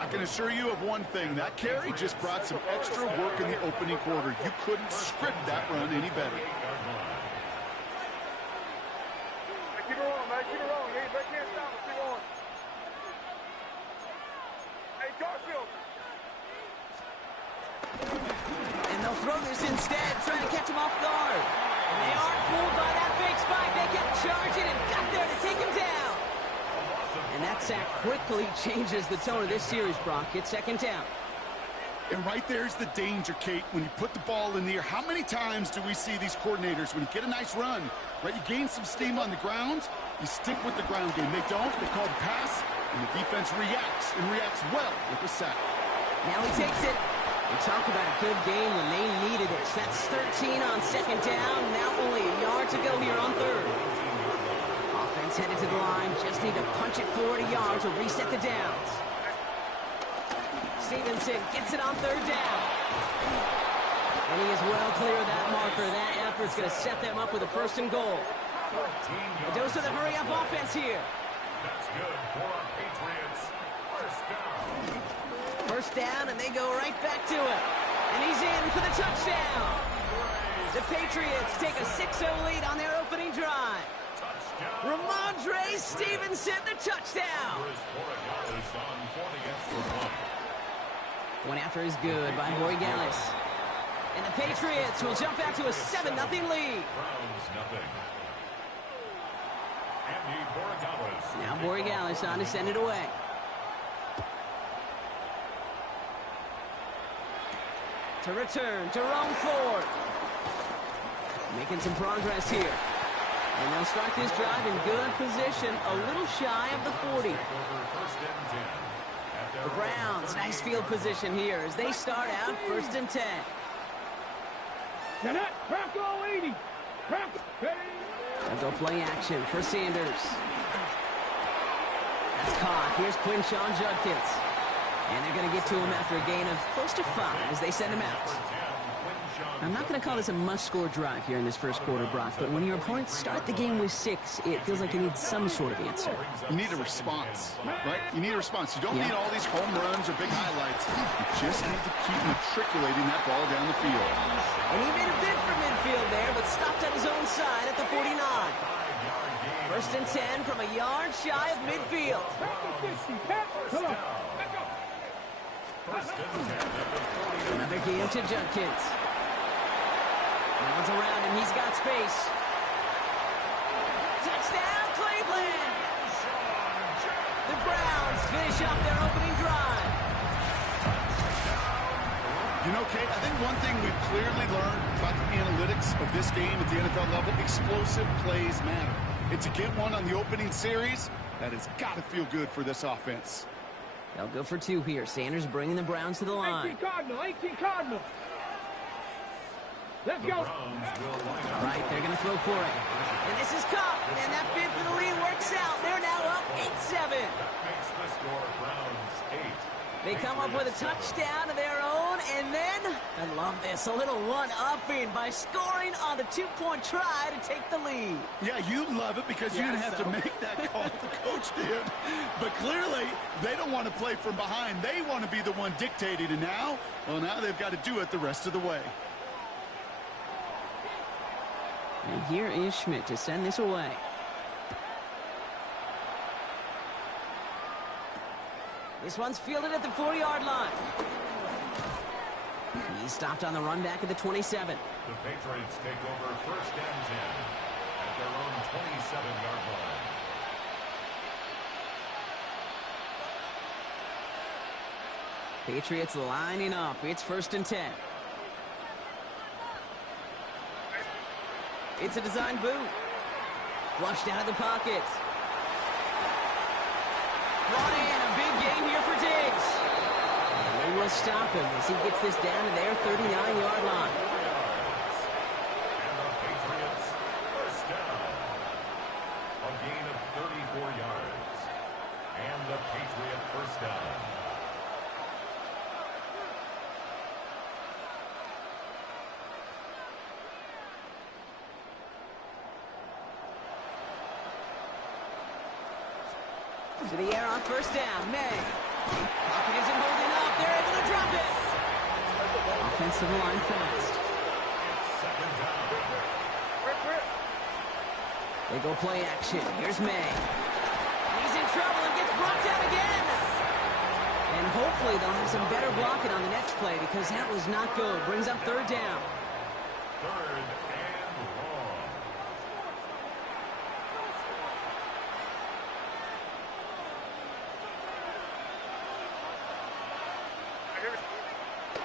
I can assure you of one thing. That carry just brought some extra work in the opening quarter. You couldn't script that run any better. Keep it rolling, man. Keep it rolling. They can't stop us. Keep on. Hey, Garfield. And they'll throw this instead, trying to catch him off guard. And they aren't fooled by that fake spike. They kept charging and got there to take him down. And that sack quickly changes the tone of this series, Brock. It's second down. And right there's the danger, Kate. When you put the ball in the air, how many times do we see these coordinators, when you get a nice run, right, you gain some steam on the ground, you stick with the ground game. They don't, they call the pass, and the defense reacts, and reacts well with the sack. Now he takes it. And talk about a good game when they needed it. That's 13 on second down. Now only a yard to go here on third. Offense headed to the line. Just need to punch it 40 yards to reset the downs. Stevenson gets it on third down. And he is well clear of that marker. That effort's going to set them up with a first and goal. A dose of the hurry-up offense here. That's good for our Patriots. First down. First down, and they go right back to it. And he's in for the touchdown. The Patriots take a 6-0 lead on their opening drive. Ramondre Stevenson, the touchdown. One after is good by Borregales. And the Patriots will jump out to a 7-0 lead. Now Borregales on to send it away. To return to Rome Ford. Making some progress here. And they'll start this drive in good position, a little shy of the 40. The Browns, nice field position here as they start out first and 10. Bronco 80. They'll go play action for Sanders. That's caught. Here's Quinshawn Judkins. And they're going to get to him after a gain of close to 5 as they send him out. I'm not going to call this a must-score drive here in this first quarter, Brock, but when your opponents start the game with 6, it feels like you need some sort of answer. You need a response, right? You need a response. You don't need all these home runs or big highlights. You just need to keep matriculating that ball down the field. And he made a bid for midfield there, but stopped on his own side at the 49. First and 10 from a yard shy of midfield. Another game to Judkins. No one's around him. He's got space. Touchdown, Cleveland! The Browns finish up their opening drive. You know, Kate, I think one thing we've clearly learned about the analytics of this game at the NFL level, explosive plays matter. And to get one on the opening series, that has got to feel good for this offense. They'll go for 2 here. Sanders bringing the Browns to the line. 18 Cardinals. Let's go. All right, they're going to throw for it. And this is caught. And that bid for the lead works out. They're now up 8-7. Makes the score Browns 8. They come up with a touchdown of their own, and then, I love this, a little one-upping by scoring on the 2-point try to take the lead. Yeah, you love it because you didn't have to make that call. The coach did. But clearly, they don't want to play from behind. They want to be the one dictating, and now, well, now they've got to do it the rest of the way. And here is Schmidt to send this away. This one's fielded at the 4-yard line. He's stopped on the run back at the 27. The Patriots take over first and 10 at their own 27-yard line. Patriots lining up. It's first and 10. It's a design boot. Flushed out of the pocket. Brought in a big gain here for Diggs. And they will stop him as he gets this down to their 39-yard line. And the Patriots first down. A gain of 34 yards. And the Patriot first down. To the air on first down. May. Pocket isn't holding up. They're able to drop it. Offensive line fast. They go play action. Here's May. He's in trouble and gets blocked out again. And hopefully they'll have some better blocking on the next play because that was not good. Brings up third down. Third and long.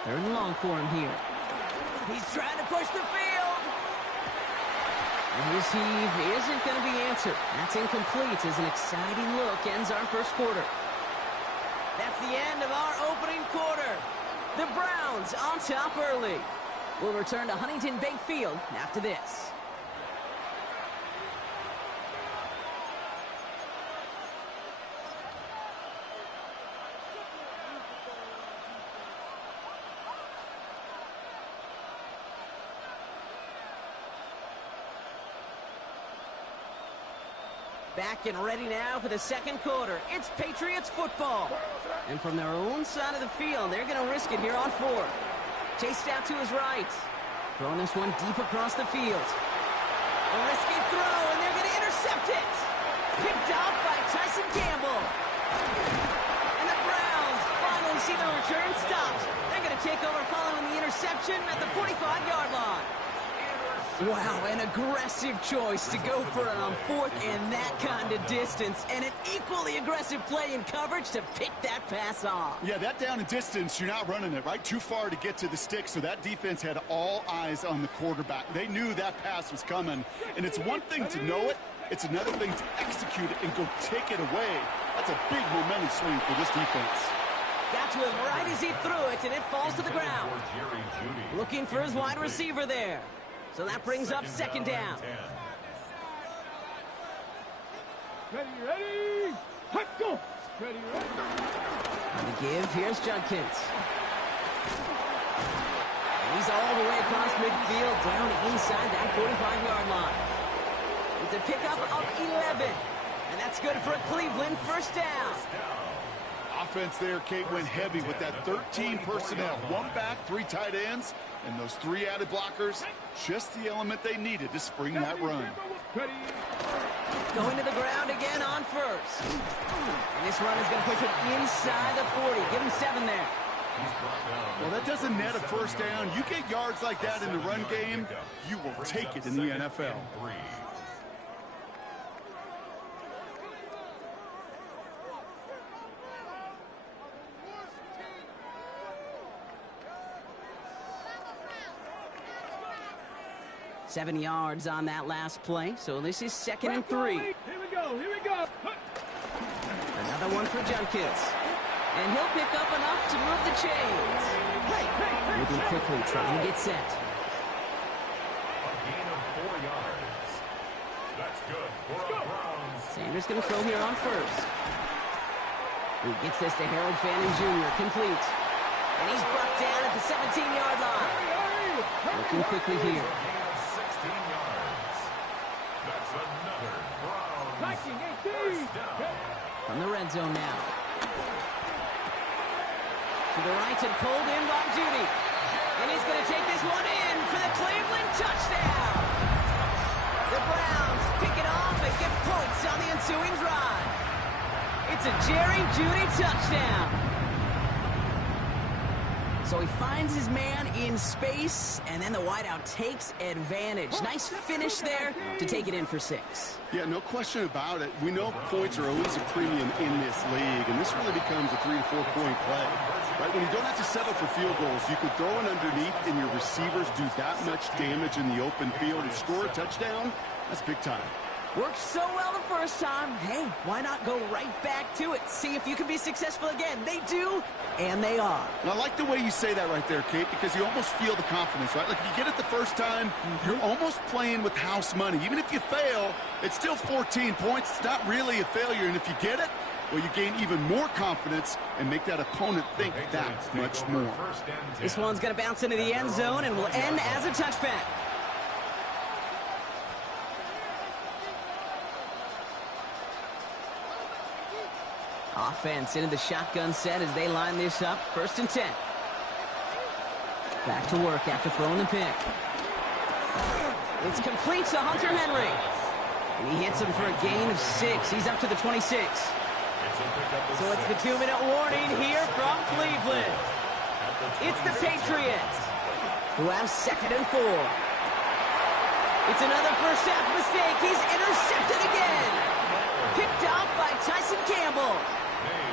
Third and long for him here. He's trying to push the field. And his heave isn't going to be answered. That's incomplete as an exciting look ends our first quarter. That's the end of our opening quarter. The Browns on top early. We'll return to Huntington Bank Field after this. Back and ready now for the second quarter. It's Patriots football. And from their own side of the field, they're going to risk it here on fourth. Chased out to his right. Throwing this one deep across the field. A risky throw, and they're going to intercept it. Picked off by Tyson Campbell. And the Browns finally see the return stopped. They're going to take over following the interception at the 45-yard line. Wow, an aggressive choice to go for it on fourth and that kind of distance. And an equally aggressive play in coverage to pick that pass off. Yeah, that down and distance, you're not running it, right? Too far to get to the stick, so that defense had all eyes on the quarterback. They knew that pass was coming. And it's one thing to know it, it's another thing to execute it and go take it away. That's a big momentum swing for this defense. Got to him right as he threw it, and it falls to the ground. Looking for his wide receiver there. So that brings up second down. Ready. Go. Ready. On the give, here's Judkins. And he's all the way across midfield, down inside that 45-yard line. It's a pickup of 11. And that's good for a Cleveland first down. Offense there, Kate, went heavy with that 13 personnel. One back, 3 tight ends, and those 3 added blockers. Just the element they needed to spring that run. Going to the ground again on first. And this run is going to push it inside the 40. Give him 7 there. Well, that doesn't net a first down. You get yards like that in the run game, you will take it in the NFL. 7 yards on that last play, so this is 2nd and 3. Here we go. Another one for Judkins. And he'll pick up enough to move the chains. Moving quickly, trying to get set. A gain of 4 yards. That's good for a Browns. Sanders going to throw here on first. Who gets this to Harold Fanning Jr. complete. And he's brought down at the 17-yard line. Looking quickly here. That's another Browns first down. From the red zone now. To the right and pulled in by Judy. And he's going to take this one in for the Cleveland touchdown. The Browns pick it off and get points on the ensuing drive. It's a Jerry Judy touchdown. So he finds his man in space, and then the wideout takes advantage. Nice finish there to take it in for 6. Yeah, no question about it. We know points are always a premium in this league, and this really becomes a 3 to 4 point play. Right? When you don't have to settle for field goals, you can throw it underneath, and your receivers do that much damage in the open field and score a touchdown. That's big time. Worked so well the first time. Hey, why not go right back to it? See if you can be successful again. They do, and they are. And I like the way you say that right there, Kate, because you almost feel the confidence, right? Like, if you get it the first time, you're almost playing with house money. Even if you fail, it's still 14 points. It's not really a failure. And if you get it, well, you gain even more confidence and make that opponent think that much more. This one's going to bounce into the end zone and will end as a touchback. offense into the shotgun set as they line this up. 1st and 10. Back to work after throwing the pick. It's complete to Hunter Henry. And he hits him for a gain of 6. He's up to the 26. So it's the 2-minute warning here from Cleveland. It's the Patriots who have 2nd and 4. It's another first half mistake. He's intercepted again. Picked off by Tyson Campbell.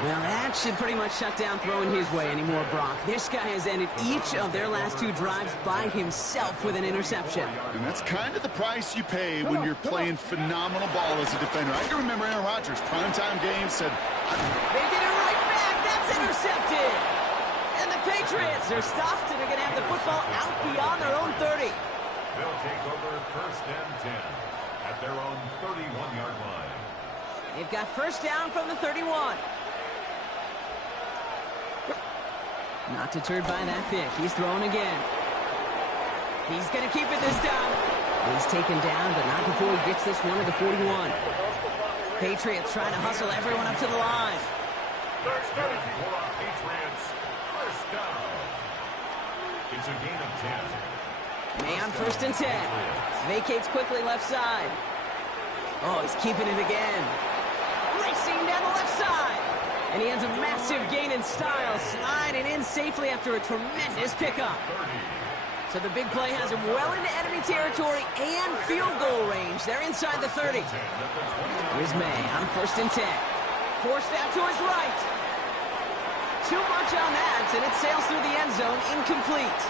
Well, that should pretty much shut down throwing his way anymore, Brock. This guy has ended each of their last 2 drives by himself with an interception. And that's kind of the price you pay when you're playing phenomenal ball as a defender. I can remember Aaron Rodgers' primetime game said, they get it right back. That's intercepted. And the Patriots are stopped and are going to have the football out beyond their own 30. They'll take over 1st and 10 at their own 31-yard line. They've got 1st down from the 31. Not deterred by that pick. He's throwing again. He's going to keep it this time. He's taken down, but not before he gets this one to the 41. Patriots trying to hustle everyone up to the line. Patriots, 1st down. It's a gain of 10. May on 1st and 10. Vacates quickly left side. Oh, he's keeping it again. Racing down the left side. And he has a massive gain in style, sliding in safely after a tremendous pickup. So the big play has him well into enemy territory and field goal range. They're inside the 30. Here's May on 1st and 10. Forced out to his right. Too much on that, and it sails through the end zone, incomplete.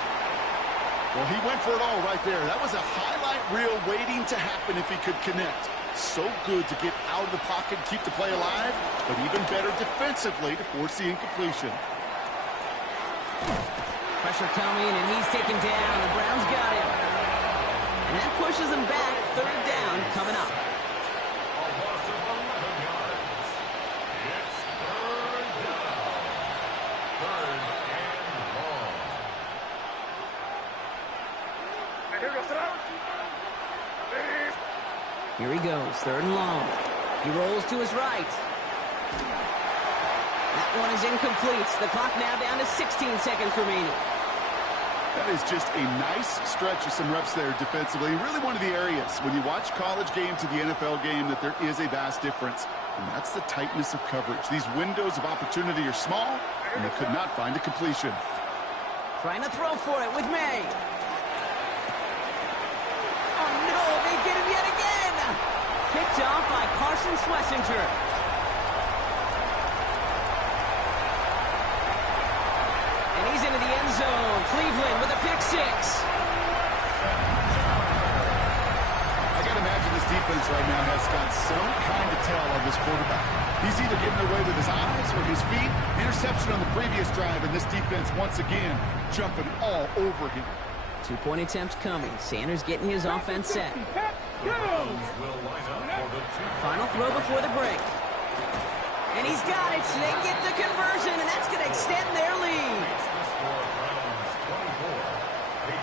well, he went for it all right there. That was a highlight reel waiting to happen if he could connect. So good to get out of the pocket, keep the play alive, but even better defensively to force the incompletion. Pressure coming, and he's taken down. The Browns got him. And that pushes them back. 3rd down coming up. A loss of 11 yards. It's 3rd down. 3rd and long. Here he goes, 3rd and long. He rolls to his right. That one is incomplete. The clock now down to 16 seconds remaining. That is just a nice stretch of some reps there defensively. Really one of the areas when you watch college game to the NFL game that there is a vast difference. And that's the tightness of coverage. These windows of opportunity are small, and they could not find a completion. Trying to throw for it with May. Oh, no, they get him yet again. Picked off by Carson Schlesinger. And he's into the end zone. Cleveland with a pick 6. I got to imagine this defense right now has got some kind of tell on this quarterback. He's either getting away with his eyes or his feet. Interception on the previous drive, and this defense once again jumping all over him. 2-point attempt coming. Sanders getting his offense set. Final throw before the break. And he's got it. They get the conversion, and that's going to extend their lead.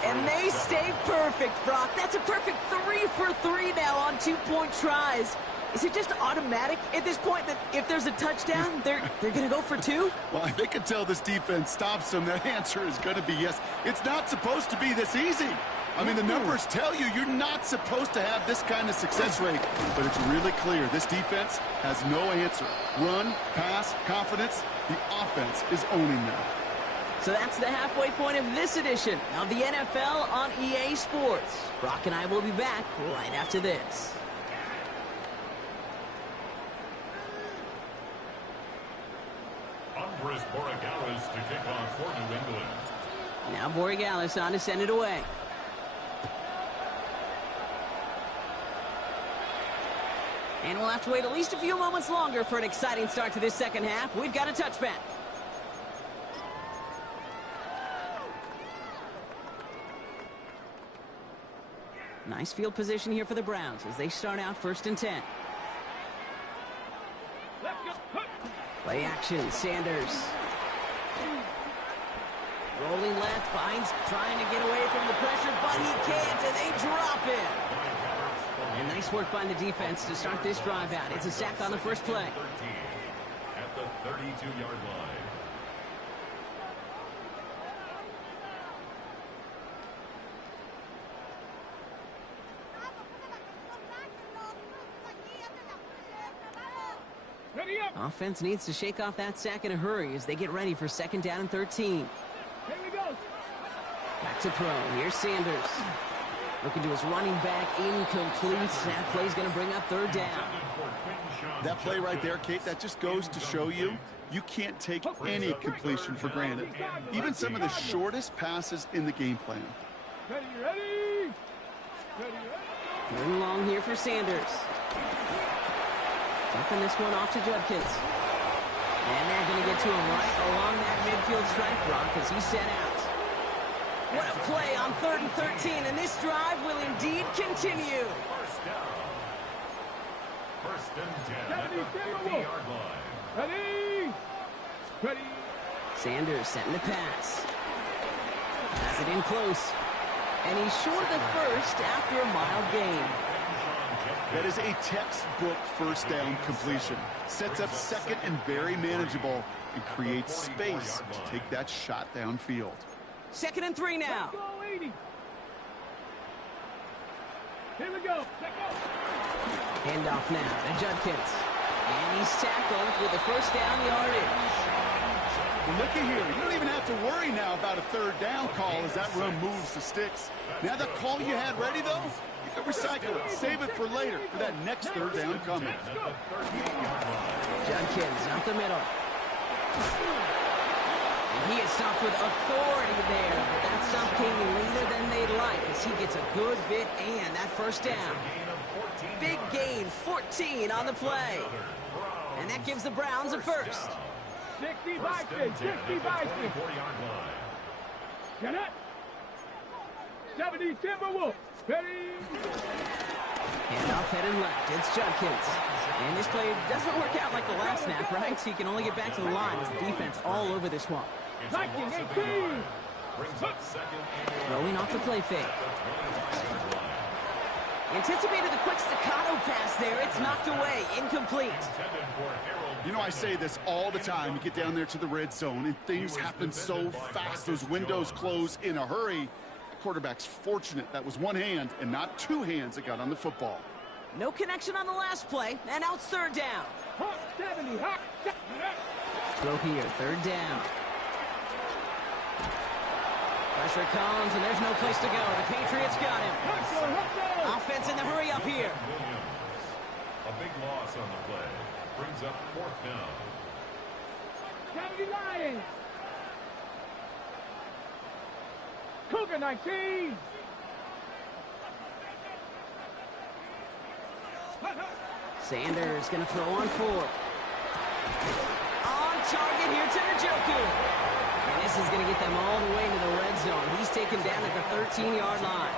And they stay perfect, Brock. That's a perfect 3 for 3 now on 2-point tries. Is it just automatic at this point that if there's a touchdown, they're going to go for 2? Well, if they can tell this defense stops them, that answer is going to be yes. It's not supposed to be this easy. I mean, the numbers tell you you're not supposed to have this kind of success rate. But it's really clear this defense has no answer. Run, pass, confidence. The offense is owning them. So that's the halfway point of this edition of the NFL on EA Sports. Brock and I will be back right after this. Andres Borregales to kick off for New England. Now Borregales on to send it away. And we'll have to wait at least a few moments longer for an exciting start to this second half. We've got a touchback. Nice field position here for the Browns as they start out 1st and 10. Play action, Sanders. Rolling left, finds trying to get away from the pressure, but he can't, and they drop it. And nice work by the defense to start this drive out. It's a sack on the first play. at the 32-yard line. Offense needs to shake off that sack in a hurry as they get ready for 2nd down and 13. Here we go. Back to throw. Here's Sanders. Looking to his running back, incomplete. That play's going to bring up 3rd down. That play right there, Kate, that just goes to show you can't take any completion for granted. Even some of the shortest passes in the game plan. Ready, ready. Ready, ready. 3rd and long here for Sanders. Dumping this one off to Judkins. And they're going to get to him right along that midfield stripe, Brock, as he's set out. What a play on 3rd and 13, and this drive will indeed continue. First down. 1st and 10 at the 50-yard line. Ready. Ready. Sanders setting the pass. Has it in close. And he's short of the first after a mild gain. That is a textbook 1st down completion. Sets up 2nd and very manageable and creates space to take that shot downfield. 2nd and 3 now. Let's go, 80. Here we go. Let's go. Handoff now to Judkins. And he's tackled with the 1st down yardage. Well, look at here. You don't even have to worry now about a 3rd down call as that run moves the sticks. Now that call you had ready, though, you can recycle it. Save it for later for that next 3rd down coming. Judkins up the middle. And he is stopped with authority there, but that stop came later than they'd like as he gets a good bit and that 1st down. Big gain, 14 on the play. And that gives the Browns a 1st. 60 Vikings, 60 Vikings. Get it. 70 Timberwolves. Ready. Handoff headed left. It's Judkins. And this play doesn't work out like the last snap, right? So he can only get back to the line as the defense all over this one. Vikings 18. Throwing off the play fake. Anticipated the quick staccato pass there. It's knocked away. Incomplete. You know, I say this all the time. You get down there to the red zone, and things happen so fast. Those windows close in a hurry. The quarterback's fortunate that was one hand and not 2 hands that got on the football. No connection on the last play, and now it's 3rd down. 70. Throw here, 3rd down. Pressure comes, and there's no place to go. The Patriots got him. Offense in the hurry up here. A big loss on the play. Brings up 4th down. 70 Lions. Cougar 19. Sanders going to throw on 4th. On target here to Njoku. And this is going to get them all the way into the red zone. He's taken down at the 13-yard line.